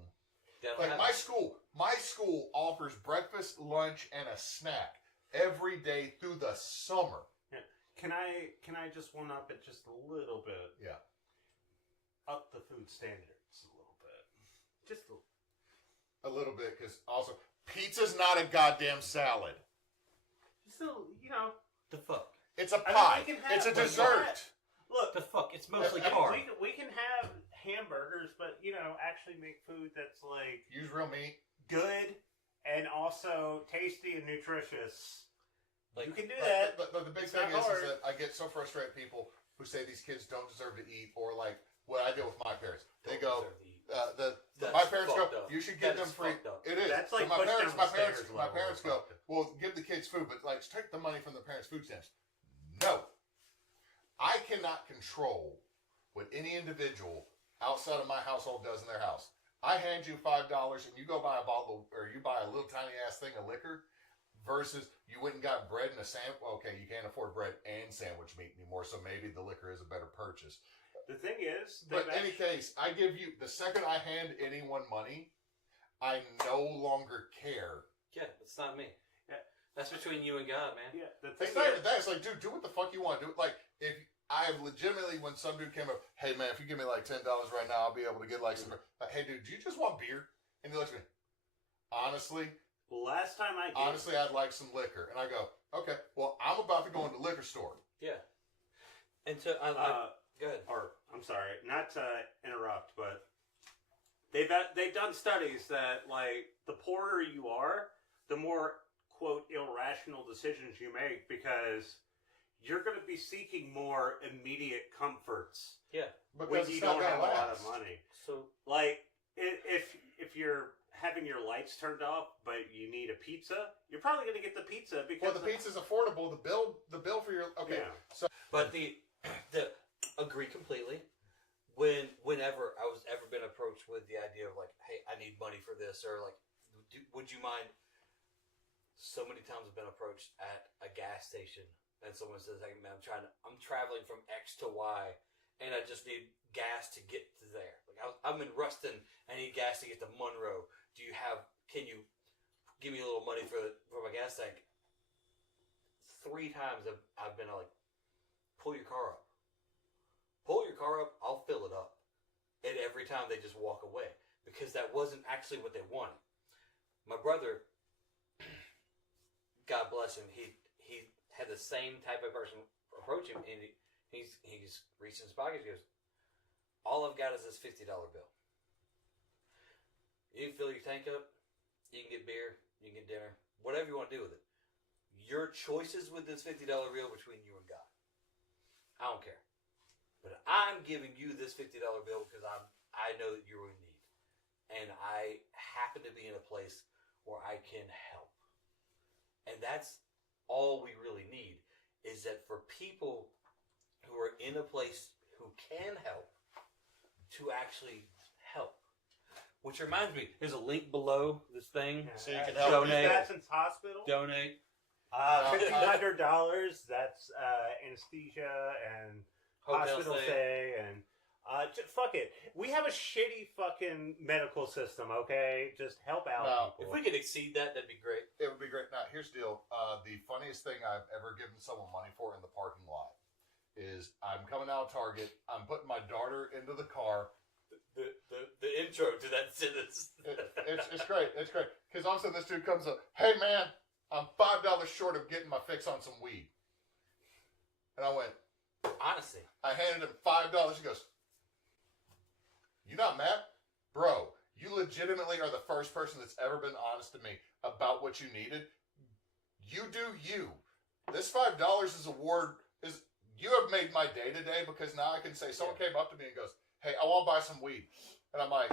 my school offers breakfast, lunch, and a snack every day through the summer. Yeah. Can I just one up it just a little bit? Yeah. Up the food standards a little bit. Just a little bit, because also pizza's not a goddamn salad. Still, the fuck. It's a pie. It's a dessert. Look, the fuck. It's mostly carb. We can have hamburgers, but actually make food that's use real meat. good and also tasty and nutritious. Like, you can do that. But the big It's thing not is hard. that I get so frustrated with people who say these kids don't deserve to eat, or like what I deal with my parents. They go, my parents go, you should give them free. It is. That's like so my push parents, down my the parents, stairs my level. parents go, well, give the kids food, but like take the money from the parents' food stamps. No, I cannot control what any individual outside of my household does in their house. I hand you $5 and you go buy a bottle, or you buy a little tiny ass thing of liquor, versus you went and got bread and a sandwich. Okay, you can't afford bread and sandwich meat anymore, so maybe the liquor is a better purchase. The thing is, But in any case, I give you, the second I hand anyone money, I no longer care. Yeah, it's not me. Yeah. That's between you and God, man. yeah, the thing It's not is, even that. It's like, dude, do what the fuck you want. Do it. Like, if I have legitimately, when some dude came up, hey man, if you give me like $10 right now, I'll be able to get like some. Like, hey dude, do you just want beer? And he looks at me. Honestly, last time I gave, I'd like some liquor. And I go, okay, well, I'm about to go into the liquor store. Yeah. And so I go ahead. or I'm sorry, not to interrupt, but they've done studies that like the poorer you are, the more quote irrational decisions you make because you're going to be seeking more immediate comforts Yeah. when Because you it's not don't have gonna a lot of last. money. So Like if you're having your lights turned off, but you need a pizza, you're probably going to get the pizza because Well, the pizza's affordable. The bill for your okay. Yeah. but the agree completely. Whenever I was ever been approached with the idea of like, hey, I need money for this, or like, would you mind? So many times I've been approached at a gas station, and someone says, "Hey, man, I'm traveling from X to Y, and I just need gas to get to there. Like I'm in Ruston, I need gas to get to Monroe. Can you give me a little money for my gas tank?" 3 times I've been like, pull your car up. Pull your car up, I'll fill it up. And every time they just walk away because that wasn't actually what they wanted. My brother, God bless him, he had the same type of person approach him, and he's reached in his pocket. He goes, "All I've got is this $50 bill. You can fill your tank up, you can get beer, you can get dinner, whatever you want to do with it. Your choices with this $50 bill between you and God. I don't care. But I'm giving you this $50 bill because I know that you're in need. And I happen to be in a place where I can help." And that's all we really need, is that for people who are in a place who can help, to actually help. Which reminds me, there's a link below this thing. So you can help. help. Donate. That's Hospital. Donate. $1,500. That's anesthesia and hospital stay and fuck it. We have a shitty fucking medical system. Okay, just help out Well, If people. we could exceed that, that'd be great. It would be great. Now, here's the deal. The funniest thing I've ever given someone money for in the parking lot is I'm coming out of Target. I'm putting my daughter into the car. The intro to that sentence. It's great. It's great. Because all of a sudden this dude comes up, "Hey, man, I'm $5 short of getting my fix on some weed." And I went, Honestly. I handed him $5. He goes, "You not mad? Bro, you legitimately are the first person that's ever been honest to me about what you needed. You do you. This $5 is you have made my day today, because now I can say," someone came up to me and goes, "Hey, I want to buy some weed." And I'm like,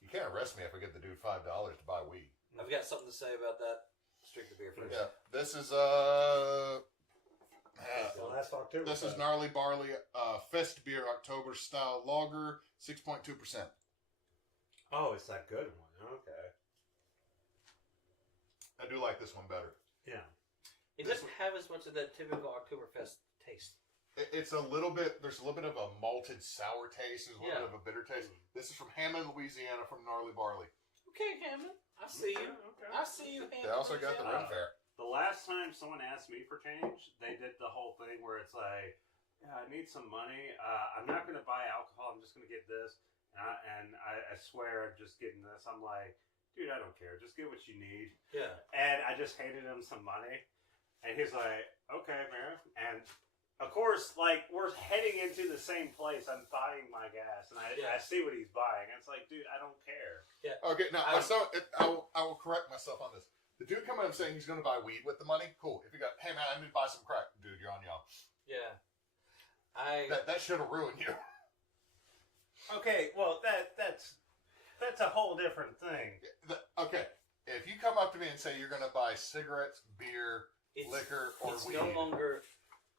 you can't arrest me if I get the dude $5 to buy weed. I've got something to say about that. Strike the beer first. Yeah, this is Last October. this is Gnarly Barley Fest Beer October Style Lager, 6.2%. Oh, it's that good one. Okay. I do like this one better. Yeah. It doesn't have as much of that typical Oktoberfest taste. It's a little bit. There's a little bit of a malted sour taste. There's a little Yeah. bit of a bitter taste. This is from Hammond, Louisiana, from Gnarly Barley. Okay, Hammond. I see you. Okay. I see you, Hammond. They also got the Rim Fair. The last time someone asked me for change, they did the whole thing where it's like, "Yeah, I need some money. I'm not going to buy alcohol. I'm just going to get this." And I swear I'm just getting this. I'm like, "Dude, I don't care. Just get what you need." Yeah. And I just handed him some money. And he's like, "Okay, man." And Of course, like, we're heading into the same place. I'm buying my gas, and I see what he's buying. It's like, dude, I don't care. Yeah. Okay, now I will correct myself on this. The dude coming up saying he's going to buy weed with the money, cool. If you got, hey man, I need to buy some crack, dude, you're on your own. Yeah. That should have ruined you. Okay, well, that's a whole different thing. Okay, if you come up to me and say you're going to buy cigarettes, beer, liquor, or it's weed, no longer,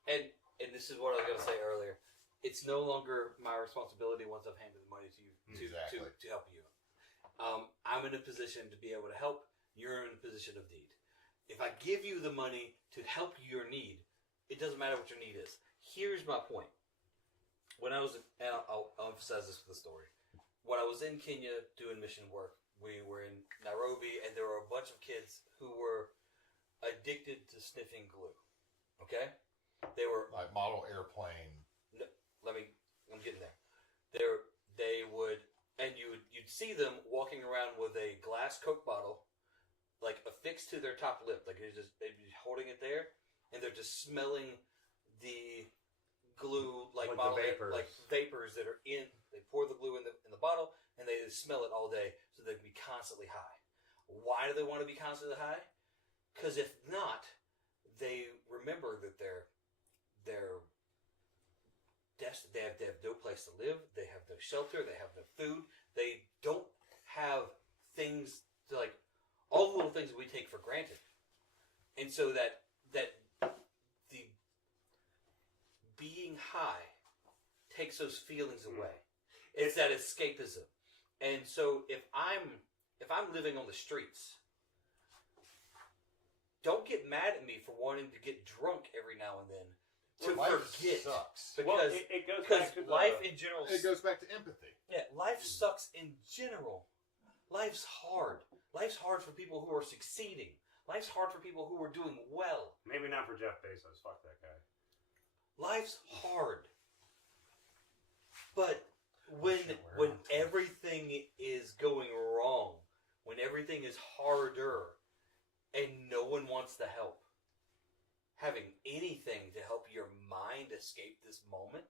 and this is what I was going to say earlier. It's no longer my responsibility once I've handed the money to you to help you. I'm in a position to be able to help. You're in a position of need. If I give you the money to help your need, it doesn't matter what your need is. Here's my point. When I was, and I'll emphasize this with the story. When I was in Kenya doing mission work, we were in Nairobi, and there were a bunch of kids who were addicted to sniffing glue. Okay? They were like model airplane. I'm getting there. They would, and you'd see them walking around with a glass Coke bottle, like affixed to their top lip, like they'd be holding it there, and they're just smelling the glue, like vapors that are in. They pour the glue in the bottle, and they smell it all day, so they'd be constantly high. Why do they want to be constantly high? Because if not, they remember that they're destined. They have no place to live. They have no shelter. They have no food. They don't have things to, like, all the little things that we take for granted. And so that the being high takes those feelings away. It's that escapism. And so if I'm living on the streets, don't get mad at me for wanting to get drunk every now and then to forget. Sucks. Because it goes back to life in general. It goes back to empathy. Yeah, life sucks in general. Life's hard. Life's hard for people who are succeeding. Life's hard for people who are doing well. Maybe not for Jeff Bezos. Fuck that guy. Life's hard. But when everything is going wrong, when everything is harder, and no one wants to help, having anything to help your mind escape this moment,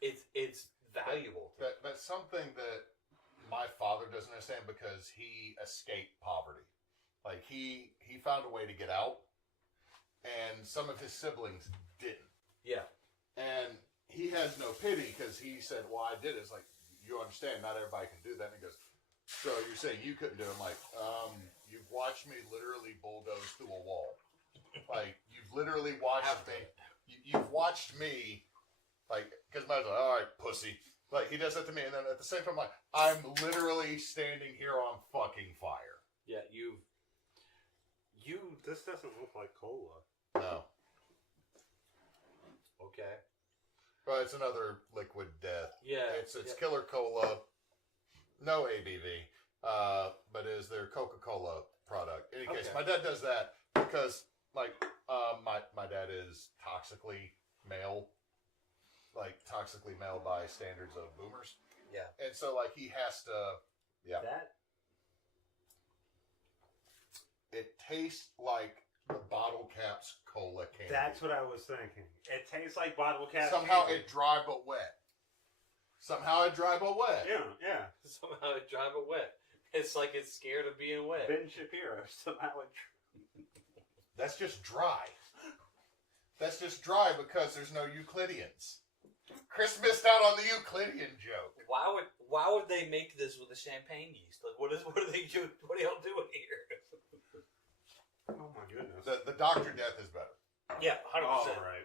it's valuable. That's something that my father doesn't understand because he escaped poverty. Like he found a way to get out, and some of his siblings didn't. Yeah. And he has no pity because he said, well, I did it. It's like, you understand, not everybody can do that. And he goes, so you're saying you couldn't do it? I'm like, you've watched me literally bulldoze through a wall. Like, you've literally watched me. You've watched me, like, because my like, all right, pussy. Like, he does that to me. And then at the same time, I'm literally standing here on fucking fire. Yeah, This doesn't look like cola. No. Okay. But it's another liquid death. Yeah. It's Killer Cola. No ABV. But it is their Coca-Cola product. In any case, my dad does that because, like, my dad is toxically male. Like, toxically male by standards of boomers. Yeah. And so, like, he has to... Yeah. It tastes like the bottle cap's cola candy. That's what I was thinking. It tastes like bottle cap Somehow candy. it dry but wet. Yeah. Somehow it dry but wet. It's like it's scared of being wet. Ben Shapiro. Somehow it... That's just dry. That's just dry because there's no Euclideans. Chris missed out on the Euclidean joke. Why would they make this with a champagne yeast? Like, what are they doing? What are y'all doing here? Oh my goodness. The doctor death is better. Yeah, 100%. All right.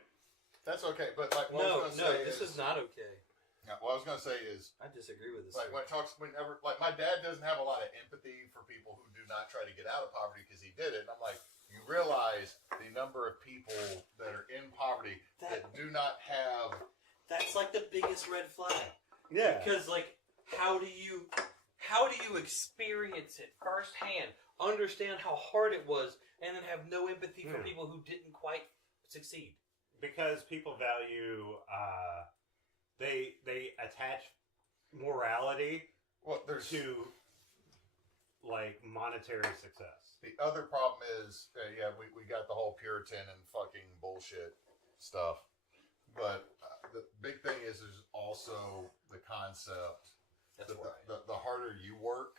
That's okay, but like what I was No, gonna say this is not okay. Yeah, what I was gonna say is I disagree with this. like whenever like my dad doesn't have a lot of empathy for people who do not try to get out of poverty because he did it. And I'm like, you realize the number of people that are in poverty that do not have. That's like the biggest red flag. Yeah. Because like, how do you experience it firsthand, understand how hard it was, and then have no empathy for people who didn't quite succeed? Because people value, they attach morality to like monetary success. The other problem is, we got the whole Puritan and fucking bullshit. stuff. But the big thing is there's also the concept That's that right. the harder you work,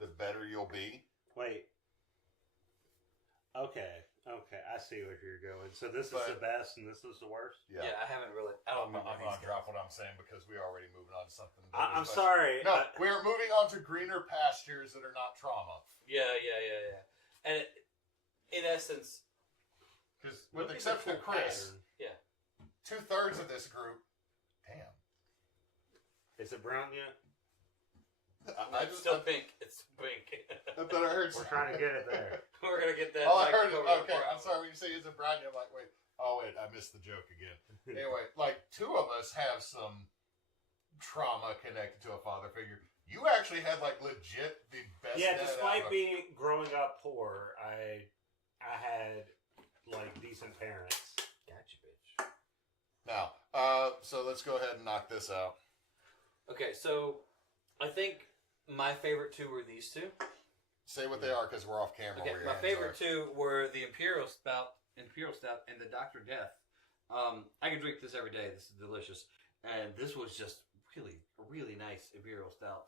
the better you'll be. Wait. Okay, I see where you're going. So this is the best and this is the worst? Yeah. I haven't really. I don't I'm remember not these drop what I'm saying because we're already moving on to something. I'm But- sorry. No, we're moving on to greener pastures that are not trauma. Yeah. And in essence, Because Look with at the exception of full Chris, pattern. 2/3 of this group, damn. Is it brown yet? it's still pink. It's pink. I thought I heard. We're trying to get it there. We're gonna get that. Oh, I heard it. microphone Okay, brown. I'm sorry. When you say it's a brown, I'm like, wait. Oh, wait, I missed the joke again. Anyway, like 2 of us have some trauma connected to a father figure. You actually had like legit the best. Yeah, dad despite ever. being growing up poor, I had like decent parents. Gotcha, bitch. Now, so let's go ahead and knock this out. Okay, so I think my favorite 2 were these 2. Say what they are because we're off camera. Okay, where your my hands favorite are. 2 were the Imperial Stout, and the Dr. Death. I can drink this every day. This is delicious, and this was just really nice Imperial Stout,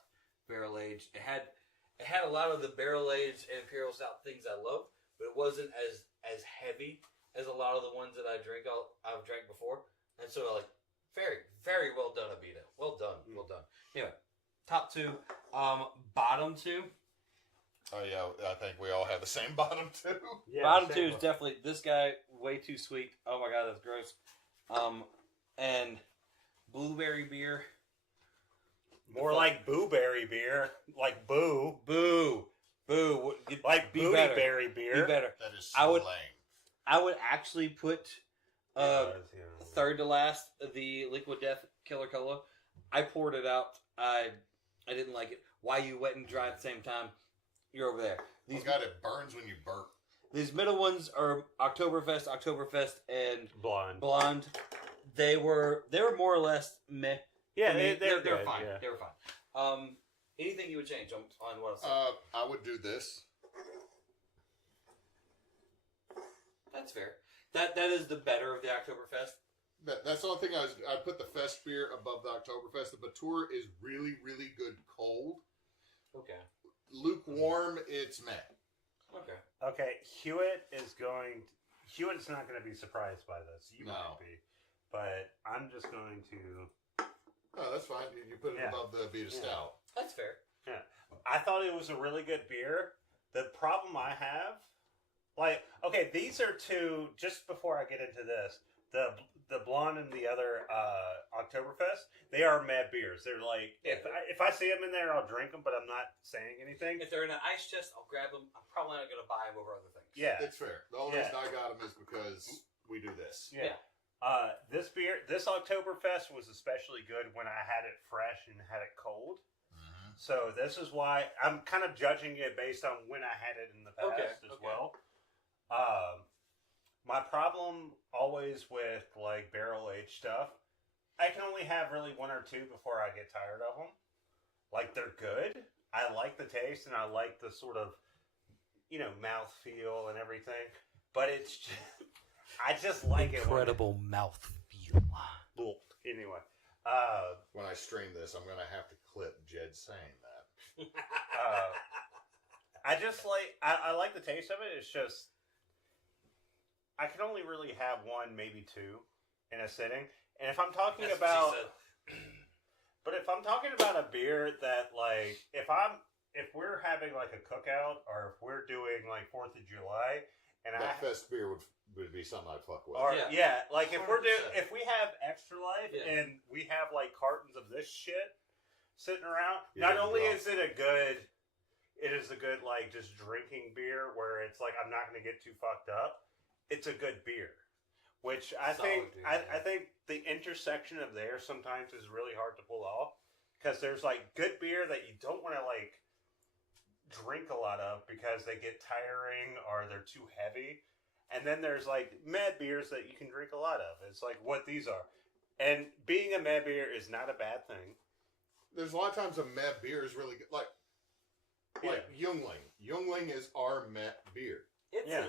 barrel aged. It had a lot of the barrel aged Imperial Stout things I love, but it wasn't as heavy as a lot of the ones that I've drank before, and so like very well done, Abita. Well done. Anyway, top 2, bottom 2. Oh yeah, I think we all have the same bottom 2. Yeah, Bottom same 2 is one. definitely this guy. Way too sweet. Oh my god, that's gross. And blueberry beer. More like booberry beer, like boo, Boo. like Be booty better. berry Be beer. better. That is I so would- lame. I would actually put It was, yeah. third to last the Liquid Death Killer Cola. I poured it out. I didn't like it. Why you wet and dry at the same time? You're over there. Oh god, it burns when you burp. These middle ones are Oktoberfest, and Blonde. Blonde. They were more or less meh. Yeah, for me. they're they're good, fine. yeah. They were fine. Anything you would change on what I said? I would do this. That's fair. That is the better of the Oktoberfest. That's the only thing I put the Fest beer above the Oktoberfest. The Batur is really good cold. Okay. Lukewarm, it's meh. Okay. Okay, Hewitt's not going to be surprised by this. You No. might be, but I'm just going to. Oh, that's fine. You put it Yeah. above the Vita Yeah. Stout. That's fair. I thought it was a really good beer. The problem I have, like, okay, these are 2. Just before I get into this, the blonde and the other Oktoberfest, they are mad beers. They're like, if I see them in there, I'll drink them, but I'm not saying anything. If they're in an ice chest, I'll grab them. I'm probably not going to buy them over other things. Yeah, It's fair. The only Yeah. reason I got them is because we do this. yeah. This Oktoberfest was especially good when I had it fresh and had it cold. Mm-hmm. So this is why I'm kind of judging it based on when I had it in the past as okay. well. My problem always with like barrel aged stuff, I can only have really 1 or 2 before I get tired of them. Like they're good. I like the taste and I like the sort of, mouth feel and everything. But it's just, I just like Incredible mouth feel. it. Anyway, When I stream this, I'm going to have to clip Jed saying that. I just like I like the taste of it. It's just I can only really have 1, maybe 2 in a sitting. And if I'm talking That's about, what she said. but if I'm talking about a beer that like if we're having like a cookout or if we're doing like 4th of July and That Fest beer would be something I'd fuck with. or Yeah. like if 100%. we have Extra Life Yeah. and we have like cartons of this shit sitting around, You're not getting only drunk. is it is a good like just drinking beer where it's like I'm not going to get too fucked up. It's a good beer, which I Solid think beer, I yeah. think the intersection of there sometimes is really hard to pull off because there's like good beer that you don't want to like drink a lot of because they get tiring or they're too heavy. And then there's like mad beers that you can drink a lot of. It's like what these are. And being a mad beer is not a bad thing. There's a lot of times a Met beer is really good. Like Jungling. Jungling is our Met beer. It's Yeah.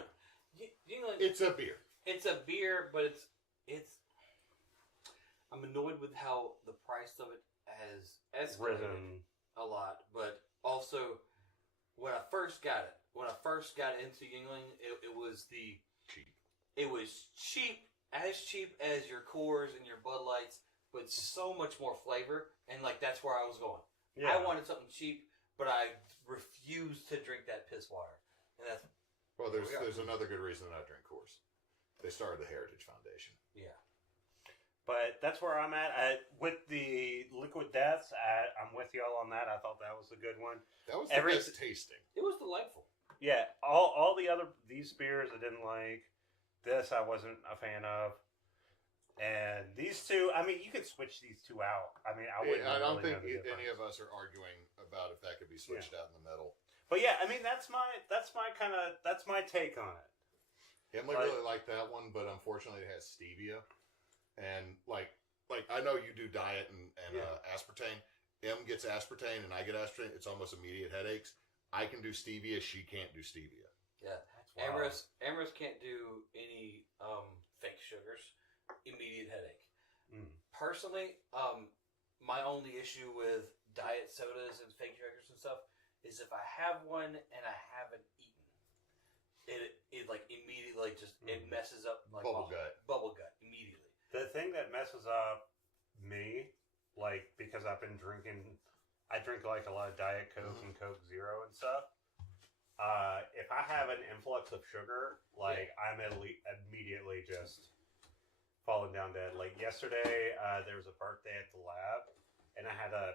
you know, It's a beer. it's a beer, but it's. I'm annoyed with how the price of it has escalated Risen. a lot, but also when I first got into Yingling, it was Cheap. It was cheap as your Coors and your Bud Lights, but so much more flavor, and like that's where I was going. Yeah. I wanted something cheap, but I refused to drink that piss water, and that's Well, there's another good reason to not drink Coors. They started the Heritage Foundation. yeah. But that's where I'm at. With the Liquid Deaths, I'm with y'all on that. I thought that was a good one. That was the best tasting. It was delightful. Yeah, all these beers I didn't like. This I wasn't a fan of. And these two, I mean, you could switch these two out. I mean, I wouldn't. I don't really think know the any difference. of us are arguing about if that could be switched out in the middle. But yeah, I mean, that's my take on it. Emily really liked that one, but unfortunately it has stevia. And like I know you do diet and aspartame. Em gets aspartame and I get aspartame. It's almost immediate headaches. I can do stevia. She can't do stevia. Yeah. Wow. Ambrose can't do any fake sugars. Immediate headache. Personally, my only issue with diet sodas and fake sugars and stuff is if I have one and I haven't eaten, it like immediately it messes up like Bubble gut immediately. The thing that messes up me, like, because I drink like a lot of Diet Coke and Coke Zero and stuff. If I have an influx of sugar, like, I'm immediately just falling down dead. Like yesterday, there was a birthday at the lab, and I had a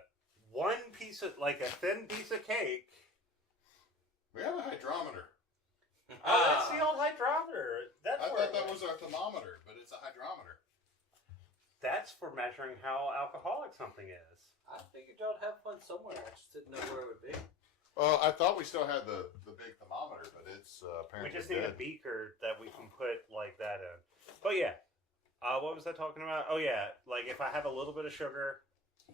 thin piece of cake. We have a hydrometer. Oh, that's the old hydrometer. I thought that was our thermometer, but it's a hydrometer. That's for measuring how alcoholic something is. I figured y'all have one somewhere. I just didn't know where it would be. Well, I thought we still had the big thermometer, but it's apparently We just need a beaker that we can put like that in. But yeah, what was I talking about? Oh yeah, like if I have a little bit of sugar,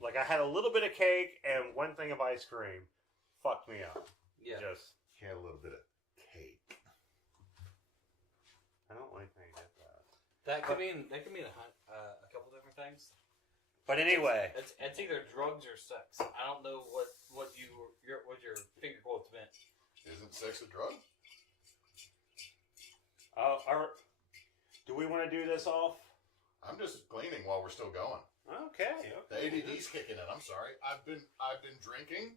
like I had a little bit of cake and one thing of ice cream, fucked me up. Yeah. Just He had a little bit of cake. I don't like how you did that. That could mean a couple different things. But anyway, It's either drugs or sex. I don't know what your finger quotes meant. Isn't sex a drug? do we want to do this off? I'm just cleaning while we're still going. Okay. The ADD's kicking in. I'm sorry. I've been drinking.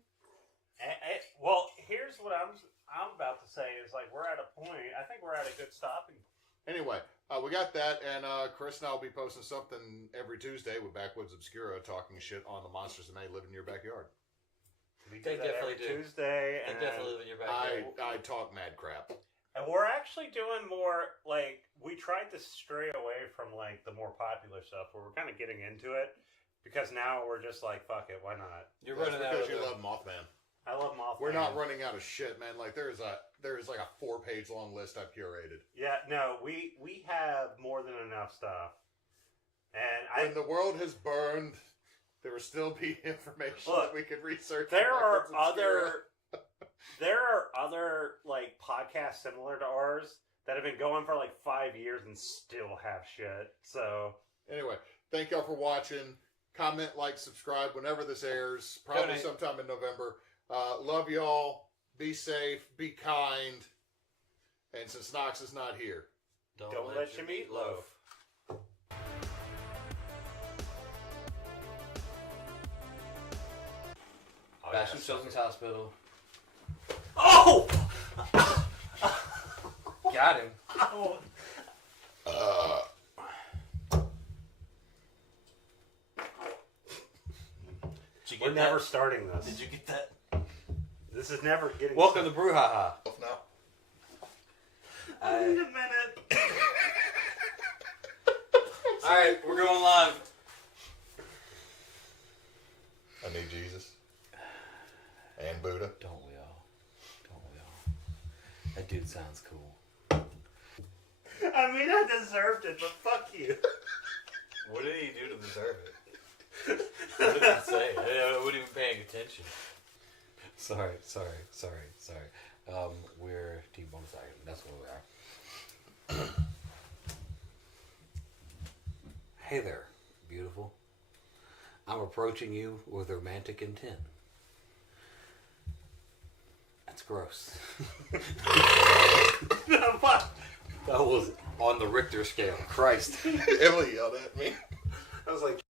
Well, here's what I'm about to say is like we're at a point. I think we're at a good stopping. Anyway, we got that, and Chris and I will be posting something every Tuesday with Backwoods Obscura talking shit on the monsters that may live in your backyard. We They do that definitely every do. Tuesday, They and definitely live in your backyard. I talk mad crap. And we're actually doing more, like, we tried to stray away from, like, the more popular stuff where we're kind of getting into it. Because now we're just like, fuck it, why not? You're That's running out because of you the- love Mothman. I love Mothman. We're not running out of shit, man. Like there's like a 4-page long list I've curated. Yeah, no, we have more than enough stuff. And When the world has burned, there will still be information Look, that we could research. there on are Backwoods other like podcasts similar to ours that have been going for like 5 years and still have shit. So Anyway, thank y'all for watching. Comment, like, subscribe whenever this airs. Probably Donate. sometime in November. Love y'all. Be safe. Be kind. And since Knox is not here, don't let your meat loaf. Basham Children's Hospital. Oh! Got him. Oh! Did you We're get never that? starting this. Did you get that? This is never getting. Welcome to Brew Ha now. Ha. Wait a minute. All right, we're going live. I need Jesus. And Buddha. Don't we all? Don't we all? That dude sounds cool. I mean, I deserved it, but fuck you. What did he do to deserve it? What did he say? I wasn't even paying attention. Sorry. We're Team Bonus Item. That's what we are. Hey there, beautiful. I'm approaching you with romantic intent. That's gross. What? That was on the Richter scale. Christ. Emily yelled at me. I was like,